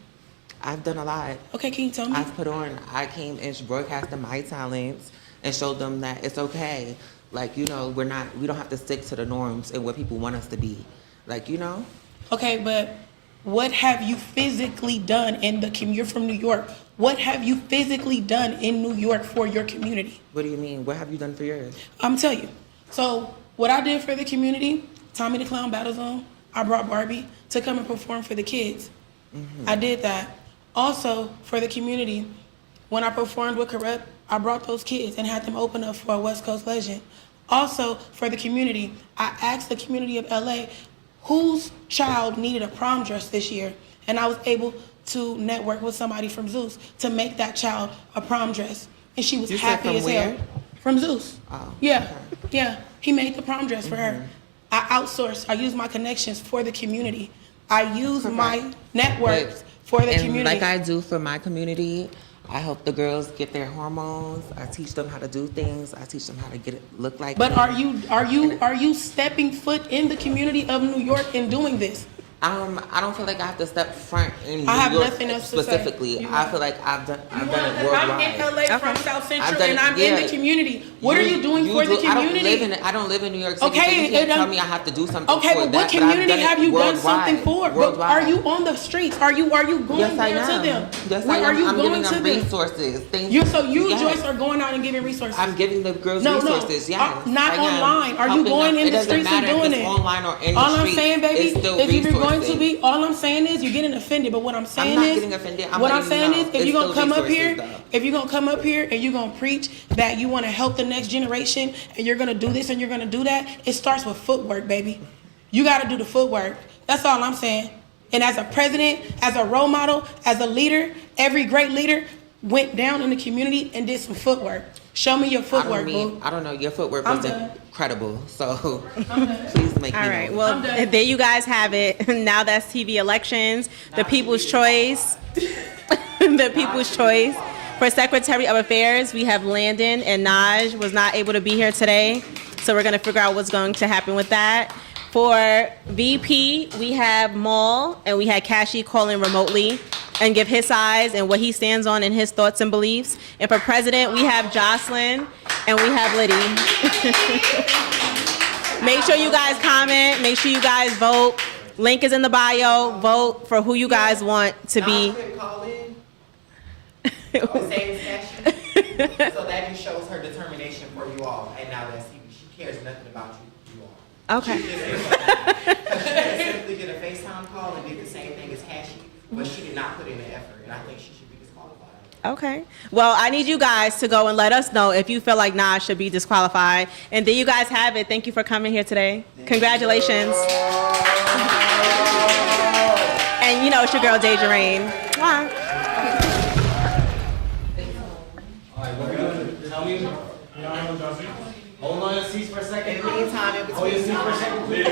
I've done a lot. Okay, can you tell me? I came and broadcasted my talents and showed them that it's okay. Like, you know, we don't have to stick to the norms and what people want us to be. Like, you know? Okay, but what have you physically done in the community? You're from New York. What have you physically done in New York for your community? What do you mean? What have you done for yours? I'm telling you. So what I did for the community, Tommy the Clown Battle Zone, I brought Barbie to come and perform for the kids. I did that. Also, for the community, when I performed with Corrupt, I brought those kids and had them open up for a West Coast legend. Also, for the community, I asked the community of LA whose child needed a prom dress this year, and I was able to network with somebody from Zeus to make that child a prom dress, and she was You said happy from as hell. where? From Zeus. Oh, Yeah, yeah. He made the prom dress for her. I outsourced. I used my connections for the community. I use my networks for the community. Like I do for my community, I help the girls get their hormones. I teach them how to do things. I teach them how to look like. But me. are you stepping foot in the community of New York and doing this? I don't feel like I have to step front in New I have York nothing else to say. specifically. I feel like I've done it I'm worldwide. in LA from South Central, and I'm yeah. in the community. What are you doing for the community? I don't live in New York City, Okay, so you can't and, tell me I have to do something Okay, for but that. what community have you done worldwide. something for? But Worldwide. are you on the streets? Are you going Yes, I there to am. them? Yes, Where I am. are you I'm going giving to them them? resources. Things. You, Yes. Joyce, are going out and giving resources. I'm giving the girls No, resources. no, Yes, not I am. online. Are you Helping going them. in the streets and doing It doesn't matter if it's it? online or in All the I'm street. saying, baby, It's still if you're going to resources. be, all I'm saying is you're getting offended. But what I'm saying not is, getting offended. I'm what I'm letting you saying know. is, if It's you're gonna still come up resources, here, though. if you're gonna come up here and you're gonna preach that you want to help the next generation and you're gonna do this and you're gonna do that, it starts with footwork, baby. You got to do the footwork. That's all I'm saying. And as a president, as a role model, as a leader, every great leader went down in the community and did some footwork. Show me your footwork, I mean, boo. I don't know. Your footwork I'm wasn't done. credible, so please make All me right. know. Well, there you guys have it. Now that's TV elections. The people's choice. The people's choice. For Secretary of Affairs, we have Landon, and Naj was not able to be here today, so we're going to figure out what's going to happen with that. For VP, we have Maul, and we had Kashi call in remotely and give his sides and what he stands on and his thoughts and beliefs. And for President, we have Jocelyn, and we have Liddy. Make sure you guys comment. Make sure you guys vote. Link is in the bio. Vote for who you guys want to be. Same session. So that just shows her determination for you all. And now that's TV. She cares nothing about you all. Okay. She just simply did a FaceTime call and did the same thing as Kashi, but she did not put in the effort, and I think she should be disqualified. Okay. Well, I need you guys to go and let us know if you feel like Nas should be disqualified. And there you guys have it. Thank you for coming here today. Congratulations. And you know, it's your girl, Deja Rain. Mwah. Tell me. Hold on your seats for a second. In the meantime, in Hold your seats for a second, please.